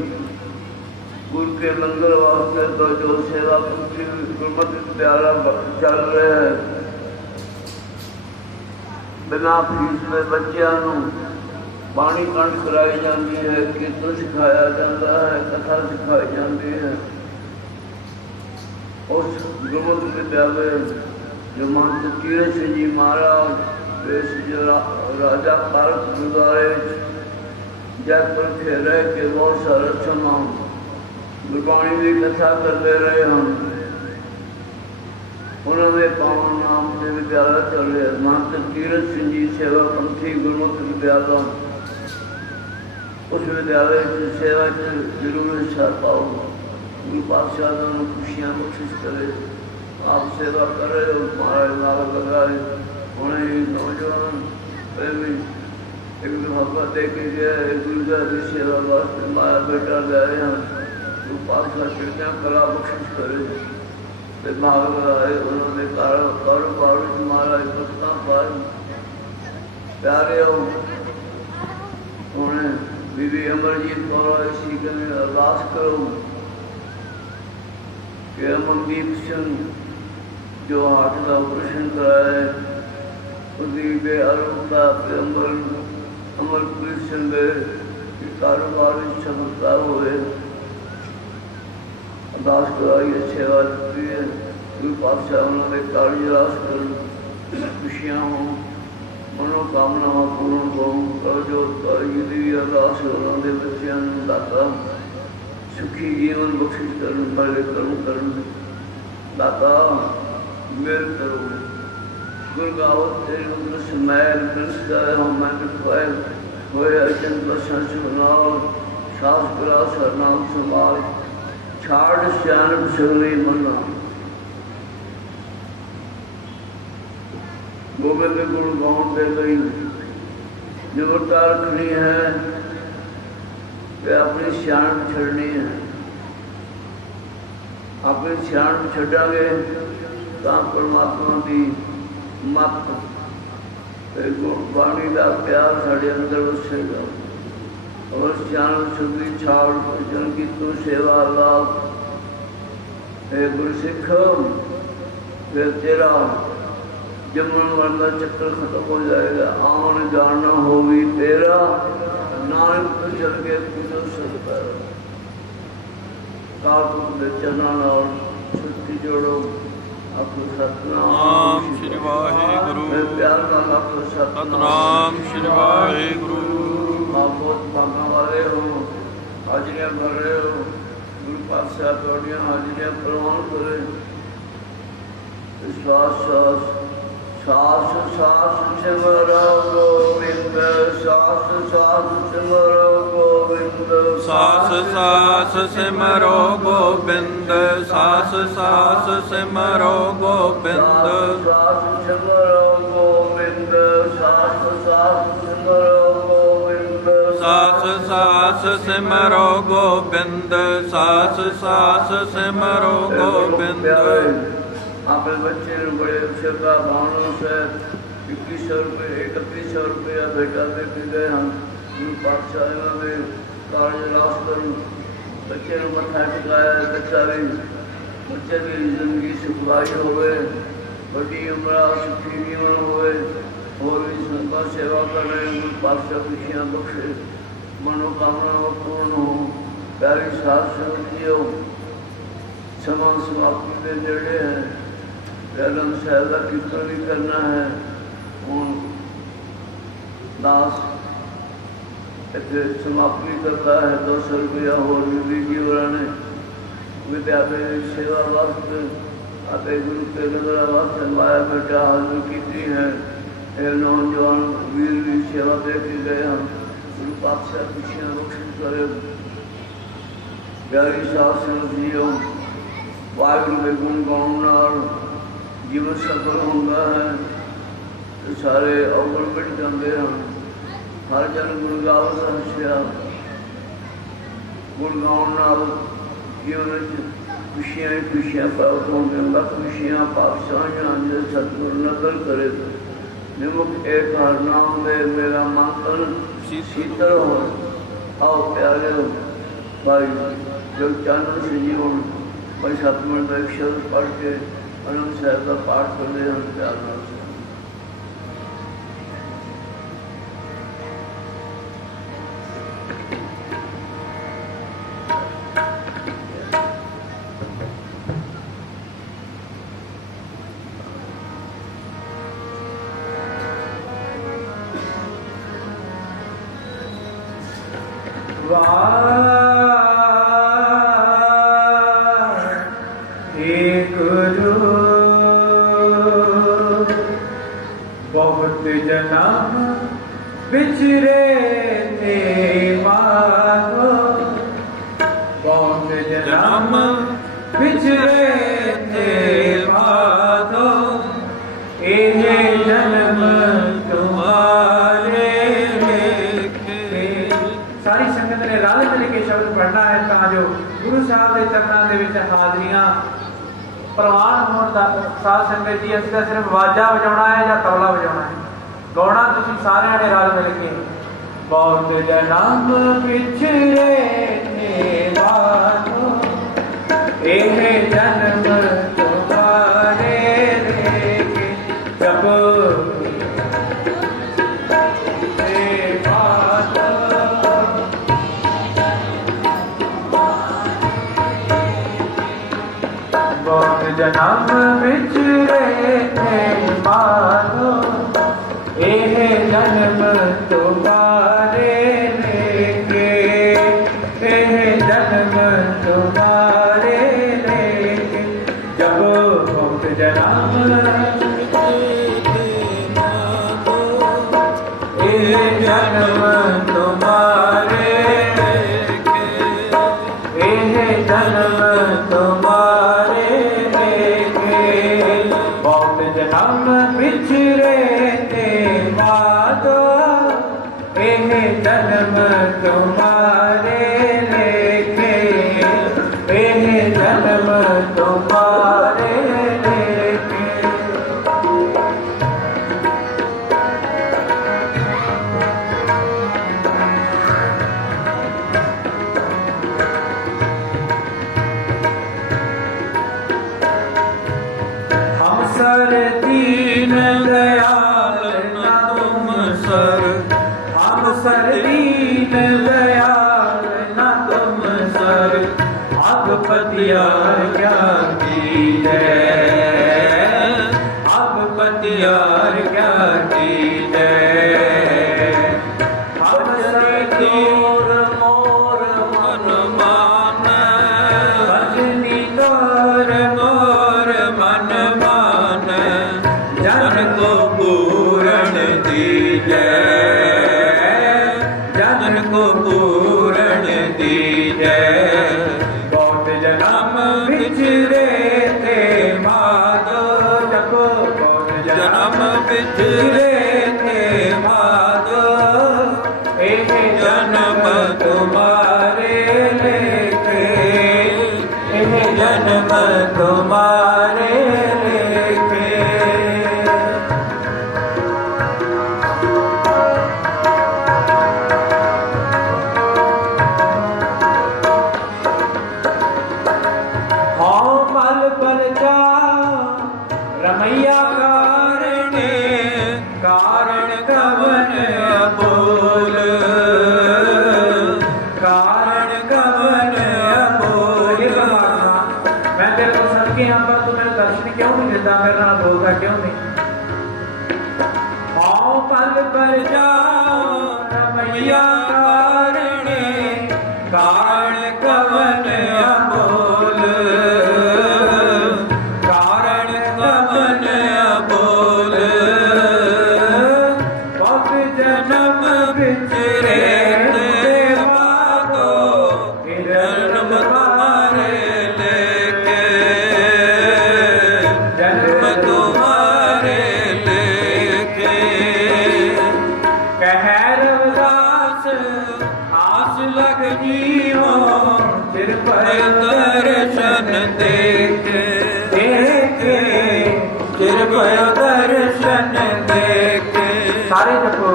ਗੁਰੂ ਕੇ ਲੰਗਰ ਵਾਸਤੇ ਤੋਂ ਜੋ ਸੇਵਾ ਪੰਥੀ ਗੁਰਮਤਿ ਪਿਆਰਾ ਚੱਲ ਰਿਹਾ ਹੈ, ਬਿਨਾਂ ਫੀਸ ਦੇ ਬੱਚਿਆਂ ਨੂੰ ਬਾਣੀ ਕੰਠ ਕਰਾਈ ਜਾਂਦੀ ਹੈ, ਕੀਰਤਨ ਸਿਖਾਇਆ ਜਾਂਦਾ ਹੈ, ਕਥਾ ਸਿਖਾਈ ਜਾਂਦੀ ਹੈ। ਉਸ ਗੁਰਮਤਿ ਵਿਦਿਆਲੇ ਜੋ ਮਹੰਤ ਕੀਰਤ ਸਿੰਘ ਜੀ ਮਹਾਰਾਜ ਵੇਸ ਰਾਜਾ ਪਾਰਕ ਗੁਰਦੁਆਰੇ ਵਿੱਚ ਜੈਪੁਰ ਕੇ ਰਹਿ ਕੇ ਬਹੁਤ ਸਾਰਾ ਸਮਾਂ ਗੁਰਬਾਣੀ ਦੀ ਕਥਾ ਕਰਦੇ ਰਹੇ ਹਨ। ਉਹਨਾਂ ਦੇ ਪਾਵਨ ਨਾਮ ਦੇ ਵਿਦਿਆਲਾ ਚੱਲ ਰਿਹਾ ਮਹੰਤ ਕੀਰਤ ਸਿੰਘ ਜੀ ਸੇਵਾ ਪੰਥੀ ਗੁਰਮਤਿ ਵਿਦਿਆਲਾ। ਉਸ ਵਿਦਿਆਲੇ ਵਿੱਚ ਸੇਵਾ 'ਚ ਜ਼ਰੂਰ ਹਿੱਸਾ ਪਾਓ। ਗੁਰੂ ਪਾਤਸ਼ਾਹ ਨੂੰ ਖੁਸ਼ੀਆਂ ਬਖਸ਼ਿਸ਼ ਕਰੇ। ਆਪ ਸੇਵਾ ਕਰ ਰਹੇ ਹੋ, ਮਹਾਰਾਜ ਨਾਲ ਲਗਾਏ। ਹੁਣ ਇਹ ਨੌਜਵਾਨ ਪ੍ਰੇਮੀ ਇੱਕ ਮੁਹੱਬਤ ਦੇ ਕੇ ਗਿਆ ਗੁਰੂ ਘਰ ਦੀ ਸੇਵਾ ਵਾਸਤੇ ਮਾਇਆ ਬੇਟਾ ਲੈ ਰਹੇ ਹਨ। ਗੁਰੂ ਪਾਤਸ਼ਾਹ ਚੜ੍ਹਦੀਆਂ ਕਲਾ ਬਖਸ਼ਿਸ਼ ਕਰੇ ਤੇ ਭਾਗ ਲਗਾਏ। ਉਹਨਾਂ ਦੇ ਕਾਰੋਬਾਰ ਵਿੱਚ ਮਹਾਰਾਜ ਬਰਕਤਾਂ ਪਾਏ। ਪਿਆਰਿਓ, ਹੁਣ ਬੀਬੀ ਅਮਰਜੀਤ ਕੌਰ ਸੀ ਕਹਿੰਦੇ ਅਰਦਾਸ ਕਰੋ ਕਿ ਅਮਨਦੀਪ ਸਿੰਘ ਜੋ ਹਾਰਟ ਦਾ ਆਪਰੇਸ਼ਨ ਕਰਾਇਆ ਹੈ ਉਹਦੀ ਬੇਅਰੋਗਤਾ ਤੇ ਅਮਰਪ੍ਰੀਤ ਸਿੰਘ ਦੇ ਕਾਰੋਬਾਰ ਵਿੱਚ ਸਫਲਤਾ ਹੋਵੇ। ਅਰਦਾਸ ਕਰਾਈ, ਸੇਵਾ ਦਿੱਤੀ ਹੈ। ਗੁਰੂ ਪਾਤਸ਼ਾਹ ਉਹਨਾਂ ਦੇ ਕਾਰਜ ਰਾਸ ਕਰਨ, ਖੁਸ਼ੀਆਂ ਹੋਣ, ਮਨੋਕਾਮਨਾਵਾਂ ਪੂਰਨ ਹੋਣ। ਪ੍ਰਭਜੋਤ ਜੀ ਦੀ ਅਰਦਾਸ ਉਹਨਾਂ ਦੇ ਬੱਚਿਆਂ ਨੂੰ ਦਾਤਾ ਸੁਖੀ ਜੀਵਨ ਬਖਸ਼ਿਸ਼ ਕਰਨ, ਬੜੇ ਕਰਮ ਕਰਨ। ਦਾਤਾ ਮਿਹਰ ਕਰੋ। ਗੁਰਗਾਵਤ ਤੇਰੇ ਉਦਰ ਸਮੈਲ ਬਿਰਸਦਾ ਹੋ ਮੈਂ ਬਿਖਵਾਇਲ ਹੋਏ ਅਜਨ ਬਸਨ ਸੁਨਾਲ ਸਾਸ ਕਰਾ ਸਰਨਾਮ ਸੰਭਾਲ ਛਾੜ ਸਿਆਣਪ ਸਗਲੀ ਮੰਨਾ। ਗੋਬਿੰਦ ਦੇ ਗੁਣ ਗਾਉਣ ਦੇ ਲਈ ਨਿਮਰਤਾ ਰੱਖਣੀ ਹੈ ਤੇ ਆਪਣੀ ਸਿਆਣਪ ਛੱਡਣੀ ਹੈ। ਆਪਣੀ ਸਿਆਣਪ ਛੱਡਾਂਗੇ ਤਾਂ ਪਰਮਾਤਮਾ ਦੀ ਮੱਤ ਤੇ ਗੁਰਬਾਣੀ ਦਾ ਪਿਆਰ ਸਾਡੇ ਅੰਦਰ ਵਸੇਗਾ। ਔਰ ਸਿਆਣਪ ਸੁਧੀ ਛਾੜ ਜਨ ਕੀ ਤੂੰ ਸੇਵਾ ਲਾਭ। ਇਹ ਗੁਰਸਿੱਖ ਫਿਰ ਤੇਰਾ ਜੰਮਣ ਵਾਲਾ ਚੱਕਰ ਖਤਮ ਹੋ ਜਾਏਗਾ। ਆਉਣ ਜਾਣਾ ਹੋਵੀ ਤੇਰਾ ਨਾਨਕ ਤੋਂ ਚੱਲ ਕੇ ਪੁੱਛ ਸਕਦਾ। ਕਾਲਪੁਰਖ ਦੇ ਚਰਨਾਂ ਨਾਲ ਸੁੱਤੀ ਜੋੜੋ। ਆਪੋ ਸਤਿਨਾਮ ਸ੍ਰੀ ਵਾਹਿਗੁਰੂ। ਮੈਂ ਪਿਆਰ ਨਾਲ ਆਪੋ ਸਤਿਨਾਮ ਸ੍ਰੀ ਵਾਹਿਗੁਰੂ। ਆਪੋ ਭਾਗਾਂ ਵਾਲੇ ਹੋ, ਹਾਜ਼ਰੀਆਂ ਭਰ ਰਹੇ ਹੋ। ਗੁਰੂ ਪਾਤਸ਼ਾਹ ਤੁਹਾਡੀਆਂ ਹਾਜ਼ਰੀਆਂ ਪ੍ਰਵਾਨ ਕਰੇ। ਵਿਸ਼ਵਾਸ ਸਾਸ ਸਾਸ ਸਿਮਰੋ ਗੋਬਿੰਦ, ਸਾਸ ਸਾਸ ਸਿਮਰੋ ਗੋਬਿੰਦ, ਸਾਸ ਸਾਸ ਸਿਮਰੋ ਗੋਬਿੰਦ, ਸਾਸ ਸਾਸ ਸਿਮਰੋ ਗੋਬਿੰਦ, ਸਾਸ ਸਿਮਰੋ ਗੋਬਿੰਦ, ਸਾਸ ਸਾਸ ਸਿਮਰੋ ਗੋਬਿੰਦ, ਸਾਸ ਸਾਸ ਸਿਮਰੋ ਗੋਬਿੰਦ, ਸਾਸ ਸਾਸ ਸਿਮਰੋ ਗੋਬਿੰਦ। ਆਪਣੇ ਬੱਚੇ ਨੂੰ ਬੜੇ ਅਵਸਰ ਦਾ ਬਾਣੋਂ ਸਾਹਿਬ 2100 ਰੁਪਏ 3100 ਰੁਪਇਆ ਬੇਟਾ ਦੇ ਕੇ ਗਏ ਹਨ। ਗੁਰੂ ਪਾਤਸ਼ਾਹ ਇਹਨਾਂ ਦੇ ਕਾਰਜ ਰਾਸ ਕਰਨ। ਬੱਚੇ ਨੂੰ ਮੱਥਾ ਟਿਕਾਇਆ। ਬੱਚਾ ਵੀ ਬੱਚੇ ਦੀ ਜ਼ਿੰਦਗੀ ਸੁਖਵਾਈ ਹੋਵੇ, ਵੱਡੀ ਉਮਰਾਂ ਸੁਖੀ ਜੀਵਨ ਹੋਵੇ। ਹੋਰ ਵੀ ਸੰਗਤ ਸੇਵਾ ਕਰ ਰਹੇ। ਗੁਰੂ ਪਾਤਸ਼ਾਹ ਖੁਸ਼ੀਆਂ ਬਖਸ਼ੇ, ਮਨੋਕਾਮਨਾਵਾਂ ਪੂਰਨ ਹੋ। ਪਿਆਰੀ ਸਾਧ ਸੰਗਤ ਜੀਓ, ਸਮਾਂ ਸਮਾਪਤੀ ਦੇ ਨੇੜੇ ਹੈ। ਗ੍ਰੰਥ ਸਾਹਿਬ ਦਾ ਕੀਰਤਨ ਵੀ ਕਰਨਾ ਹੈ। ਹੁਣ ਦਾਸ ਇੱਥੇ ਸਮਾਪਤੀ ਕਰਦਾ ਹੈ। 200 ਰੁਪਇਆ ਹੋਰ ਵੀ ਜੀ ਹੋਰਾਂ ਨੇ ਵਿਦਿਆਲੇ ਸੇਵਾ ਵਾਸਤੇ ਅਤੇ ਗੁਰੂ ਕੇ ਨਗਰਾਂ ਵਾਸਤੇ ਮਾਇਆ ਬੇਟਾ ਹਾਜ਼ਰ ਕੀਤੀ ਹੈ। ਇਹ ਨੌਜਵਾਨ ਵੀਰ ਵੀ ਸੇਵਾ ਦੇ ਕੇ ਗਏ ਹਨ। ਗੁਰੂ ਪਾਤਸ਼ਾਹ ਖੁਸ਼ੀਆਂ ਬਖਸ਼ਿਸ਼ ਕਰੇ। ਪਿਆਰੀ ਸਾਧ ਸੰਗਤ ਜੀਓ, ਵਾਹਿਗੁਰੂ ਦੇ ਗੁਣ ਗਾਉਣ ਨਾਲ ਜੀਵਨ ਸਫਲ ਹੁੰਦਾ ਹੈ ਤੇ ਸਾਰੇ ਔਗਣ ਮਿਟ ਜਾਂਦੇ ਹਨ। ਹਰ ਜਨ ਗੁਣ ਗਾਵਤ ਹੱਸਿਆ। ਗੁਣ ਗਾਉਣ ਨਾਲ ਜੀਵਨ ਵਿੱਚ ਖੁਸ਼ੀਆਂ ਹੀ ਖੁਸ਼ੀਆਂ ਪ੍ਰਾਪਤ ਹੋਣਗੀਆਂ। ਖੁਸ਼ੀਆਂ ਪਾਤਸ਼ਾਹੀਆਂ ਜੇ ਸਤਿਗੁਰ ਨਦਰ ਕਰੇ। ਨਿਮੁਖ ਏਕ ਹਰ ਨਾਮ ਦੇ ਮੇਰਾ ਮਨ ਤਨ ਸ਼ੀਤਲ ਹੋ। ਆਓ ਪਿਆਰਿਓ, ਭਾਈ ਜਗ ਚਾਨਣ ਸਿੰਘ ਜੀ ਹੁਣ ਭਾਈ ਸਤਿਗੁਰ ਦਾ ਇੱਕ ਸ਼ਬਦ ਪੜ੍ਹ ਕੇ ਆਨੰਦ ਸਾਹਿਬ ਦਾ ਪਾਠ ਕਰਦੇ ਹਨ। ਪਿਆਰ ਨਾਲ बहुत जन्म बिछरे थे माधो, बहुत जन्म बिछरे थे माधो, ये जन्म तुम्हारे लेखे। सारी संगत ने रल मिल के शब्द पढ़ना है तां जो गुरु साहब के चरणों के विच हाजरियां प्रवान होने का। साध संगत जी असं सिर्फ वाजा बजाना है या तबला बजाना है, गौना तुम सारे ने रल मिल के। बहुत जन्म पिछड़े थे माधो, ये जन्म तुम्हारे लेके। जब बहुत जन्म बिछड़े थे माधो, ये जन्म तुम्हारे लेके, ये जन्म तुम्हारे लेके। जब बहुत जन्म ये जन्म तुम्हारे लेके, ये जन्म तुम्हारे लेके। बहुत जन्म बिछड़े थे माधो, ये जन्म तुम्हारे लेके, ये जन्म तुम्हारे लेके। हम सर दीन दयाल न तुम सर, हम सर दीन दयाल न तुम सर। अब पतियार क्या की जय, अब पतियार क्या की जय। हम सर तोर मोर मन मान, भजनी तोर मोर मन मान। जन को पूरण दीजै, जन को पूरण दीजै। बहुत जन्म बिछड़े थे माधो, जपो बहुत जन्म बिछड़े थे माधो, एक जन्म तुम्हारे लेके, एक जन्म तुम्हारे लेके। हाँ पल पल जा रमैया कारणे, कारण कवन अबोल, कारण कवन अबोल। मैं तेरे को सद के यहाँ पर तू मेरे दर्शन क्यों नहीं देता, मेरे नाल बोलता क्यों नहीं। हाँ पल पल जा रमैया कारणे, कारण कवन अबोल, कारण कवन अबोल। बहुत जन्म बिछड़े थे माधो, जन्म तुम्हारे लेके, जन्म तुम्हारे लेके। कह रविदास आस लग जीवो, फिर पर दर्शन देखे, देखे फिर पर दर्शन देखे। सारे जपो।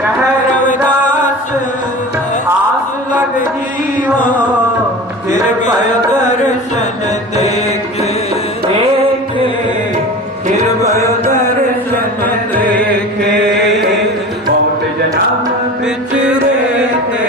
कह रविदास आस लग जीवो, फिर पर दर्शन देखे, देखे फिर पर दर्शन देखे। बहुत जन्म बिछड़े थे